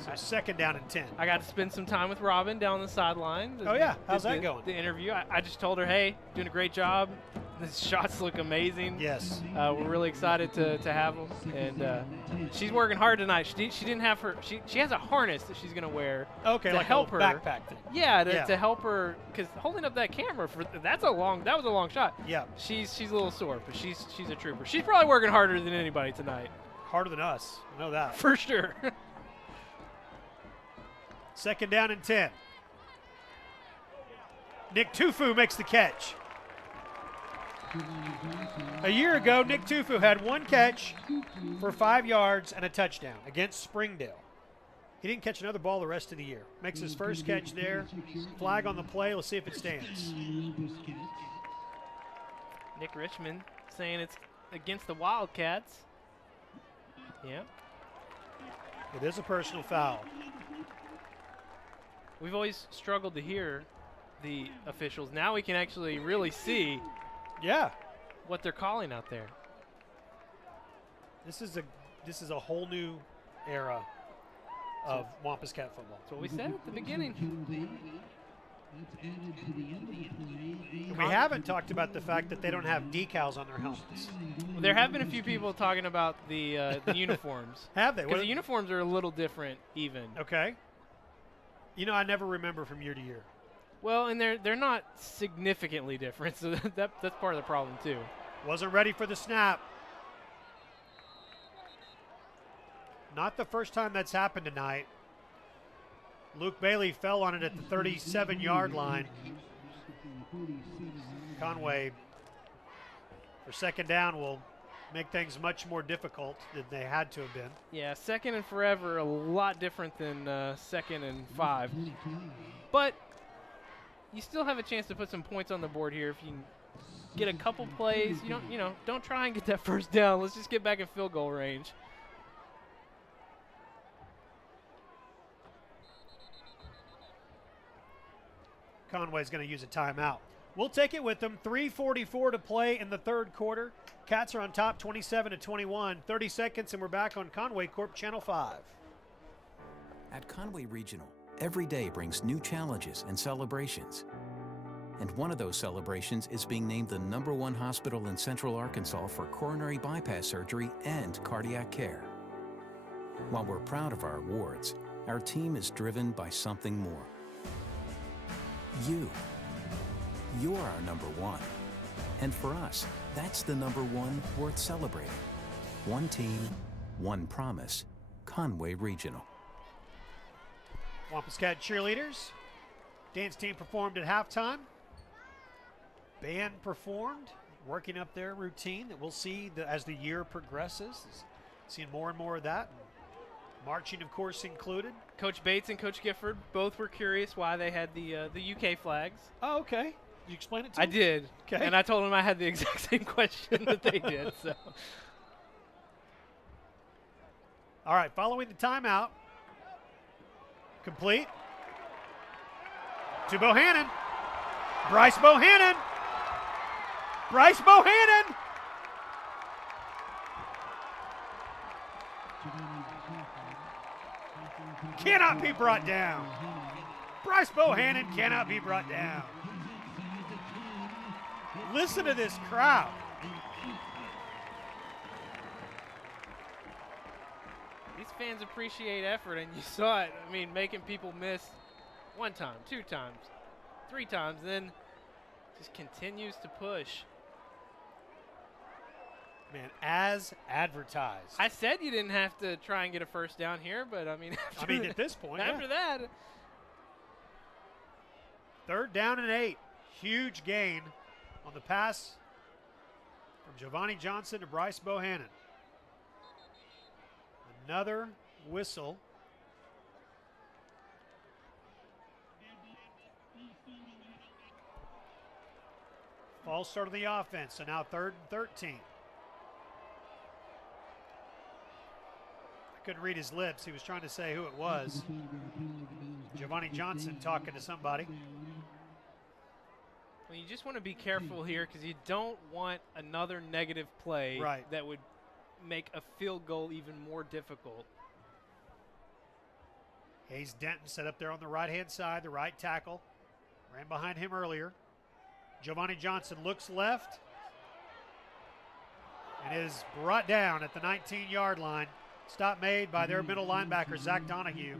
So 2nd down and 10. I got to spend some time with Robin down the sideline. Oh, yeah. How's that going? The interview. I just told her, hey, doing a great job. The shots look amazing. Yes. We're really excited to have them. And she's working hard tonight. She didn't have her. She has a harness that she's going to wear. Okay, to like help a her. Backpack thing. Yeah, to help her, because holding up that camera that was a long shot. Yeah. She's a little sore, but she's a trooper. She's probably working harder than anybody tonight. Harder than us. I know that. For sure. 2nd down and 10. Nick Tufu makes the catch. A year ago, Nick Tufu had 1 catch for 5 yards and a touchdown against Springdale. He didn't catch another ball the rest of the year. Makes his first catch there. Flag on the play. Let's see if it stands. Nick Richmond saying it's against the Wildcats. Yeah. It is a personal foul. We've always struggled to hear the officials. Now we can actually really see what they're calling out there. This is a whole new era of Wampus Cat football. That's what we said at the beginning. We haven't talked about the fact that they don't have decals on their helmets. Well, there have been a few people talking about the uniforms. Have they? Because the uniforms are a little different even. Okay. You know, I never remember from year to year. Well, and they're not significantly different, so that's part of the problem too. Wasn't ready for the snap. Not the first time that's happened tonight. Luke Bailey fell on it at the 37-yard line. Conway, for second down, will make things much more difficult than they had to have been. Yeah, second and forever, a lot different than second and 5. But you still have a chance to put some points on the board here if you can get a couple plays. Don't try and get that first down. Let's just get back in field goal range. Conway's going to use a timeout. We'll take it with them. 3:44 to play in the third quarter. Cats are on top 27-21. 30 seconds and we're back on Conway Corp Channel 5. At Conway Regional, every day brings new challenges and celebrations. And one of those celebrations is being named the #1 hospital in Central Arkansas for coronary bypass surgery and cardiac care. While we're proud of our awards, our team is driven by something more. You. You're our #1. And for us, that's the #1 worth celebrating. One team, one promise. Conway Regional. Wampus Cat cheerleaders. Dance team performed at halftime. Band performed, working up their routine that we'll see as the year progresses. Seeing more and more of that. Marching, of course, included. Coach Bates and Coach Gifford both were curious why they had the UK flags. Oh, okay. Did you explain it to I them? did. Okay. And I told them I had the exact same question that they did. So. All right, following the timeout. Complete. To Bohannon. Bryce Bohannon. Bryce Bohannon. Cannot be brought down. Bryce Bohannon cannot be brought down. Listen to this crowd. These fans appreciate effort, and you saw it. I mean, making people miss 1 time, 2 times, 3 times, then just continues to push. Man, as advertised. I said you didn't have to try and get a first down here, but I mean, at this point, after that. 3rd down and 8. Huge gain on the pass from Giovanni Johnson to Bryce Bohannon. Another whistle. False start of the offense, so now 3rd and 13. Couldn't read his lips. He was trying to say who it was. Giovanni Johnson talking to somebody. Well, you just want to be careful here because you don't want another negative play that would make a field goal even more difficult. Hayes Denton set up there on the right-hand side, the right tackle. Ran behind him earlier. Giovanni Johnson looks left and is brought down at the 19-yard line. Stop made by their middle linebacker, Zach Donahue.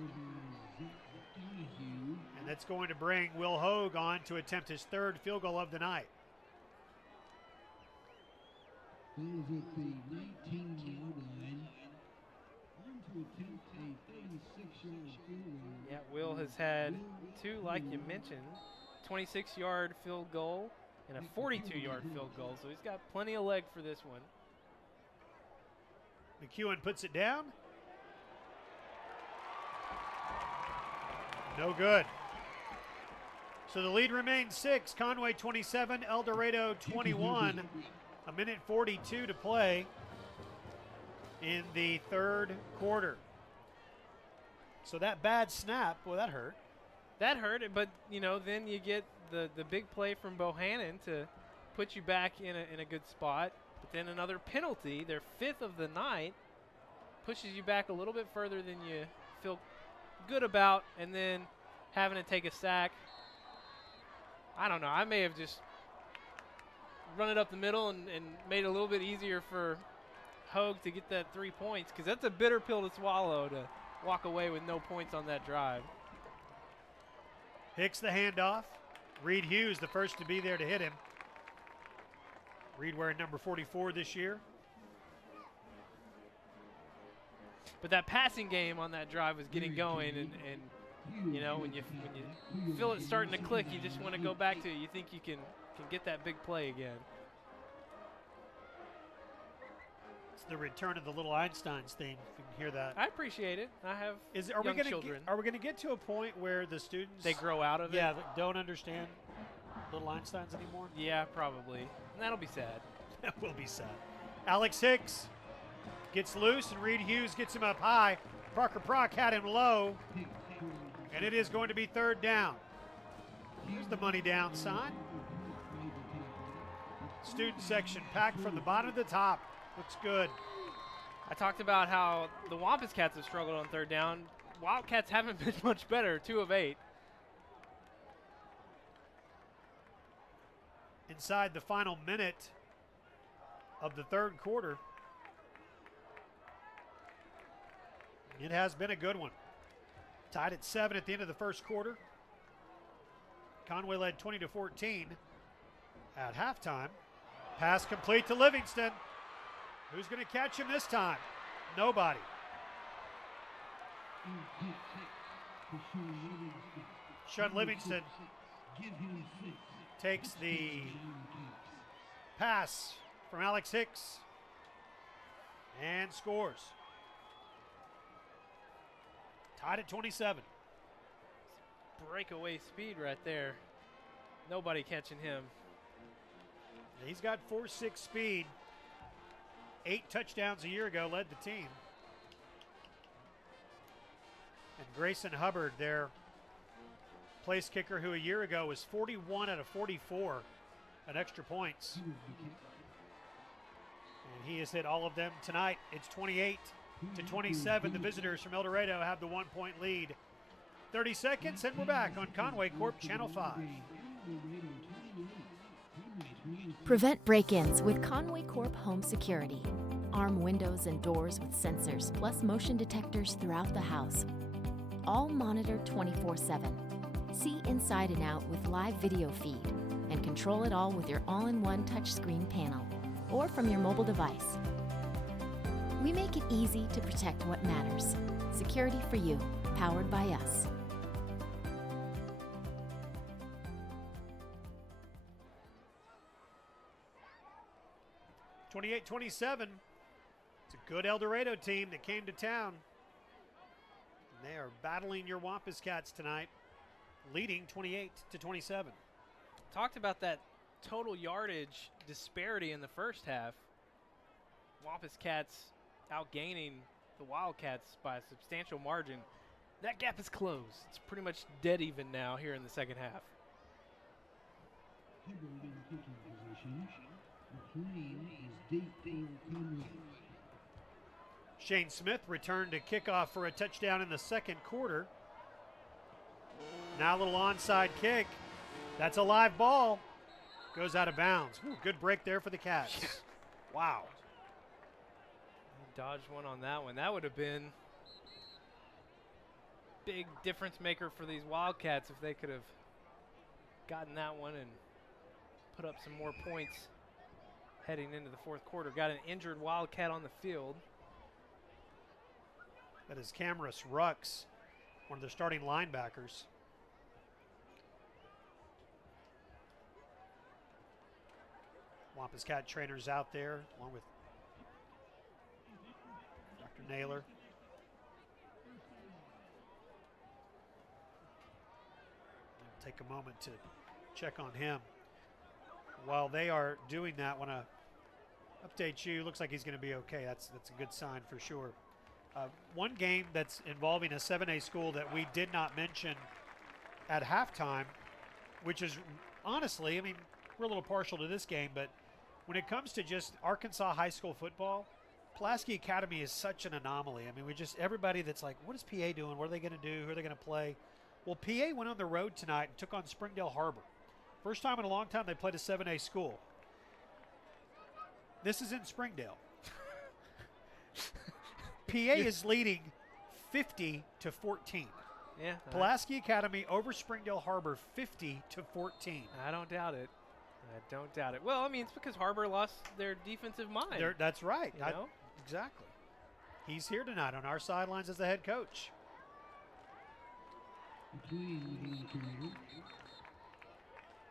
And that's going to bring Will Hogue on to attempt his 3rd field goal of the night. Yeah, Will has had 2, like you mentioned, 26-yard field goal and a 42-yard field goal. So he's got plenty of leg for this one. McEwen puts it down. No good. So the lead remains 6. Conway 27, Eldorado 21. 1:42 to play in the 3rd quarter. So that bad snap, well, that hurt. That hurt, but, then you get the big play from Bohannon to put you back in a good spot. But then another penalty, their 5th of the night, pushes you back a little bit further than you feel good about, and then having to take a sack. I don't know. I may have just run it up the middle and made it a little bit easier for Hogue to get that 3 points, because that's a bitter pill to swallow to walk away with no points on that drive. Hicks the handoff. Reed Hughes, the first to be there to hit him. Reed wearing number 44 this year. But that passing game on that drive was getting going, and you know, when you feel it starting to click, you just want to go back to it. You think you can get that big play again. It's the return of the little Einstein's theme, if you can hear that. I appreciate it. I have young children. Are we going to get to a point where the students... They grow out of it? Yeah, don't understand little Einsteins anymore? Yeah, probably. And that'll be sad. That will be sad. Alex Hicks gets loose, and Reed Hughes gets him up high. Parker Prock had him low, and it is going to be third down. Here's the money down sign. Student section packed from the bottom to the top. Looks good. I talked about how the Wampus Cats have struggled on third down. Wildcats haven't been much better, 2 of 8. Inside the final minute of the third quarter. It has been a good one. Tied at 7 at the end of the first quarter. Conway led 20-14 at halftime. Pass complete to Livingston. Who's going to catch him this time? Nobody. Sean Livingston takes the pass from Alex Hicks and scores. Tied at 27. Breakaway speed right there. Nobody catching him. He's got 4.6 speed. 8 touchdowns a year ago, led the team. And Grayson Hubbard, their place kicker, who a year ago was 41 out of 44 at extra points. And he has hit all of them tonight. It's 28-27. The visitors from Eldorado have the 1-point lead. 30 seconds, and we're back on Conway Corp Channel 5. Prevent break-ins with Conway Corp Home Security. Arm windows and doors with sensors, plus motion detectors throughout the house. All monitored 24/7. See inside and out with live video feed, and control it all with your all-in-one touchscreen panel, or from your mobile device. We make it easy to protect what matters. Security for you, powered by us. 28-27. It's a good Eldorado team that came to town. And they are battling your Wampus Cats tonight, leading 28-27. Talked about that total yardage disparity in the first half. Wampus Cats outgaining the Wildcats by a substantial margin. That gap is closed. It's pretty much dead even now here in the second half. Shane Smith returned to kickoff for a touchdown in the second quarter. Now a little onside kick. That's a live ball. Goes out of bounds. Ooh, good break there for the Cats. Wow. Dodged one on that one. That would have been big difference maker for these Wildcats if they could have gotten that one and put up some more points heading into the fourth quarter. Got an injured Wildcat on the field. That is Cameras Rux, one of their starting linebackers. Wampus Cat trainers out there, along with Dr. Naylor. I'll take a moment to check on him. While they are doing that, I want to update you. Looks like he's going to be okay. That's a good sign for sure. One game that's involving a 7A school that we did not mention at halftime, which is honestly, I mean, we're a little partial to this game, but when it comes to just Arkansas high school football, Pulaski Academy is such an anomaly. I mean, everybody that's like, what is PA doing? What are they going to do? Who are they going to play? Well, PA went on the road tonight and took on Springdale Harbor. First time in a long time they played a 7A school. This is in Springdale. PA is leading 50-14. Yeah. Pulaski Academy over Springdale Harbor 50-14. I don't doubt it. I don't doubt it. Well, I mean, it's because Harbor lost their defensive mind. That's right. You know? Exactly. He's here tonight on our sidelines as the head coach.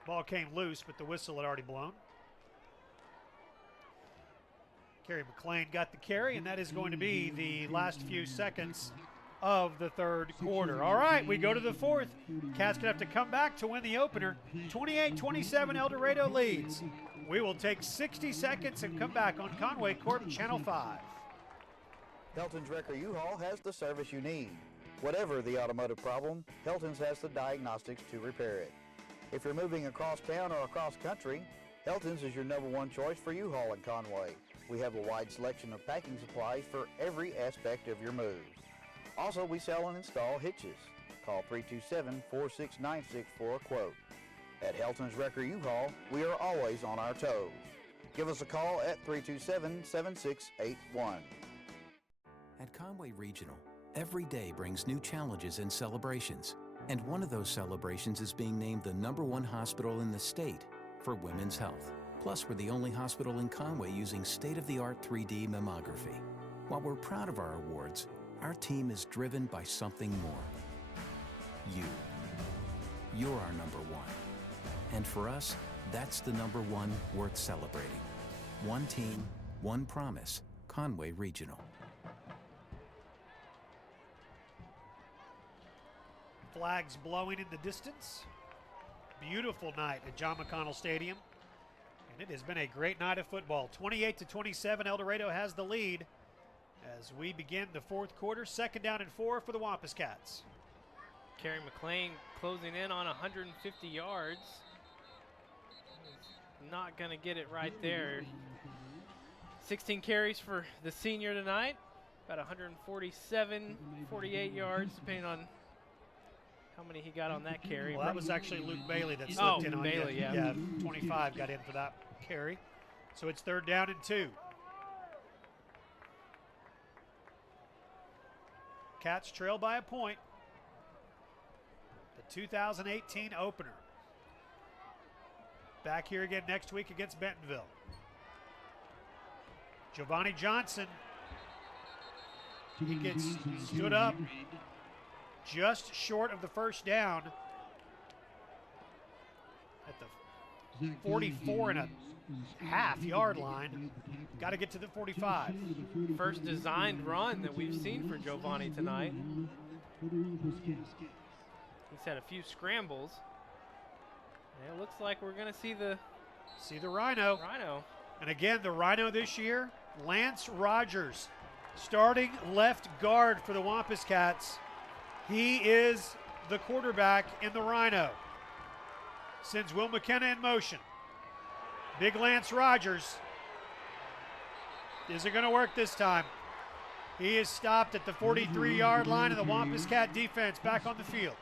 Ball came loose, but the whistle had already blown. Kerry McLean got the carry, and that is going to be the last few seconds of the third quarter. All right, we go to the fourth. Cats going to have to come back to win the opener. 28-27, Eldorado leads. We will take 60 seconds and come back on Conway Corp Channel 5. Helton's Wrecker U-Haul has the service you need. Whatever the automotive problem, Helton's has the diagnostics to repair it. If you're moving across town or across country, Helton's is your #1 choice for U-Haul in Conway. We have a wide selection of packing supplies for every aspect of your move. Also, we sell and install hitches. Call 327-469-6 for a quote. At Helton's Wrecker U-Haul, we are always on our toes. Give us a call at 327-7681. At Conway Regional, every day brings new challenges and celebrations. And one of those celebrations is being named the #1 hospital in the state for women's health. Plus, we're the only hospital in Conway using state-of-the-art 3D mammography. While we're proud of our awards, our team is driven by something more. You. You're our #1. And for us, that's the #1 worth celebrating. One team, one promise, Conway Regional. Flags blowing in the distance. Beautiful night at John McConnell Stadium. And it has been a great night of football. 28-27, Eldorado has the lead as we begin the fourth quarter. 2nd down and 4 for the Wampus Cats. Kerry McLean closing in on 150 yards. He's not going to get it right there. 16 carries for the senior tonight. About 147, 48 yards, depending on how many he got on that carry. Well, that was actually Luke Bailey that slipped in on Bailey, you. Yeah, 25 got in for that carry. So it's 3rd down and 2. Cats trail by a point. The 2018 opener. Back here again next week against Bentonville. Giovanni Johnson. He gets stood up just short of the 1st down at the 44.5 yard line. Got to get to the 45. First designed run that we've seen for Giovanni tonight. He's had a few scrambles. And it looks like we're going to see the Rhino. And again, the Rhino this year, Lance Rogers, starting left guard for the Wampus Cats. He is the quarterback in the Rhino. Sends Will McKenna in motion. Big Lance Rogers. Is it going to work this time? He is stopped at the 43-yard line, and the Wampus Cat defense back on the field.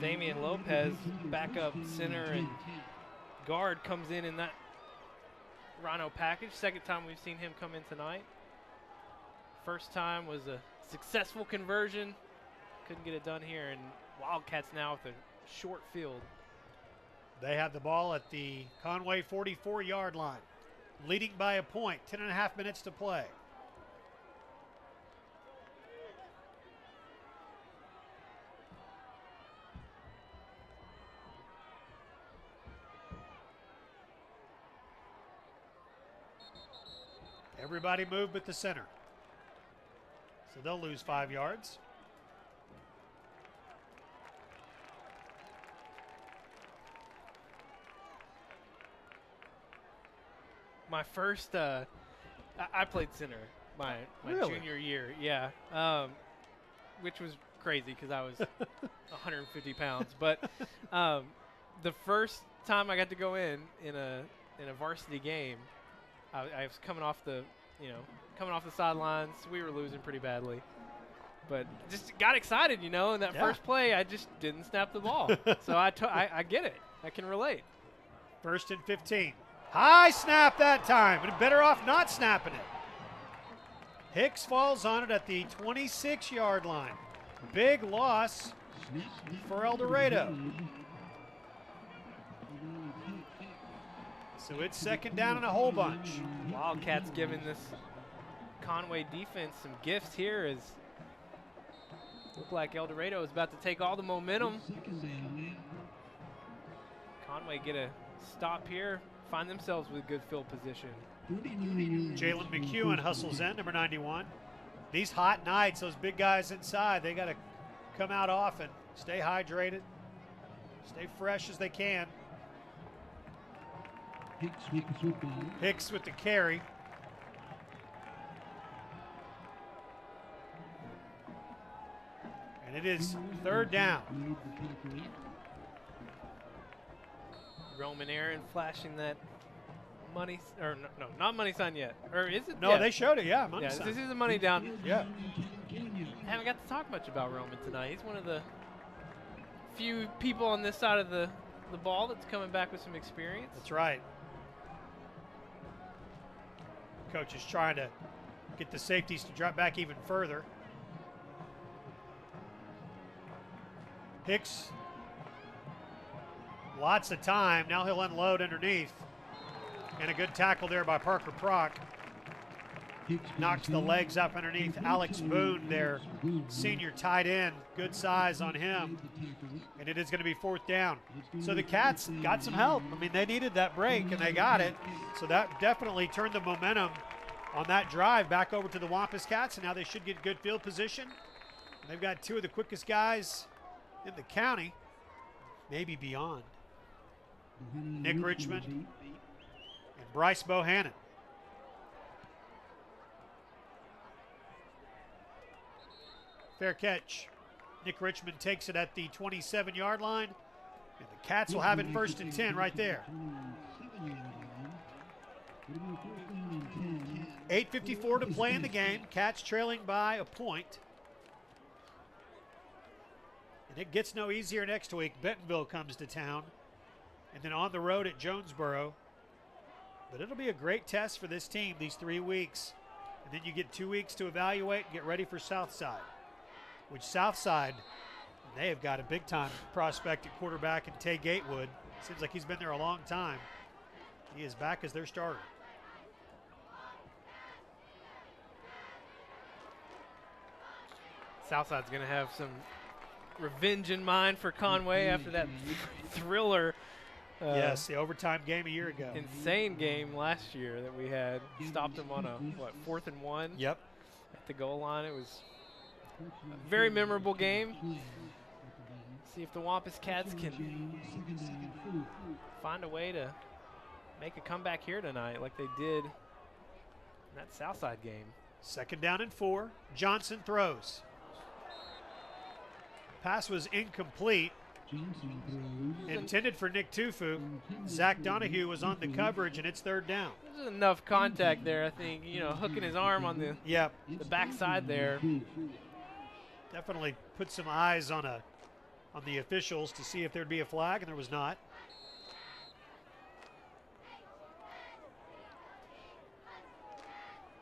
Damian Lopez, backup center and guard, comes in that Rhino package. 2nd time we've seen him come in tonight. First time was a successful conversion. Couldn't get it done here, and Wildcats now with a short field. They have the ball at the Conway 44-yard line, leading by a point, 10.5 minutes to play. Everybody move but the center. So they'll lose 5 yards. My first, I played center my Really? junior year, which was crazy because I was 150 pounds. But the first time I got to go in a varsity game, I was coming off the sidelines. We were losing pretty badly, but just got excited, in that first play. I just didn't snap the ball. So I get it. I can relate. 1st and 15. High snap that time, but better off not snapping it. Hicks falls on it at the 26-yard line. Big loss for Eldorado. So it's second down and a whole bunch. Wildcats giving this Conway defense some gifts here as look like Eldorado is about to take all the momentum. Conway get a stop here, find themselves with good field position. Jalen McEwen hustles in, number 91. These hot nights, those big guys inside, they got to come out often, stay hydrated, stay fresh as they can. Hicks with the carry. And it is third down. Roman Aaron flashing that money, or no, not money sign yet. Or is it? No, yeah. They showed it, yeah, money sign. This is the money down. Yeah. I haven't got to talk much about Roman tonight. He's one of the few people on this side of the ball that's coming back with some experience. That's right. Coach is trying to get the safeties to drop back even further. Hicks, lots of time. Now he'll unload underneath. And a good tackle there by Parker Prock. Knocks the legs up underneath Alex Boone, their senior tight end. Good size on him. And it is going to be fourth down. So the Cats got some help. I mean, they needed that break, and they got it. So that definitely turned the momentum on that drive back over to the Wampus Cats, and now they should get good field position. And they've got two of the quickest guys in the county, maybe beyond. Nick Richmond and Bryce Bohannon. Fair catch. Nick Richmond takes it at the 27-yard line, and the Cats will have it first and 10 right there. 8:54 to play in the game. Cats trailing by a point. And it gets no easier next week. Bentonville comes to town, and then on the road at Jonesboro. But it'll be a great test for this team these 3 weeks. And then you get 2 weeks to evaluate and get ready for Southside, which Southside, they have got a big-time prospect at quarterback in Tay Gatewood. Seems like he's been there a long time. He is back as their starter. Southside's going to have some revenge in mind for Conway after that thriller. Yes, the overtime game a year ago. Insane game last year that we had. Stopped them on a, 4th and 1? Yep. At the goal line. It was a very memorable game. See if the Wampus Cats can find a way to make a comeback here tonight like they did in that Southside game. Second down and 4. Johnson throws. Pass was incomplete. Intended for Nick Tufu. Zach Donahue was on the coverage, and it's third down. There's enough contact there, I think. You know, hooking his arm on the backside there. Definitely put some eyes on the officials to see if there'd be a flag, and there was not.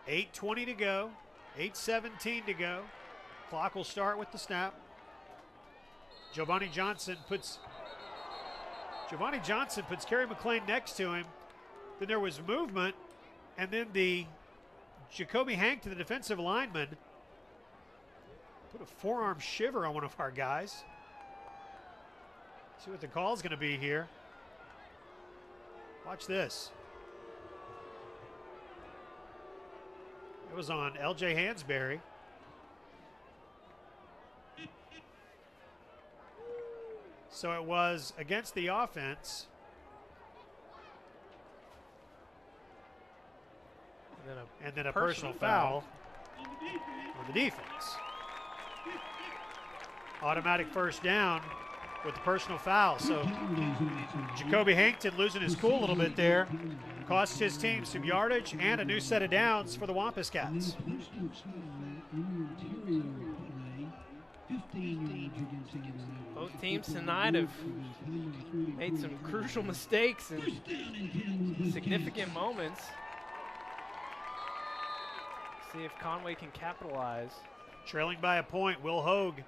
$8:20 to go. 8:17 to go. Clock will start with the snap. Giovanni Johnson puts Kerry McLean next to him. Then there was movement, and then the Jacoby Hank to the defensive lineman put a forearm shiver on one of our guys. See what the call is going to be here. Watch this. It was on L.J. Hansberry. So it was against the offense. And then a personal foul on the defense. Automatic first down with the personal foul. So Jacoby Hankton losing his cool a little bit there. Cost his team some yardage and a new set of downs for the Wampus Cats. Both teams tonight have made some crucial mistakes in significant moments. See if Conway can capitalize. Trailing by a point, Will Hogue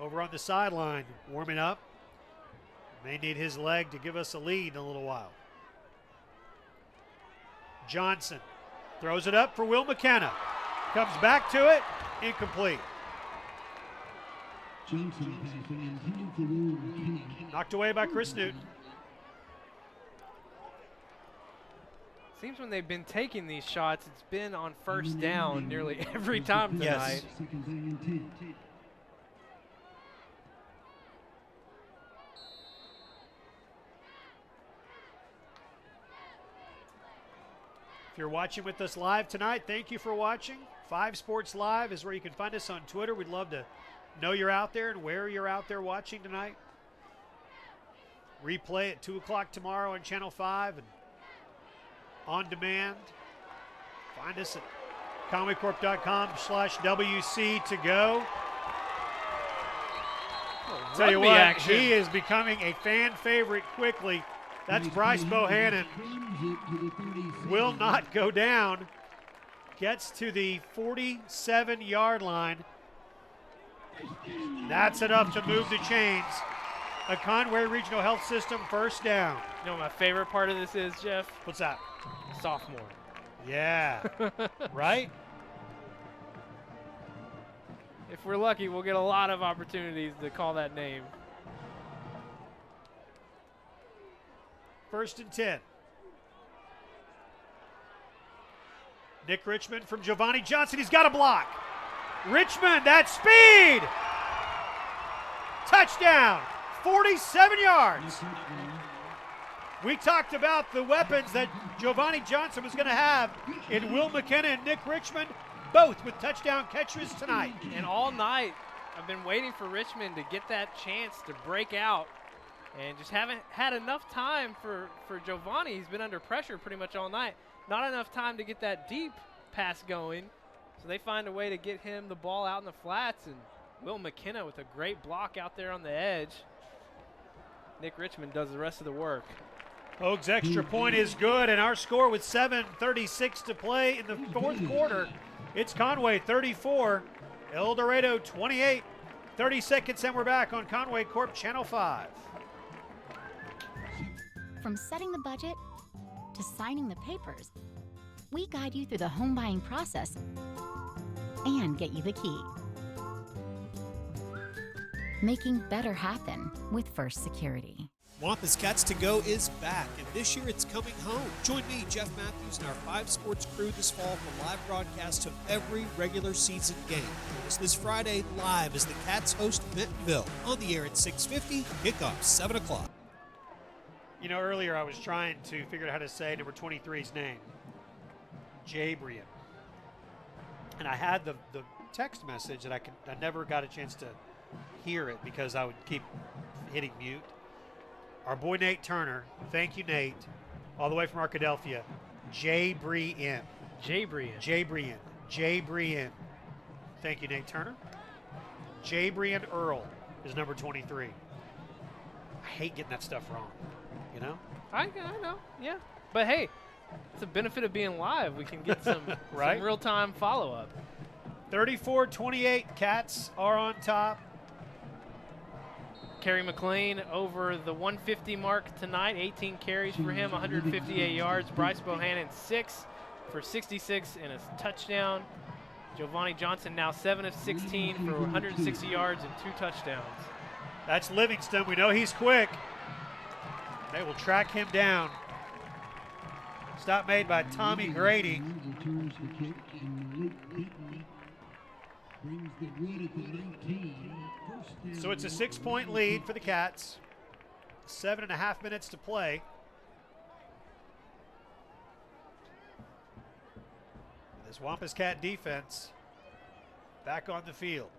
over on the sideline, warming up. May need his leg to give us a lead in a little while. Johnson throws it up for Will McKenna. Comes back to it, incomplete. Johnson passing intended for Will McKenna. Knocked away by Chris Newton. Seems when they've been taking these shots, it's been on first down nearly every time tonight. Second down and 10. If you're watching with us live tonight, thank you for watching. 5 Sports Live is where you can find us on Twitter. We'd love to know you're out there and where you're out there watching tonight. Replay at 2 o'clock tomorrow on Channel 5 and on demand. Find us at conwaycorp.com/WC to go. Tell you what, action. he is becoming a fan favorite quickly. That's Bryce Bohannon. Will not go down. Gets to the 47-yard line. That's enough to move the chains. A Conway Regional Health System first down. You know what my favorite part of this is, Jeff? What's that? Sophomore. Yeah. Right? If we're lucky, we'll get a lot of opportunities to call that name. First and 10. Nick Richmond from Giovanni Johnson. He's got a block. Richmond, that speed. Touchdown. 47 yards. We talked about the weapons that Giovanni Johnson was going to have in Will McKenna and Nick Richmond, both with touchdown catches tonight. And all night, I've been waiting for Richmond to get that chance to break out and just haven't had enough time for Giovanni. He's been under pressure pretty much all night. Not enough time to get that deep pass going. So they find a way to get him the ball out in the flats, and Will McKenna with a great block out there on the edge. Nick Richmond does the rest of the work. Hogue's extra point is good, and our score with 7:36 to play in the fourth quarter. It's Conway 34, Eldorado 28. 30 seconds, and we're back on Conway Corp Channel 5. From setting the budget to signing the papers, we guide you through the home buying process and get you the key. Making better happen with First Security. Wampus Cats to Go is back, and this year it's coming home. Join me, Jeff Matthews, and our 5 Sports crew this fall for live broadcasts of every regular season game. Join us this Friday live as the Cats host Bentonville. On the air at 6:50, kickoff 7 o'clock. You know, earlier I was trying to figure out how to say number 23's name, Jabrian. And I had the text message that I never got a chance to hear it because I would keep hitting mute. Our boy Nate Turner, thank you, Nate, all the way from Arkadelphia. Jabrian. Thank you, Nate Turner. Jabrian Earl is number 23. I hate getting that stuff wrong, you know? I know, yeah. But hey, it's a benefit of being live. We can get some, right? some real-time follow-up. 34-28, Cats are on top. Kerry McLean over the 150 mark tonight. 18 carries for him, 158 yards. Bryce Bohannon 6 for 66 and a touchdown. Giovanni Johnson now 7 of 16 for 160 yards and 2 touchdowns. That's Livingston. We know he's quick. They will track him down. Stop made by Tommy Grady. So it's a 6-point lead for the Cats. 7.5 minutes to play. This Wampus Cat defense back on the field.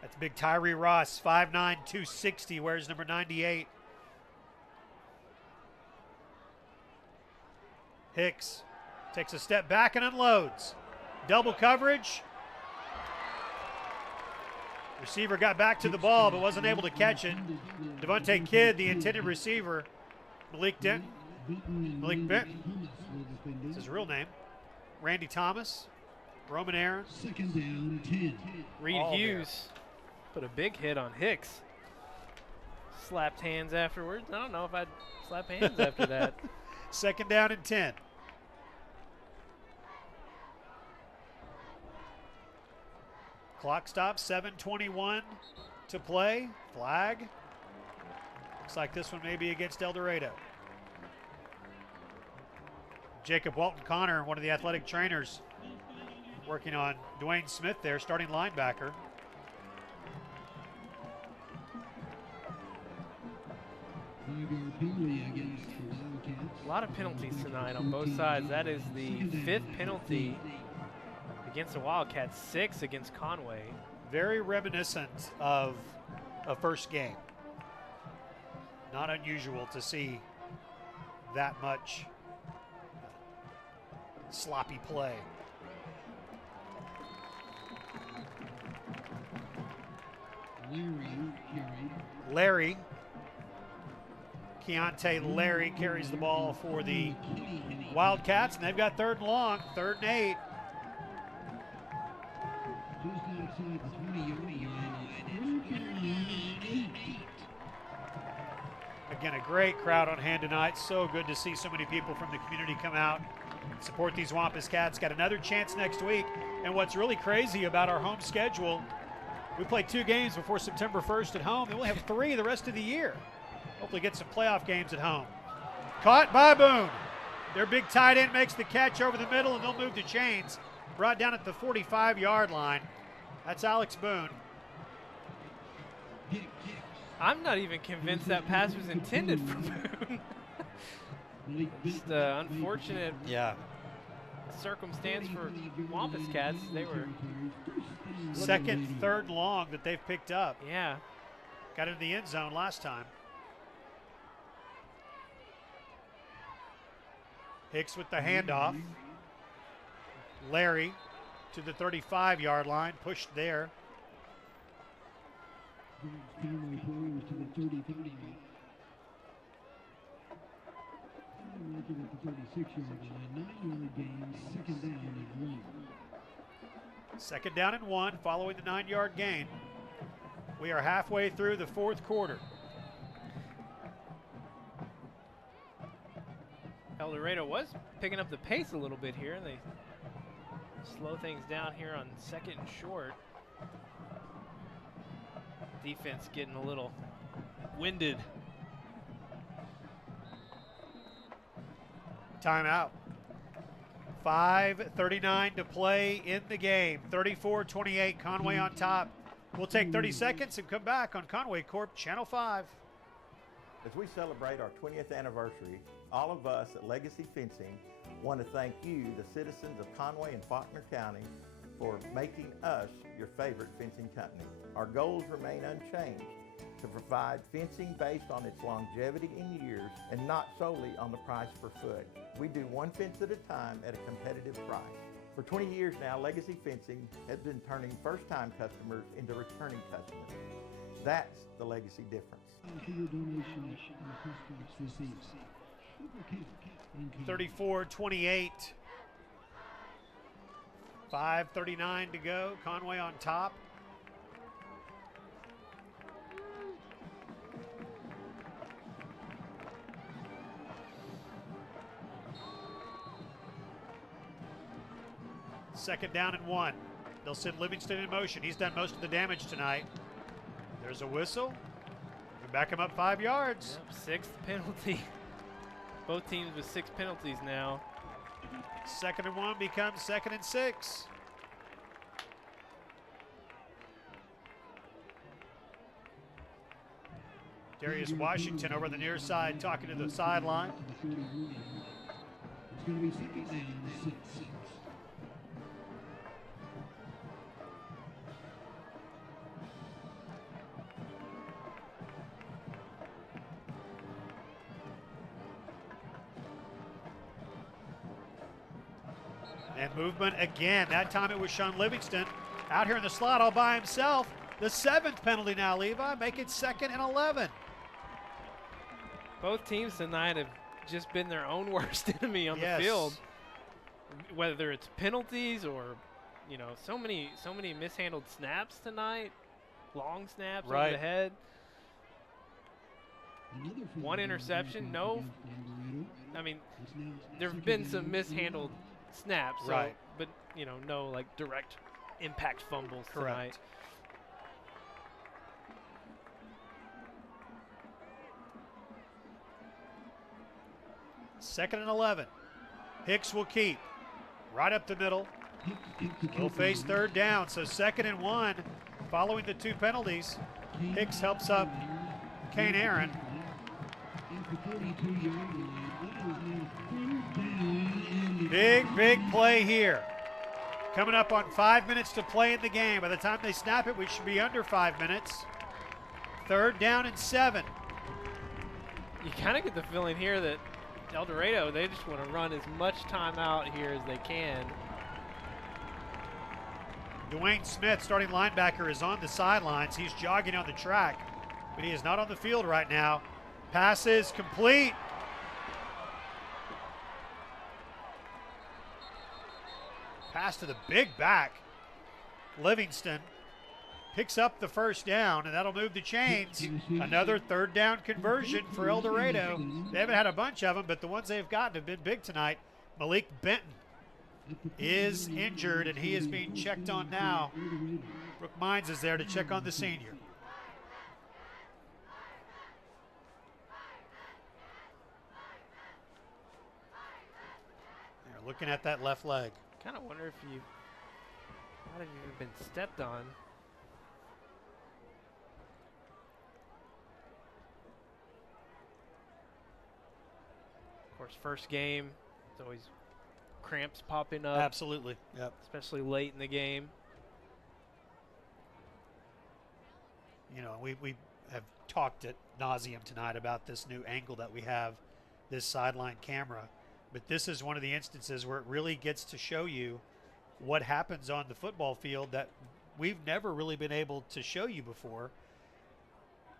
That's big Tyree Ross, 5'9", 260, wears number 98. Hicks takes a step back and unloads. Double coverage. Receiver got back to the ball but wasn't able to catch it. Devontae Kidd, the intended receiver. Malik Benton. That's his real name. Randy Thomas. Roman Aaron. Second down, 10. Reed All Hughes put a big hit on Hicks. Slapped hands afterwards. I don't know if I'd slap hands after that. Second down and 10. Clock stops, 7:21 to play. Flag. Looks like this one may be against Eldorado. Jacob Walton Connor, one of the athletic trainers, working on Dwayne Smith there, starting linebacker. A lot of penalties tonight on both sides. That is the 5th penalty against the Wildcats, 6 against Conway. Very reminiscent of a first game. Not unusual to see that much sloppy play. Larry. Keontae Larry carries the ball for the Wildcats, and they've got 3rd and long, 3rd and 8. Again, a great crowd on hand tonight. So good to see so many people from the community come out and support these Wampus Cats. Got another chance next week. And what's really crazy about our home schedule, we play 2 games before September 1st at home, and we'll have 3 the rest of the year. Hopefully get some playoff games at home. Caught by Boone. Their big tight end makes the catch over the middle, and they'll move the chains. Brought down at the 45-yard line. That's Alex Boone. I'm not even convinced that pass was intended for Boone. Just unfortunate circumstance for Wampus Cats. They were 2nd, 3rd long that they've picked up. Yeah. Got into the end zone last time. Hicks with the handoff. Larry to the 35-yard line, pushed there. Second down and 1 following the 9-yard gain. We are halfway through the 4th quarter. Eldorado was picking up the pace a little bit here, and they slow things down here on 2nd and short. Defense getting a little winded. Timeout. 5:39 to play in the game. 34-28, Conway on top. We'll take 30 seconds and come back on Conway Corp Channel 5. As we celebrate our 20th anniversary, all of us at Legacy Fencing want to thank you, the citizens of Conway and Faulkner County, for making us your favorite fencing company. Our goals remain unchanged: to provide fencing based on its longevity in years and not solely on the price per foot. We do one fence at a time at a competitive price. For 20 years now, Legacy Fencing has been turning first-time customers into returning customers. That's the Legacy difference. 34-28. 5:39 to go. Conway on top. Second down and 1. They'll send Livingston in motion. He's done most of the damage tonight. There's a whistle. We back him up 5 yards. Yep, 6th penalty. Both teams with 6 penalties now. 2nd and 1 becomes 2nd and 6. Darius Washington over the near side talking to the sideline. It's going to be 2nd down and 6. And movement again. That time it was Sean Livingston out here in the slot all by himself. The 7th penalty now, Levi. Make it 2nd and 11. Both teams tonight have just been their own worst enemy on Yes. the field. Whether it's penalties or, so many mishandled snaps tonight, long snaps over the head. One interception, no. I mean, there have been some mishandled snaps, Right. but no like direct impact fumbles Correct. tonight. Second and 11. Hicks will keep. Right up the middle. Will face 3rd down. So 2nd and 1 following the 2 penalties. Hicks helps up Kane Aaron. Big play here. Coming up on 5 minutes to play in the game. By the time they snap it, we should be under 5 minutes. 3rd down and 7. You kind of get the feeling here that Eldorado, they just want to run as much time out here as they can. Dwayne Smith, starting linebacker, is on the sidelines. He's jogging on the track, but he is not on the field right now. Pass is complete. Pass to the big back. Livingston picks up the 1st down, and that'll move the chains. Another 3rd down conversion for Eldorado. They haven't had a bunch of them, but the ones they've gotten have been big tonight. Malik Benton is injured, and he is being checked on now. Brooke Mines is there to check on the senior. They're looking at that left leg. Kind of wonder if you might have even been stepped on. Of course, first game, it's always cramps popping up. Absolutely, yep. Especially late in the game. We have talked at nauseum tonight about this new angle that we have, this sideline camera. But this is one of the instances where it really gets to show you what happens on the football field that we've never really been able to show you before.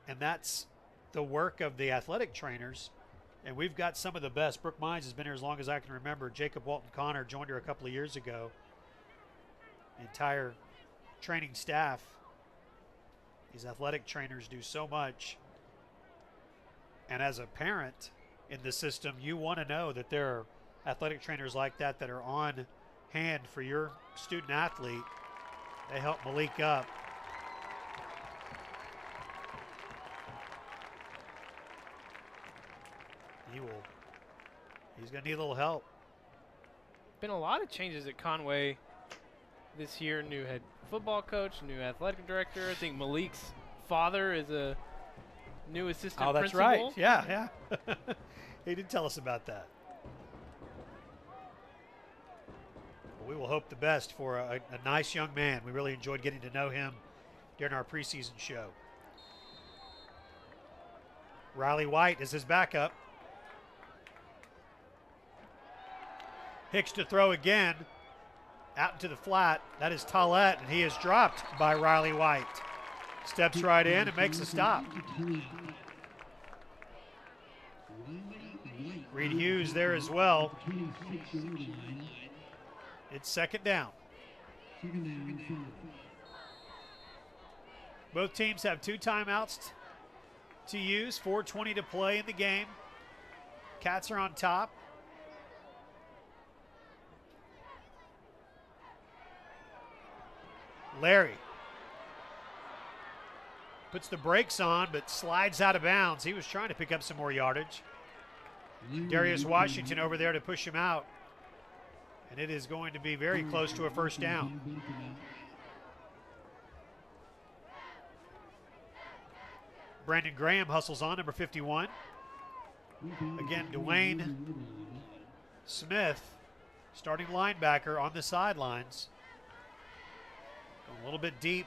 And that's the work of the athletic trainers. And we've got some of the best. Brooke Mines has been here as long as I can remember. Jacob Walton Connor joined her a couple of years ago. The entire training staff. These athletic trainers do so much. And as a parent in the system, you want to know that there are athletic trainers like that that are on hand for your student athlete. They help Malik up. He's going to need a little help. Been a lot of changes at Conway this year. New head football coach, new athletic director. I think Malik's father is a new assistant Oh, that's principal. right. Yeah. He did tell us about that. Well, we will hope the best for a nice young man. We really enjoyed getting to know him during our preseason show. Riley White is his backup. Hicks to throw again. Out into the flat. That is Tollett, and he is dropped by Riley White. Steps right in and makes a stop. Reed Hughes there as well. It's 2nd down. Both teams have 2 timeouts to use. 4:20 to play in the game. Cats are on top. Larry puts the brakes on, but slides out of bounds. He was trying to pick up some more yardage. Darius Washington over there to push him out. And it is going to be very close to a 1st down. Brandon Graham hustles on, number 51. Again, Dwayne Smith, starting linebacker, on the sidelines. Going a little bit deep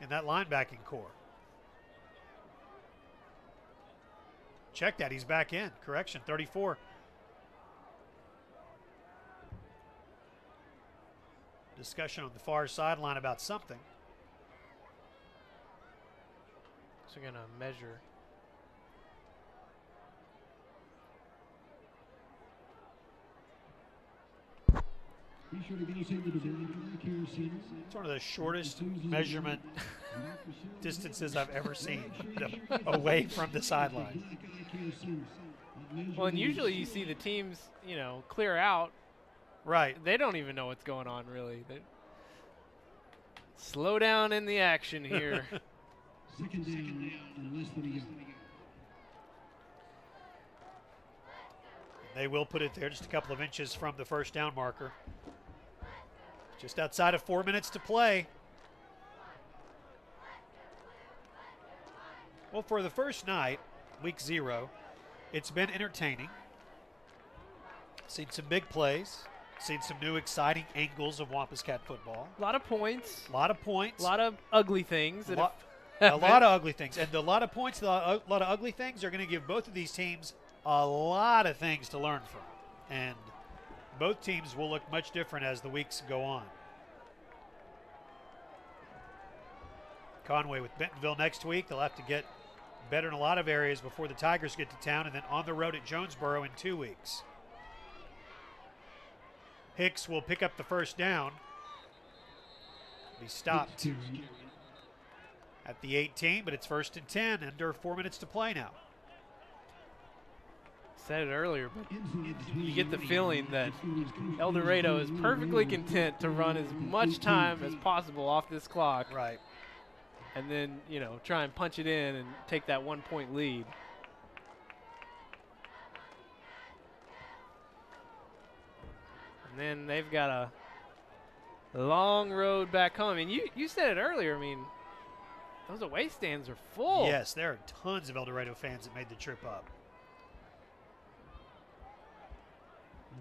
in that linebacking core. Check that, he's back in. Correction, 34. Discussion on the far sideline about something. So we're going to measure. It's one of the shortest measurement distances I've ever seen away from the sideline. Well, and usually you see the teams, you know, clear out. Right. They don't even know what's going on, really. Slow down in the action here. Second down and less than a yard. They will put it there just a couple of inches from the first down marker. Just outside of 4 minutes to play. Well, for the first night, week 0, it's been entertaining. Seen some big plays. Seen some new exciting angles of Wampus Cat football. A lot of points. A lot of points. A lot of ugly things. A lot of ugly things. And a lot of points, a lot of ugly things are going to give both of these teams a lot of things to learn from. And both teams will look much different as the weeks go on. Conway with Bentonville next week. They'll have to get better in a lot of areas before the Tigers get to town, and then on the road at Jonesboro in 2 weeks. Hicks will pick up the first down. Be stopped at the 18, but it's 1st and 10, under 4 minutes to play now. Said it earlier, but you get the feeling that Eldorado is perfectly content to run as much time as possible off this clock. Right. And then, you know, try and punch it in and take that 1-point lead. And then they've got a long road back home. I mean, you said it earlier. I mean, those away stands are full. Yes, there are tons of Eldorado fans that made the trip up.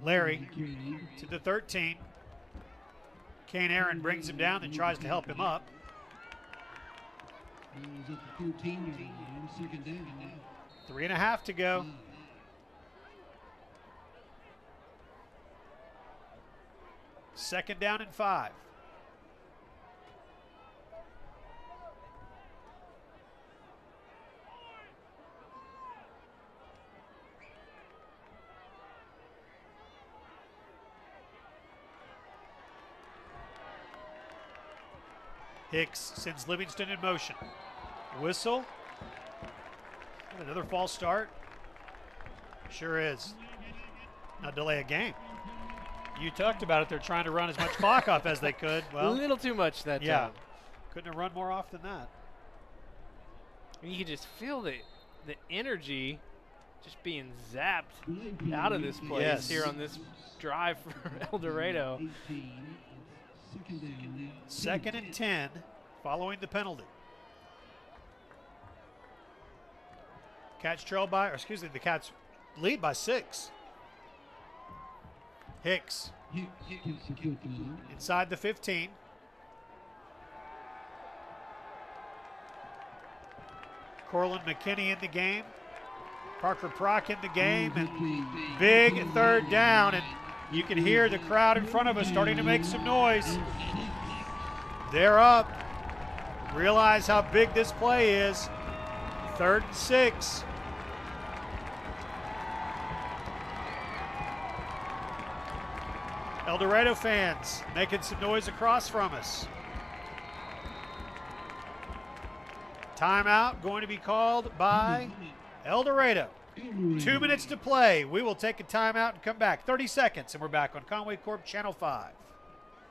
Larry to the 13. Kane Aaron brings him down and tries to help him up. Ball's at the 13-yard line, second down. 3.5 to go. Second down and 5. Hicks sends Livingston in motion. Whistle. Another false start. Sure is. Now delay a game. You talked about it. They're trying to run as much clock off as they could. Well, a little too much that time. Couldn't have run more off than that. And you can just feel the energy just being zapped out of this place here on this drive for Eldorado. Second and 10 following the penalty. The Cats lead by 6. Hicks inside the 15. Corlin McKinney in the game. Parker Prock in the game. And big third down. And you can hear the crowd in front of us starting to make some noise. They're up. Realize how big this play is. 3rd and 6. Eldorado fans making some noise across from us. Timeout going to be called by Eldorado. 2 minutes to play. We will take a timeout and come back. 30 seconds, and we're back on Conway Corp Channel 5.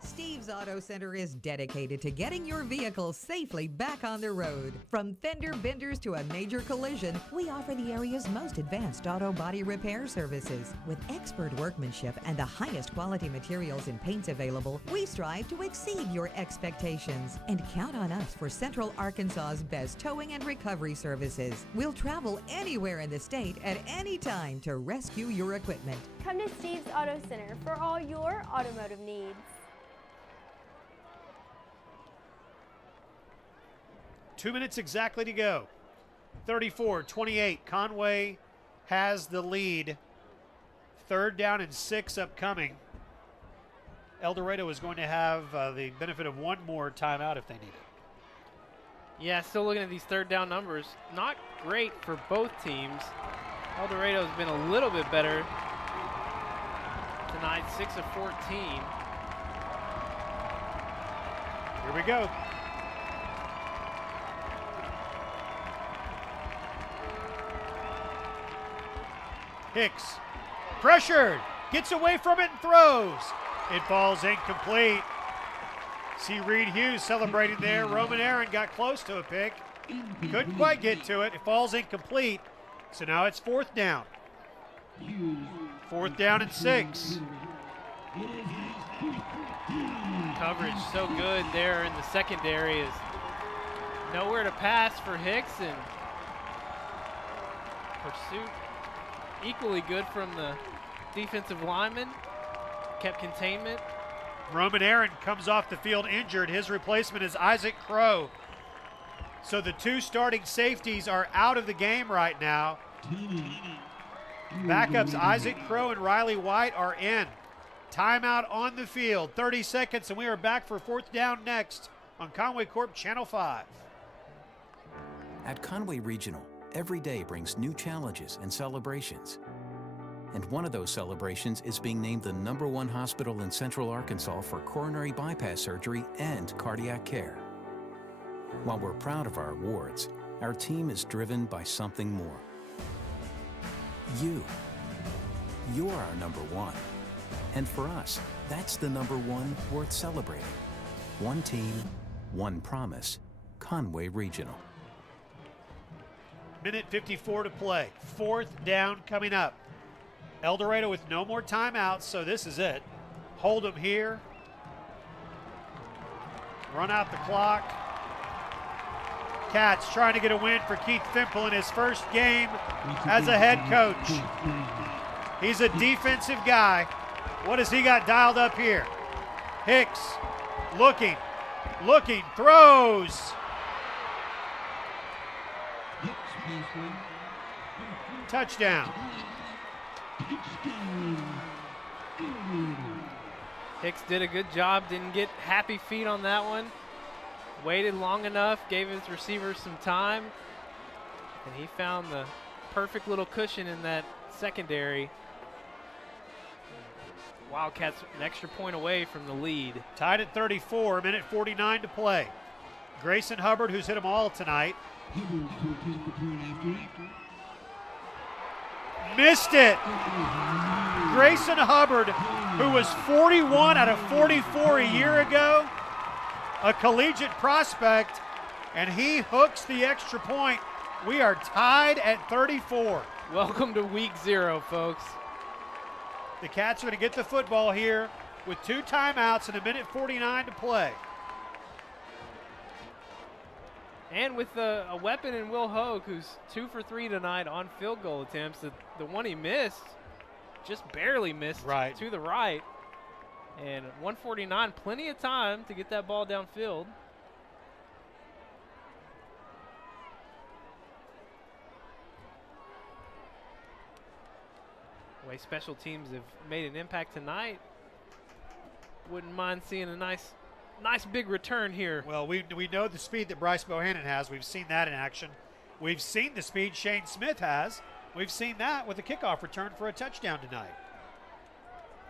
Steve's Auto Center is dedicated to getting your vehicle safely back on the road. From fender benders to a major collision, we offer the area's most advanced auto body repair services. With expert workmanship and the highest quality materials and paints available, we strive to exceed your expectations. And count on us for Central Arkansas's best towing and recovery services. We'll travel anywhere in the state at any time to rescue your equipment. Come to Steve's Auto Center for all your automotive needs. 2 minutes exactly to go. 34-28. Conway has the lead. 3rd down and 6 upcoming. Eldorado is going to have the benefit of one more timeout if they need it. Yeah, still looking at these third down numbers. Not great for both teams. Eldorado's been a little bit better tonight, 6 of 14. Here we go. Hicks, pressured, gets away from it and throws. It falls incomplete. See Reed Hughes celebrating there. Roman Aaron got close to a pick. Couldn't quite get to it. It falls incomplete. So now it's 4th down. 4th down and 6. Coverage so good there in the secondary is nowhere to pass for Hicks, and pursuit equally good from the defensive lineman. Kept containment. Roman Aaron comes off the field injured. His replacement is Isaac Crow. So the 2 starting safeties are out of the game right now. Backups Isaac Crow and Riley White are in. Timeout on the field. 30 seconds, and we are back for 4th down next on Conway Corp Channel 5. At Conway Regional, every day brings new challenges and celebrations. And one of those celebrations is being named the #1 hospital in Central Arkansas for coronary bypass surgery and cardiac care. While we're proud of our awards, our team is driven by something more. You. You're our #1. And for us, that's the #1 worth celebrating. One team, one promise. Conway Regional. Minute 54 to play. 4th down coming up. Eldorado with no more timeouts, so this is it. Hold them here. Run out the clock. Cats trying to get a win for Keith Fimple in his first game as a head coach. He's a defensive guy. What has he got dialed up here? Hicks looking, throws. Touchdown. Hicks did a good job, didn't get happy feet on that one. Waited long enough, gave his receivers some time, and he found the perfect little cushion in that secondary. Wildcats an extra point away from the lead. Tied at 34, minute 49 to play. Grayson Hubbard, who's hit them all tonight. Missed it. Grayson Hubbard, who was 41 out of 44 a year ago, a collegiate prospect, and he hooks the extra point. We are tied at 34. Welcome to week 0, folks. The Cats are going to get the football here with 2 timeouts and a minute 49 to play. And with a weapon in Will Hogue, who's 2 for 3 tonight on field goal attempts. The one he missed, just barely missed to the right. And 149, plenty of time to get that ball downfield. The way special teams have made an impact tonight, wouldn't mind seeing a nice big return here. Well, we know the speed that Bryce Bohannon has. We've seen that in action. We've seen the speed Shane Smith has. We've seen that with a kickoff return for a touchdown tonight.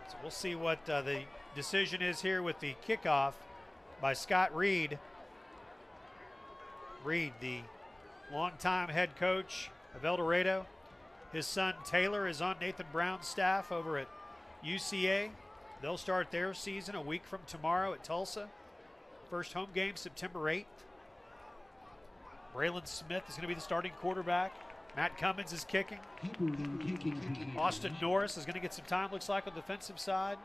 So we'll see what the decision is here with the kickoff by Scott Reed. Reed, the longtime head coach of Eldorado. His son Taylor is on Nathan Brown's staff over at UCA. They'll start their season a week from tomorrow at Tulsa. First home game September 8th. Braylon Smith is going to be the starting quarterback. Matt Cummins is kicking. Austin Norris is going to get some time, looks like, on the defensive side.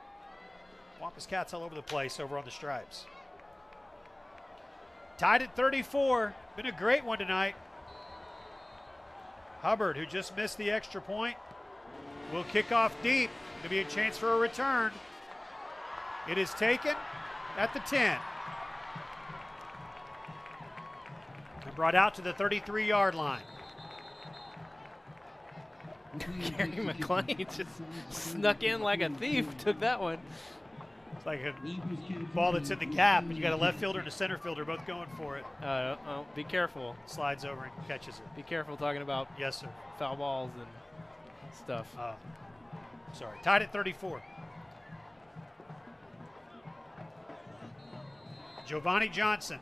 Wampus Cats all over the place over on the stripes. Tied at 34. Been a great one tonight. Hubbard, who just missed the extra point, will kick off deep. Going to be a chance for a return. It is taken at the 10. And brought out to the 33-yard line. Gary McLean just snuck in like a thief, took that one. It's like a ball that's in the gap, and you got a left fielder and a center fielder both going for it. Be careful. Slides over and catches it. Be careful talking about yes, sir. Foul balls and stuff. Sorry. Tied at 34. Giovanni Johnson.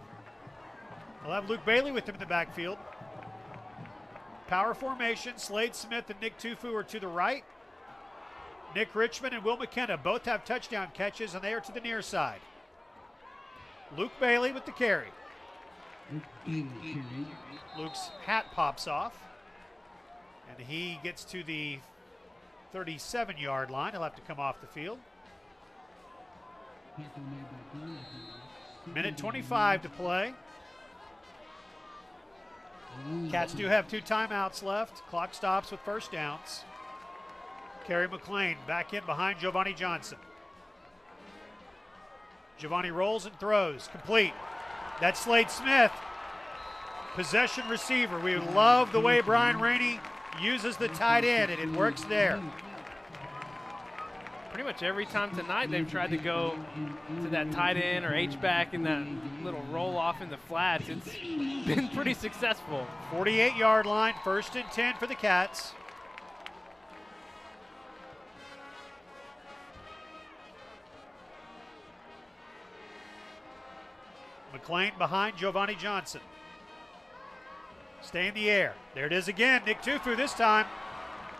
They'll have Luke Bailey with him in the backfield. Power formation. Slade Smith and Nick Tufu are to the right. Nick Richmond and Will McKenna both have touchdown catches, and they are to the near side. Luke Bailey with the carry. Luke's hat pops off, and he gets to the 37-yard line. He'll have to come off the field. Minute 25 to play. Cats do have 2 timeouts left. Clock stops with first downs. Kerry McLean back in behind Giovanni Johnson. Giovanni rolls and throws. Complete. That's Slade Smith. Possession receiver. We love the way Brian Rainey uses the tight end, and it works there. Pretty much every time tonight they've tried to go to that tight end or H-back in that little roll-off in the flats. It's been pretty successful. 48-yard line, 1st and 10 for the Cats. McLean behind Giovanni Johnson. Stay in the air. There it is again. Nick Tufu this time.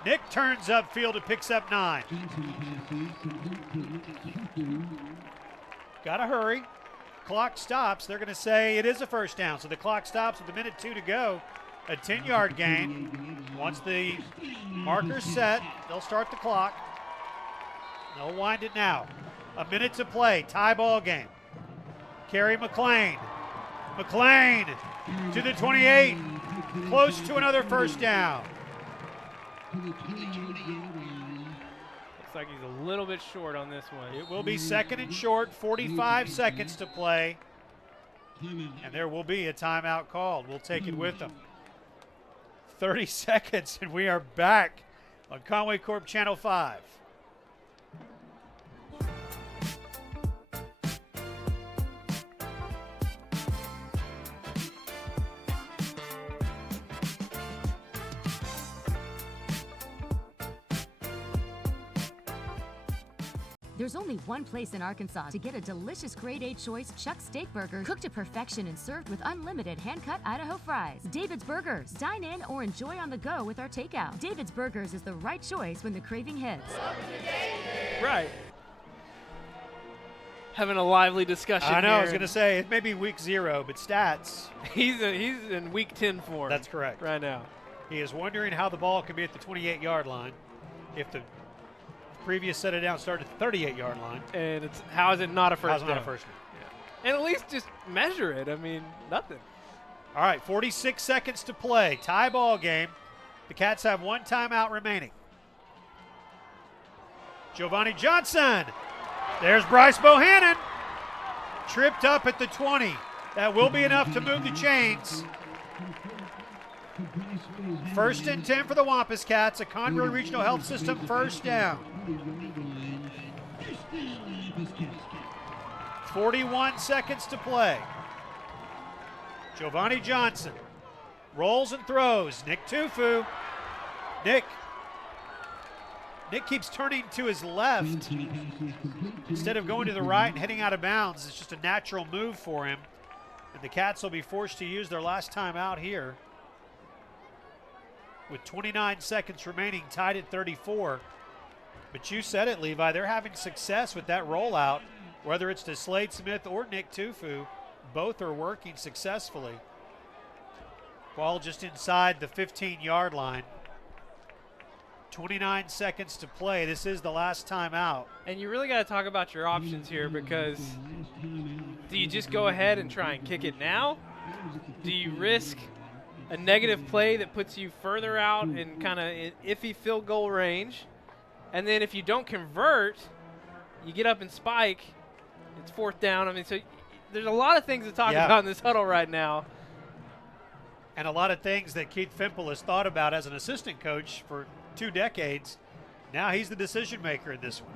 Nick turns upfield and picks up 9. Got to hurry. Clock stops. They're going to say it is a first down. So the clock stops with a minute 2 to go. A 10-yard gain. Once the marker's set, they'll start the clock. They'll wind it now. A minute to play. Tie ball game. Kerry McLean. McLean to the 28. Close to another first down. Looks like he's a little bit short on this one. It will be 2nd and short, 45 seconds to play. And there will be a timeout called. We'll take it with them. 30 seconds, and we are back on Conway Corp Channel 5. There's only one place in Arkansas to get a delicious grade A choice Chuck steak burger cooked to perfection and served with unlimited hand-cut Idaho fries. David's Burgers. Dine in or enjoy on the go with our takeout. David's Burgers is the right choice when the craving hits. Right. Having a lively discussion I know, here. I was going to say, it may be week 0, but stats. He's in week 10 form. That's correct. Right now. He is wondering how the ball can be at the 28-yard line if the previous set it down started at the 38-yard line. And it's how is it not a first down? Not a first down? Yeah. And at least just measure it. I mean, nothing. All right, 46 seconds to play. Tie ball game. The Cats have 1 timeout remaining. Giovanni Johnson. There's Bryce Bohannon. Tripped up at the 20. That will be enough to move the chains. 1st and 10 for the Wampus Cats. A Conway Regional Health System first down. 41 seconds to play. Giovanni Johnson rolls and throws. Nick Tufu. Nick keeps turning to his left instead of going to the right and heading out of bounds. It's just a natural move for him. And the Cats will be forced to use their last time out here with 29 seconds remaining, tied at 34. But you said it, Levi. They're having success with that rollout, whether it's to Slade Smith or Nick Tufu. Both are working successfully. Ball just inside the 15-yard line. 29 seconds to play. This is the last time out. And you really got to talk about your options here, because do you just go ahead and try and kick it now? Do you risk a negative play that puts you further out in kind of iffy field goal range? And then if you don't convert, you get up and spike, it's 4th down. I mean, so there's a lot of things to talk about in this huddle right now. And a lot of things that Keith Fimple has thought about as an assistant coach for 2 decades. Now he's the decision maker in this one.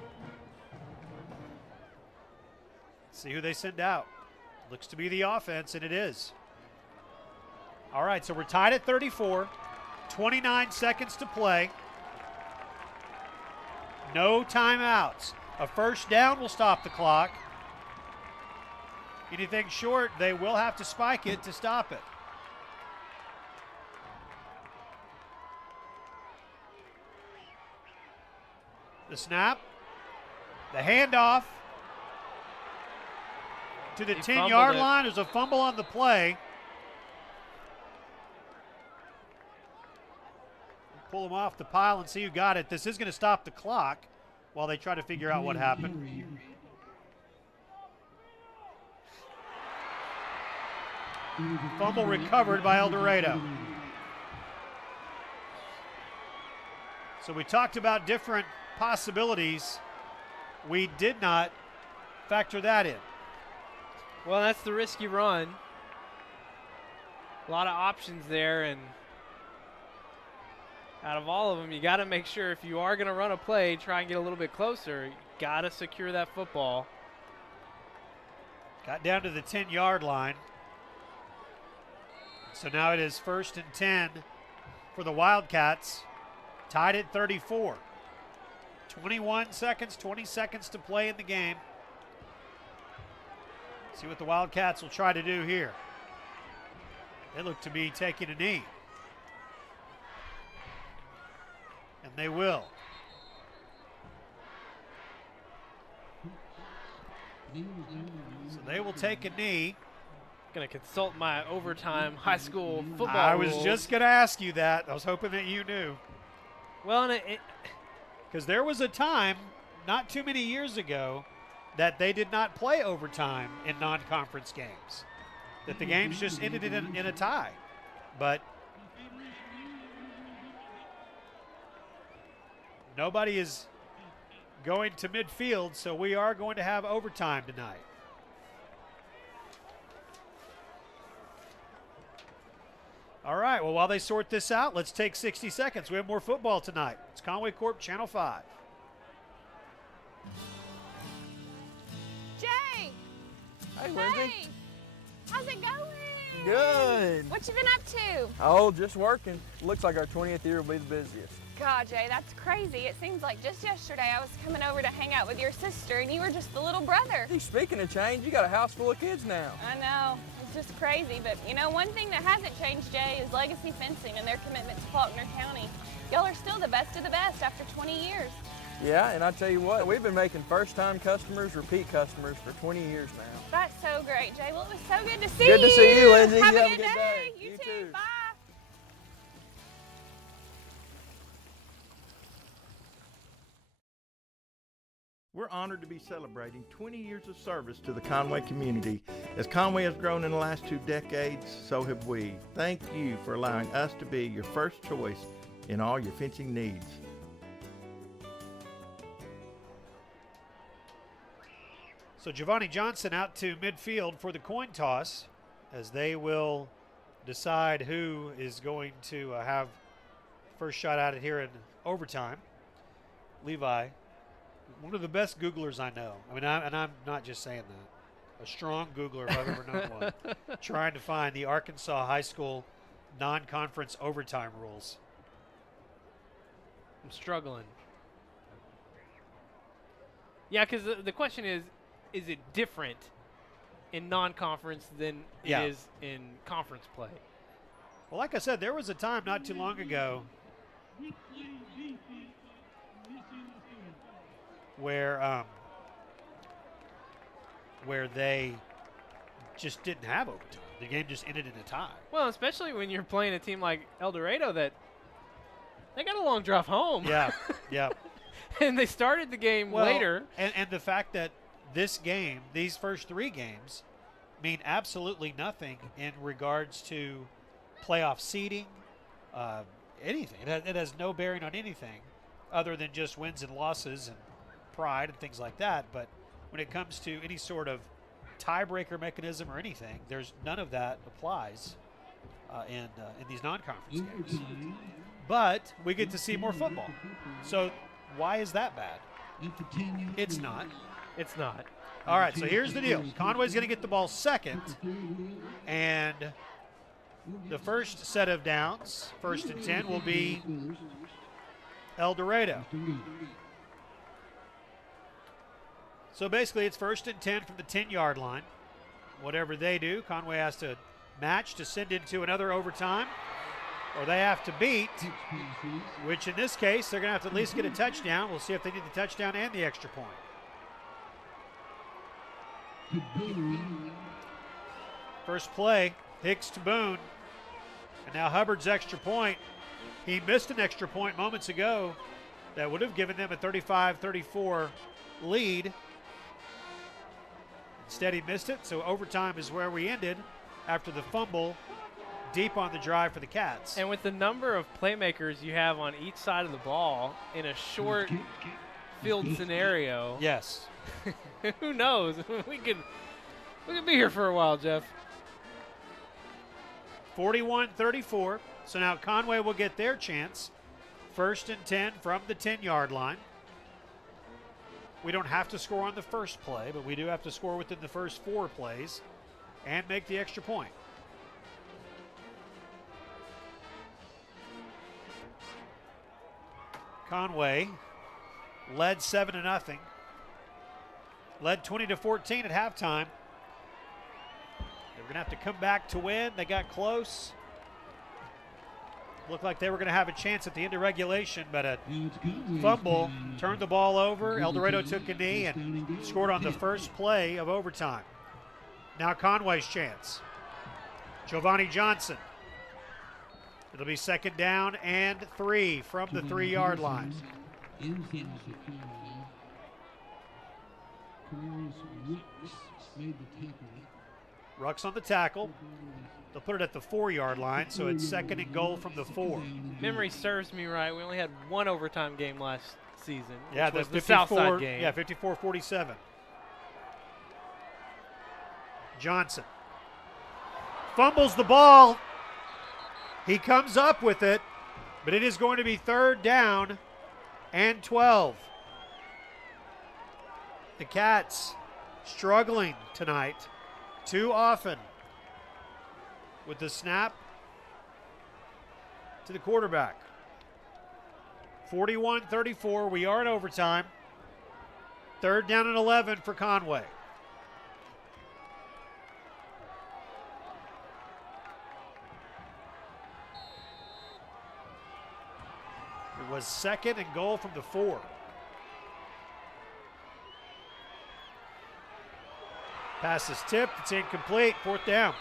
See who they send out. Looks to be the offense, and it is. All right, so we're tied at 34. 29 seconds to play. No timeouts. A first down will stop the clock. Anything short, they will have to spike it to stop it. The snap. The handoff to the 10-yard line. There's a fumble on the play. Pull them off the pile and see who got it. This is going to stop the clock while they try to figure out what happened. Fumble recovered by Eldorado. So we talked about different possibilities. We did not factor that in. Well, that's the risk you run. A lot of options there, and out of all of them, you got to make sure if you are going to run a play, try and get a little bit closer. You got to secure that football. Got down to the 10-yard line. So now it is 1st and 10 for the Wildcats, tied at 34. 21 seconds, 20 seconds to play in the game. See what the Wildcats will try to do here. They look to be taking a knee. And they will. So they will take a knee. Going to consult my overtime high school football I was rules. just going to ask you that. I was hoping that you knew. Well, because there was a time not too many years ago that they did not play overtime in non-conference games, that the games just ended in a tie. But nobody is going to midfield, so we are going to have overtime tonight. All right, well, while they sort this out, let's take 60 seconds. We have more football tonight. It's Conway Corp, Channel 5. Jay! Hey, Lindsay. Hey! How's it going? Good. What you been up to? Oh, just working. Looks like our 20th year will be the busiest. God, Jay, that's crazy. It seems like just yesterday I was coming over to hang out with your sister and you were just the little brother. Hey, speaking of change, you got a house full of kids now. I know. It's just crazy. But, you know, one thing that hasn't changed, Jay, is Legacy Fencing and their commitment to Faulkner County. Y'all are still the best of the best after 20 years. Yeah, and I tell you what, we've been making first-time customers repeat customers for 20 years now. That's so great, Jay. Well, it was so good to see Good you. to see you, Lindsay. Have You a have good a good day. day. You You too. too. Bye. We're honored to be celebrating 20 years of service to the Conway community. As Conway has grown in the last 2 decades, so have we. Thank you for allowing us to be your first choice in all your fencing needs. So Giovanni Johnson out to midfield for the coin toss as they will decide who is going to have first shot at it here in overtime. Levi, one of the best Googlers I know. I mean, I'm not just saying that. A strong Googler if I've ever known one. Trying to find the Arkansas high school non-conference overtime rules. I'm struggling. Yeah, because the question is it different in non-conference than it is in conference play? Well, like I said, there was a time not too long ago where they just didn't have overtime. The game just ended in a tie. Well, especially when you're playing a team like Eldorado that they got a long drive home. Yeah, yeah. And they started the game later. And the fact that this game, these first 3 games, mean absolutely nothing in regards to playoff seeding, anything. It has no bearing on anything other than just wins and losses and pride and things like that. But when it comes to any sort of tiebreaker mechanism or anything, there's none of that applies in these non-conference games. But we get to see more football. So why is that bad? It's not. It's not. All right, so here's the deal. Conway's going to get the ball second, and the first set of downs, 1st and 10, will be Eldorado. So basically it's 1st and 10 from the 10-yard line. Whatever they do, Conway has to match to send into another overtime, or they have to beat, which in this case they're going to have to at least get a touchdown. We'll see if they need the touchdown and the extra point. First play, Hicks to Boone. And now Hubbard's extra point. He missed an extra point moments ago that would have given them a 35-34 lead. Instead, he missed it, so overtime is where we ended after the fumble deep on the drive for the Cats. And with the number of playmakers you have on each side of the ball in a short field scenario. Yes. Who knows? We could be here for a while, Jeff. 41-34. So now Conway will get their chance. 1st and 10 from the 10-yard line. We don't have to score on the first play, but we do have to score within the first 4 plays and make the extra point. Conway led 7-0. Led 20-14 at halftime. They were going to have to come back to win. They got close. Looked like they were going to have a chance at the end of regulation, but a fumble turned the ball over. Eldorado took a knee and scored on the first play of overtime. Now Conway's chance. Giovanni Johnson. It'll be 2nd down and 3 from the 3-yard line. Rucks on the tackle. They'll put it at the 4-yard line, so it's 2nd and goal from the 4. Memory serves me right. We only had one overtime game last season. Yeah, which was the 54, Southside game. Yeah, 54-47. Johnson fumbles the ball. He comes up with it, but it is going to be 3rd down and 12. The Cats struggling tonight too often with the snap to the quarterback. 41-34, we are in overtime. 3rd down and 11 for Conway. It was 2nd and goal from the 4. Pass is tipped, it's incomplete, 4th down.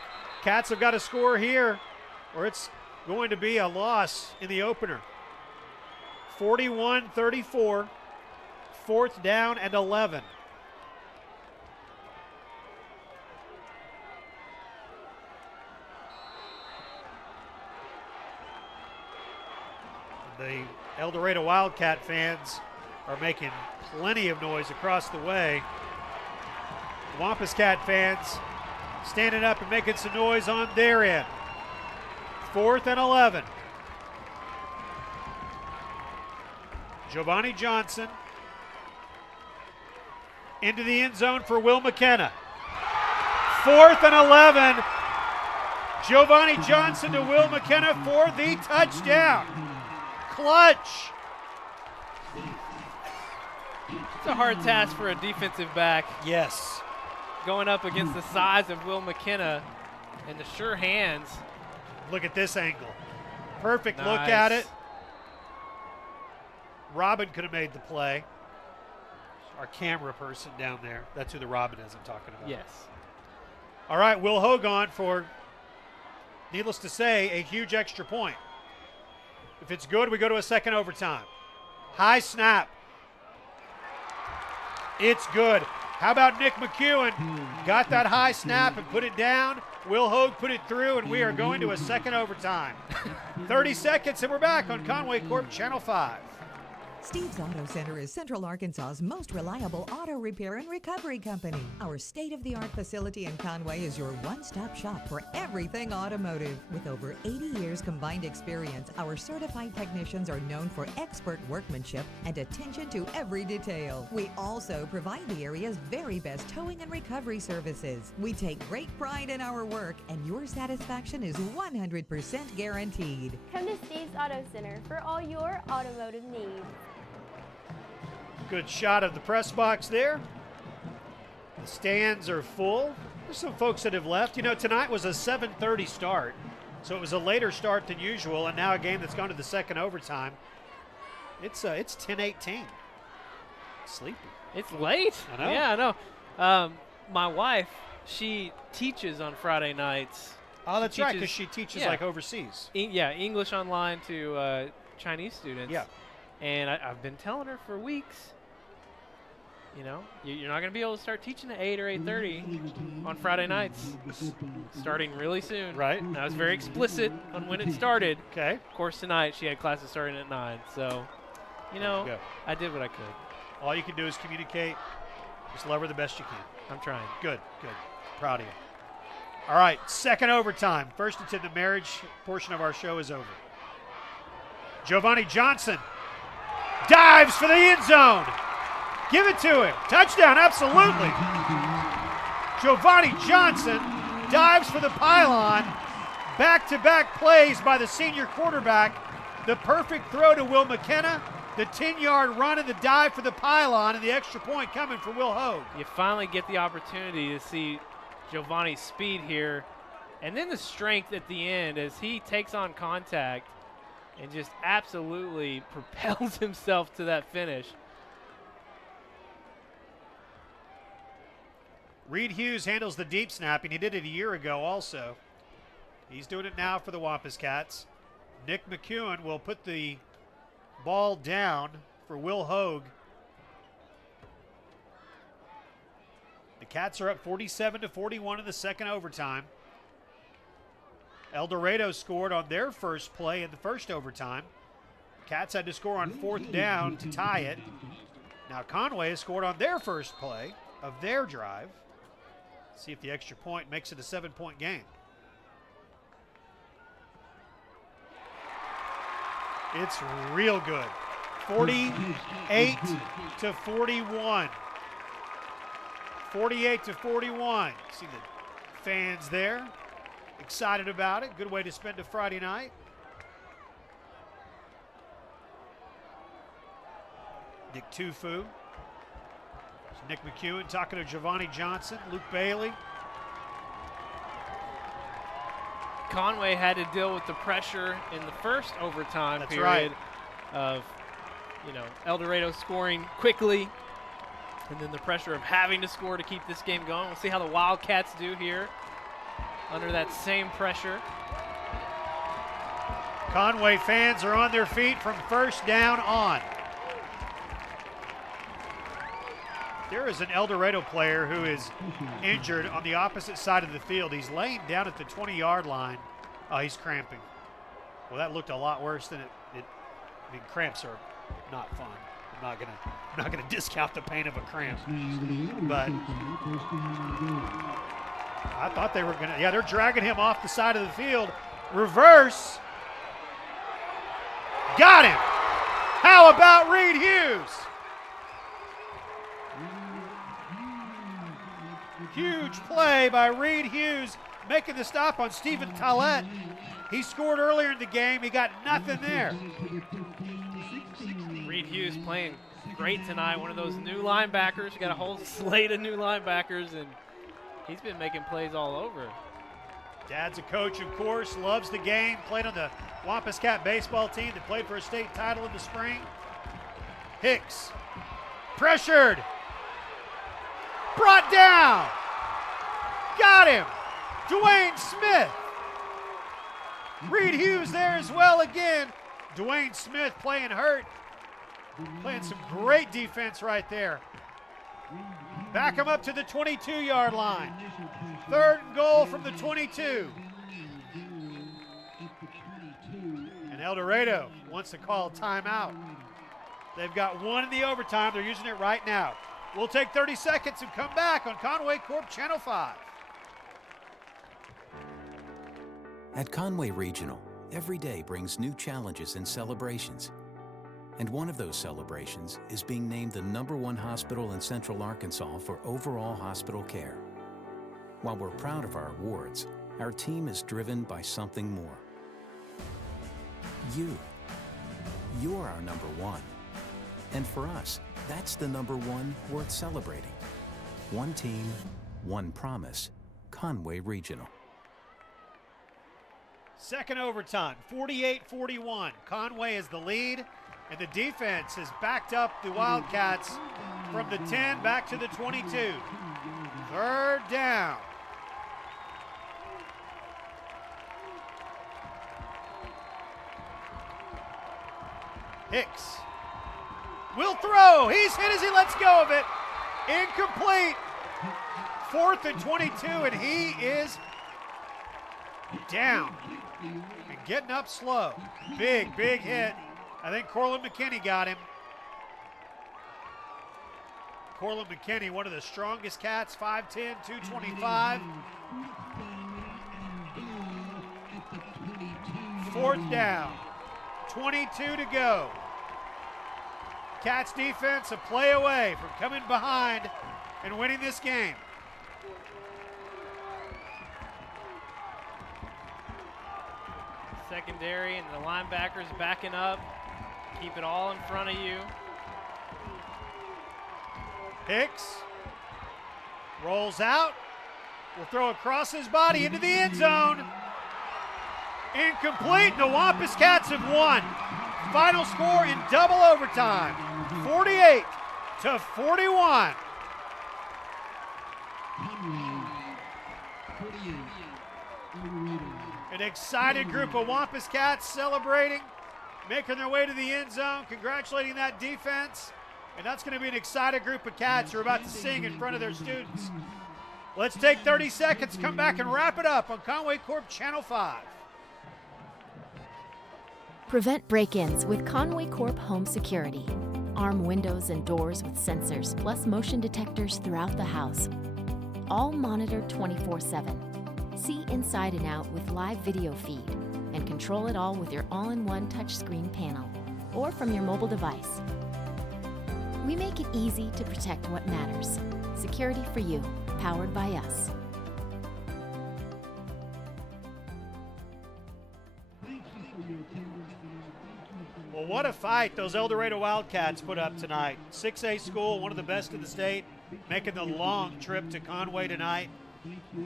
Cats have got to score here, or it's going to be a loss in the opener. 41-34, 4th down and 11. The Eldorado Wildcat fans are making plenty of noise across the way. The Wampus Cat fans standing up and making some noise on their end. 4th and 11. Giovanni Johnson into the end zone for Will McKenna. 4th and 11. Giovanni Johnson to Will McKenna for the touchdown. Clutch. It's a hard task for a defensive back. Yes. Going up against the size of Will McKenna and the sure hands. Look at this angle. Perfect Nice. look at it. Robin could have made the play. Our camera person down there. That's who the Robin is I'm talking about. Yes. All right, Will Hogan for, needless to say, a huge extra point. If it's good, we go to a 2nd overtime. High snap. It's good. How about Nick McEwen? Got that high snap and put it down. Will Hogue put it through, and we are going to a 2nd overtime. 30 seconds, and we're back on Conway Corp Channel 5. Steve's Auto Center is Central Arkansas's most reliable auto repair and recovery company. Our state-of-the-art facility in Conway is your one-stop shop for everything automotive. With over 80 years combined experience, our certified technicians are known for expert workmanship and attention to every detail. We also provide the area's very best towing and recovery services. We take great pride in our work, and your satisfaction is 100% guaranteed. Come to Steve's Auto Center for all your automotive needs. Good shot of the press box there. The stands are full. There's some folks that have left. You know, tonight was a 7:30 start, so it was a later start than usual, and now a game that's gone to the second overtime. It's 10:18. Sleepy. It's late. I know. Yeah, I know. My wife, she teaches on Friday nights. Oh, that's right, because she teaches like overseas. English online to Chinese students. Yeah. And I've been telling her for weeks, you know, you're not going to be able to start teaching at 8 or 8:30 on Friday nights, starting really soon. Right. And I was very explicit on when it started. Okay. Of course, tonight she had classes starting at 9. So, you know, I did what I could. All you can do is communicate. Just love her the best you can. I'm trying. Good, good. Proud of you. All right, second overtime. First into the marriage portion of our show is over. Giovanni Johnson dives for the end zone. Give it to him. Touchdown, absolutely. Giovanni Johnson dives for the pylon. Back-to-back plays by the senior quarterback. The perfect throw to Will McKenna. The 10-yard run and the dive for the pylon, and the extra point coming for Will Hogue. You finally get the opportunity to see Giovanni's speed here, and then the strength at the end as he takes on contact and just absolutely propels himself to that finish. Reed Hughes handles the deep snap, and he did it a year ago also. He's doing it now for the Wampus Cats. Nick McEwen will put the ball down for Will Hogue. The Cats are up 47-41 in the second overtime. Eldorado scored on their first play in the first overtime. Cats had to score on fourth down to tie it. Now Conway has scored on their first play of their drive. See if the extra point makes it a 7-point game. It's real good. 48-41. 48-41. See the fans there. Excited about it. Good way to spend a Friday night. Nick Tufu. Nick McEwen talking to Giovanni Johnson, Luke Bailey. Conway had to deal with the pressure in the first overtime That's period right. of, you know, Eldorado scoring quickly, and then the pressure of having to score to keep this game going. We'll see how the Wildcats do here under that same pressure. Conway fans are on their feet from first down on. There is an Eldorado player who is injured on the opposite side of the field. He's laying down at the 20-yard line. Oh, he's cramping. Well, that looked a lot worse than it. I mean, cramps are not fun. I'm not gonna discount the pain of a cramp. But I thought they were gonna. Yeah, they're dragging him off the side of the field. Reverse. Got him. How about Reed Hughes? Huge play by Reed Hughes, making the stop on Stephen Tollett. He scored earlier in the game. He got nothing there. Reed Hughes playing great tonight. One of those new linebackers. You got a whole slate of new linebackers, and he's been making plays all over. Dad's a coach, of course, loves the game. Played on the Wampus Cat baseball team that played for a state title in the spring. Hicks, pressured, brought down. Got him. Dwayne Smith. Reed Hughes there as well again. Dwayne Smith playing hurt. Playing some great defense right there. Back him up to the 22-yard line. Third and goal from the 22. And Eldorado wants to call timeout. They've got one in the overtime. They're using it right now. We'll take 30 seconds and come back on Conway Corp Channel 5. At Conway Regional, every day brings new challenges and celebrations. And one of those celebrations is being named the #1 hospital in Central Arkansas for overall hospital care. While we're proud of our awards, our team is driven by something more. You. You're our #1. And for us, that's the #1 worth celebrating. One team, one promise. Conway Regional. Second overtime, 48-41. Conway is the lead, and the defense has backed up the Wildcats from the 10 back to the 22. Third down. Hicks will throw. He's hit as he lets go of it. Incomplete. 4th and 22, and he is down and getting up slow. Big hit. I think Corlin McKinney got him. Corlin McKinney, one of the strongest cats, 5'10", 225. 4th down, 22 to go. Cats defense a play away from coming behind and winning this game. Secondary and the linebackers backing up. Keep it all in front of you. Hicks rolls out. Will throw across his body into the end zone. Incomplete. The Wampus Cats have won. Final score in double overtime, 48-41. An excited group of Wampus Cats celebrating, making their way to the end zone, congratulating that defense. And that's going to be an excited group of Cats who are about to sing in front of their students. Let's take 30 seconds, come back and wrap it up on Conway Corp Channel 5. Prevent break-ins with Conway Corp Home Security. Arm windows and doors with sensors, plus motion detectors throughout the house. All monitored 24/7. See inside and out with live video feed, and control it all with your all-in-one touchscreen panel, or from your mobile device. We make it easy to protect what matters. Security for you, powered by us. Well, what a fight those Eldorado Wildcats put up tonight. 6A school, one of the best in the state, making the long trip to Conway tonight.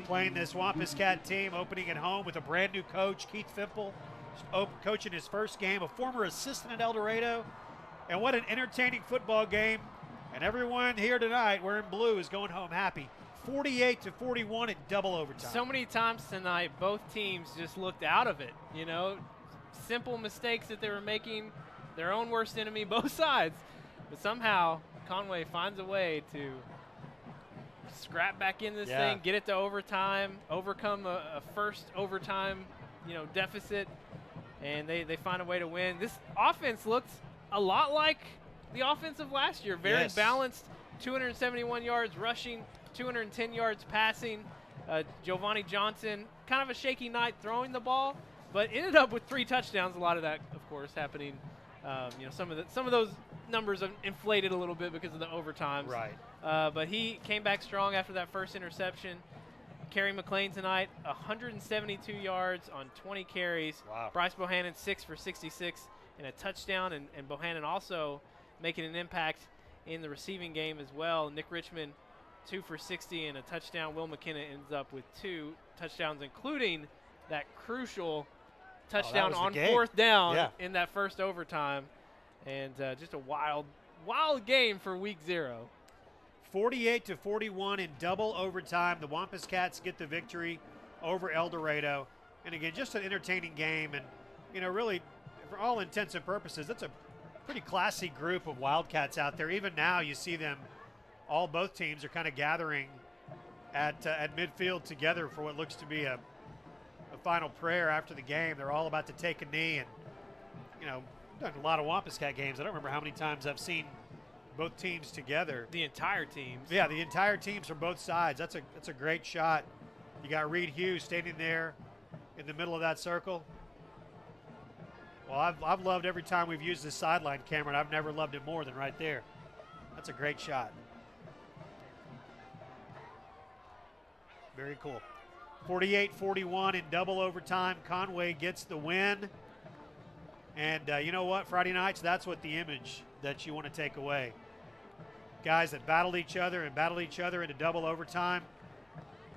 Playing this Wampus Cat team, opening at home with a brand new coach, Keith Fimple, coaching his first game, a former assistant at Eldorado. And what an entertaining football game. And everyone here tonight wearing blue is going home happy. 48-41 in double overtime. So many times tonight, both teams just looked out of it. You know, simple mistakes that they were making, their own worst enemy, both sides. But somehow Conway finds a way to scrap back in this thing, get it to overtime, overcome a first overtime, deficit, and they find a way to win. This offense looked a lot like the offense of last year. Very balanced, 271 yards rushing, 210 yards passing. Giovanni Johnson, kind of a shaky night throwing the ball, but ended up with 3 touchdowns. A lot of that, of course, happening. Some of those numbers have inflated a little bit because of the overtimes. Right. But he came back strong after that first interception. Kerry McLean tonight, 172 yards on 20 carries. Wow. Bryce Bohannon, 6 for 66 and a touchdown. And Bohannon also making an impact in the receiving game as well. Nick Richmond, 2 for 60 and a touchdown. Will McKenna ends up with 2 touchdowns, including that crucial touchdown on 4th down in that first overtime. And just a wild game for week 0. 48-41 in double overtime. The Wampus Cats get the victory over Eldorado. And again, just an entertaining game. And, really, for all intents and purposes, that's a pretty classy group of Wildcats out there. Even now you see them, both teams are kind of gathering at midfield together for what looks to be a final prayer after the game. They're all about to take a knee and, Done a lot of Wampus Cat games. I don't remember how many times I've seen both teams together. The entire teams. Yeah, the entire teams from both sides. That's a great shot. You got Reed Hughes standing there in the middle of that circle. Well, I've loved every time we've used this sideline camera, and I've never loved it more than right there. That's a great shot. Very cool. 48-41 in double overtime. Conway gets the win. And you know what? Friday nights, that's what the image that you want to take away. Guys that battled each other into double overtime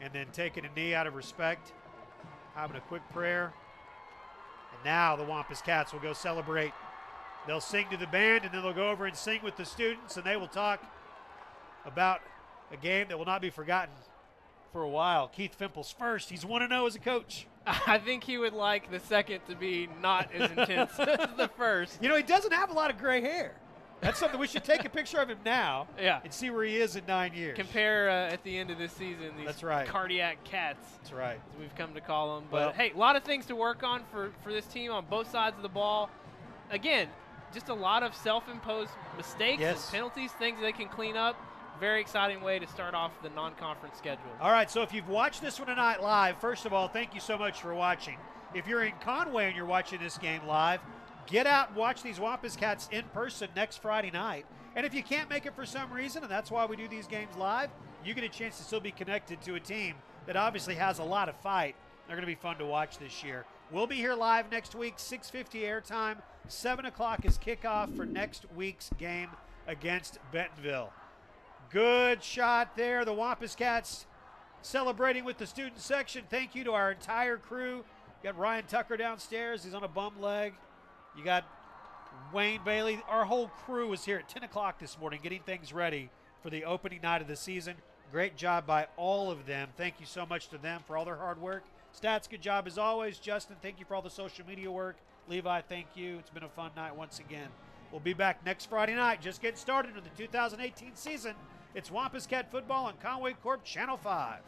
and then taking a knee out of respect, having a quick prayer. And now the Wampus Cats will go celebrate. They'll sing to the band, and then they'll go over and sing with the students, and they will talk about a game that will not be forgotten for a while. Keith Fimple's first. He's 1-0 as a coach. I think he would like the second to be not as intense as the first. You know, he doesn't have a lot of gray hair. That's something we should take a picture of him now and see where he is in 9 years. Compare at the end of this season these That's right. cardiac cats. That's right. As we've come to call them. But, Well, hey, a lot of things to work on for this team on both sides of the ball. Again, just a lot of self-imposed mistakes and penalties, things they can clean up. Very exciting way to start off the non-conference schedule. All right, so if you've watched this one tonight live, first of all, thank you so much for watching. If you're in Conway and you're watching this game live, get out and watch these Wampus Cats in person next Friday night. And if you can't make it for some reason, and that's why we do these games live, you get a chance to still be connected to a team that obviously has a lot of fight. They're going to be fun to watch this year. We'll be here live next week, 6:50 airtime. 7 o'clock is kickoff for next week's game against Bentonville. Good shot there. The Wampus Cats celebrating with the student section. Thank you to our entire crew. You got Ryan Tucker downstairs. He's on a bum leg. You got Wayne Bailey. Our whole crew was here at 10 o'clock this morning getting things ready for the opening night of the season. Great job by all of them. Thank you so much to them for all their hard work. Stats, good job as always. Justin, thank you for all the social media work. Levi, thank you. It's been a fun night once again. We'll be back next Friday night. Just getting started in the 2018 season. It's Wampus Cat Football on Conway Corp Channel 5.